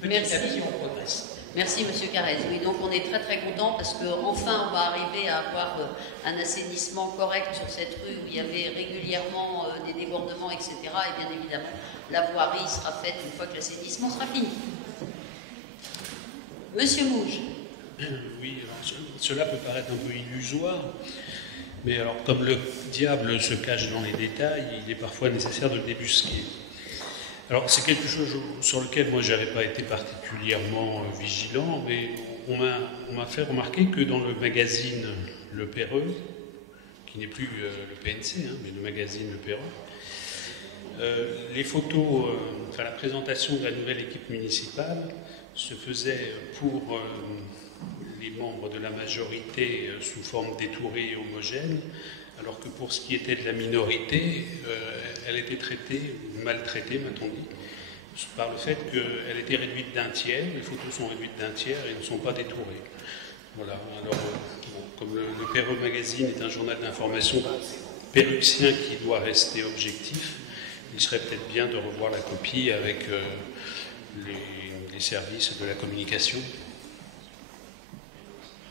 Petit à petit, on progresse. Merci Monsieur Carrez. Oui, donc on est très très content parce qu'enfin on va arriver à avoir un assainissement correct sur cette rue où il y avait régulièrement des débordements, etc. Et bien évidemment, la voirie sera faite une fois que l'assainissement sera fini. Monsieur Mouge. Oui, alors, cela peut paraître un peu illusoire, mais alors comme le diable se cache dans les détails, il est parfois nécessaire de le débusquer. Alors c'est quelque chose sur lequel moi j'avais pas été particulièrement vigilant, mais on m'a fait remarquer que dans le magazine Le Perreux, qui n'est plus le PNC, mais le magazine Le Perreux, les photos, la présentation de la nouvelle équipe municipale se faisait pour les membres de la majorité sous forme détourée et homogène, alors que pour ce qui était de la minorité, elle était traitée, maltraitée, m'a-t-on dit, par le fait qu'elle était réduite d'un tiers, les photos sont réduites d'un tiers et ne sont pas détourées. Voilà, alors, comme le Perreux Magazine est un journal d'information perruxien qui doit rester objectif, il serait peut-être bien de revoir la copie avec les services de la communication.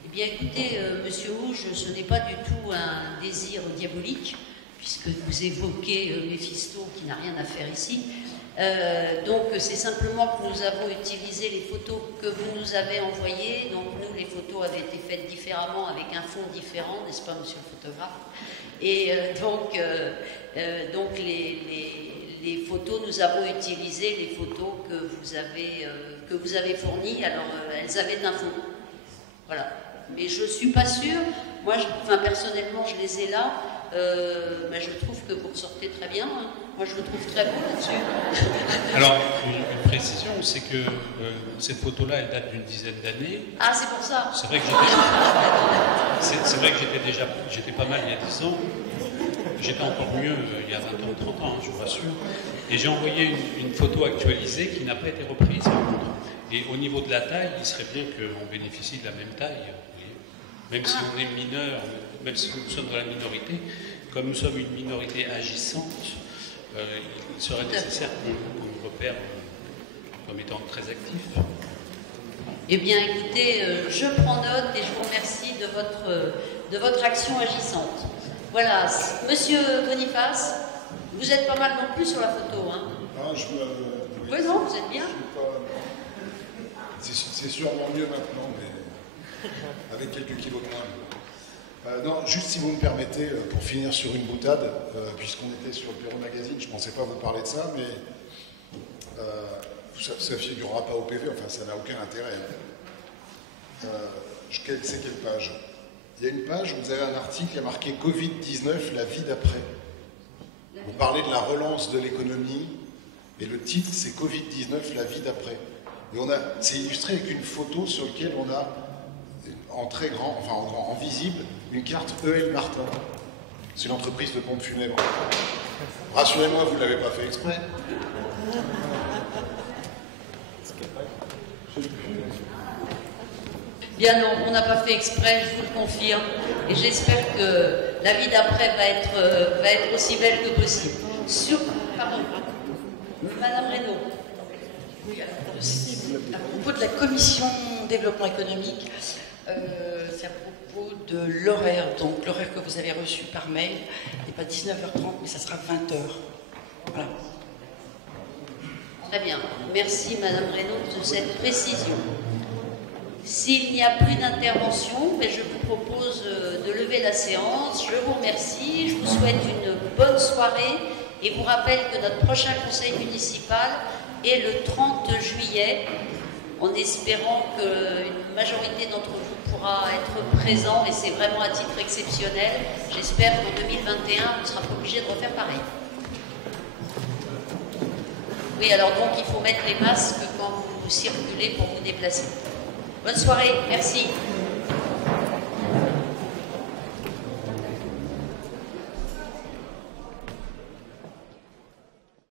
Eh bien écoutez, Monsieur Mouge, ce n'est pas du tout un désir diabolique, puisque vous évoquez Méphisto qui n'a rien à faire ici. Donc c'est simplement que nous avons utilisé les photos que vous nous avez envoyées. Donc nous, les photos avaient été faites différemment, avec un fond différent, n'est-ce pas, Monsieur le photographe? Et donc les photos, nous avons utilisé les photos que vous avez fournies. Alors elles avaient un fond. Voilà. Mais je ne suis pas sûre, moi, personnellement, je les ai là, mais je trouve que vous ressortez très bien. Hein. Moi, je vous trouve très beau là-dessus. Alors, une précision, c'est que cette photo-là, elle date d'une dizaine d'années. Ah, c'est pour ça. C'est vrai que j'étais pas mal il y a 10 ans. J'étais encore mieux il y a 20 ans, 30 ans, je vous rassure. Et j'ai envoyé une photo actualisée qui n'a pas été reprise. Et au niveau de la taille, il serait bien qu'on bénéficie de la même taille. Même si on est mineur, même si nous sommes dans la minorité, comme nous sommes une minorité agissante, il serait nécessaire qu'on nous repère comme étant très actifs. Eh bien, écoutez, je prends note et je vous remercie de votre action agissante. Voilà, Monsieur Boniface, vous êtes pas mal non plus sur la photo, hein? Non, oui, non, vous êtes bien. C'est sûrement mieux maintenant, mais avec quelques kilos de moins. Non, juste si vous me permettez, pour finir sur une boutade, puisqu'on était sur le Perrault Magazine, je ne pensais pas vous parler de ça, mais ça ne figurera pas au PV, enfin ça n'a aucun intérêt. C'est quelle page? Il y a une page où vous avez un article qui a marqué Covid-19, la vie d'après. Vous parlez de la relance de l'économie, et le titre c'est Covid-19, la vie d'après. Et c'est illustré avec une photo sur laquelle on a, en très grand, enfin en visible, une carte E.L. Martin. C'est l'entreprise de pompes funèbres. Rassurez-moi, vous ne l'avez pas fait exprès. Bien non, on n'a pas fait exprès, je vous le confirme. Et j'espère que la vie d'après va être aussi belle que possible. Pardon, Madame Reynaud. Oui, alors, à propos de la commission développement économique, c'est à propos de l'horaire. Donc l'horaire que vous avez reçu par mail n'est pas 19h30, mais ça sera 20h. Voilà. Très bien. Merci Madame Reynaud de cette précision. S'il n'y a plus d'intervention, je vous propose de lever la séance. Je vous remercie, je vous souhaite une bonne soirée et vous rappelle que notre prochain conseil municipal est le 30 juillet, en espérant qu'une majorité d'entre vous pourra être présent, et c'est vraiment à titre exceptionnel. J'espère qu'en 2021, on ne sera pas obligé de refaire pareil. Oui, alors donc il faut mettre les masques quand vous circulez pour vous déplacer. Bonne soirée, merci.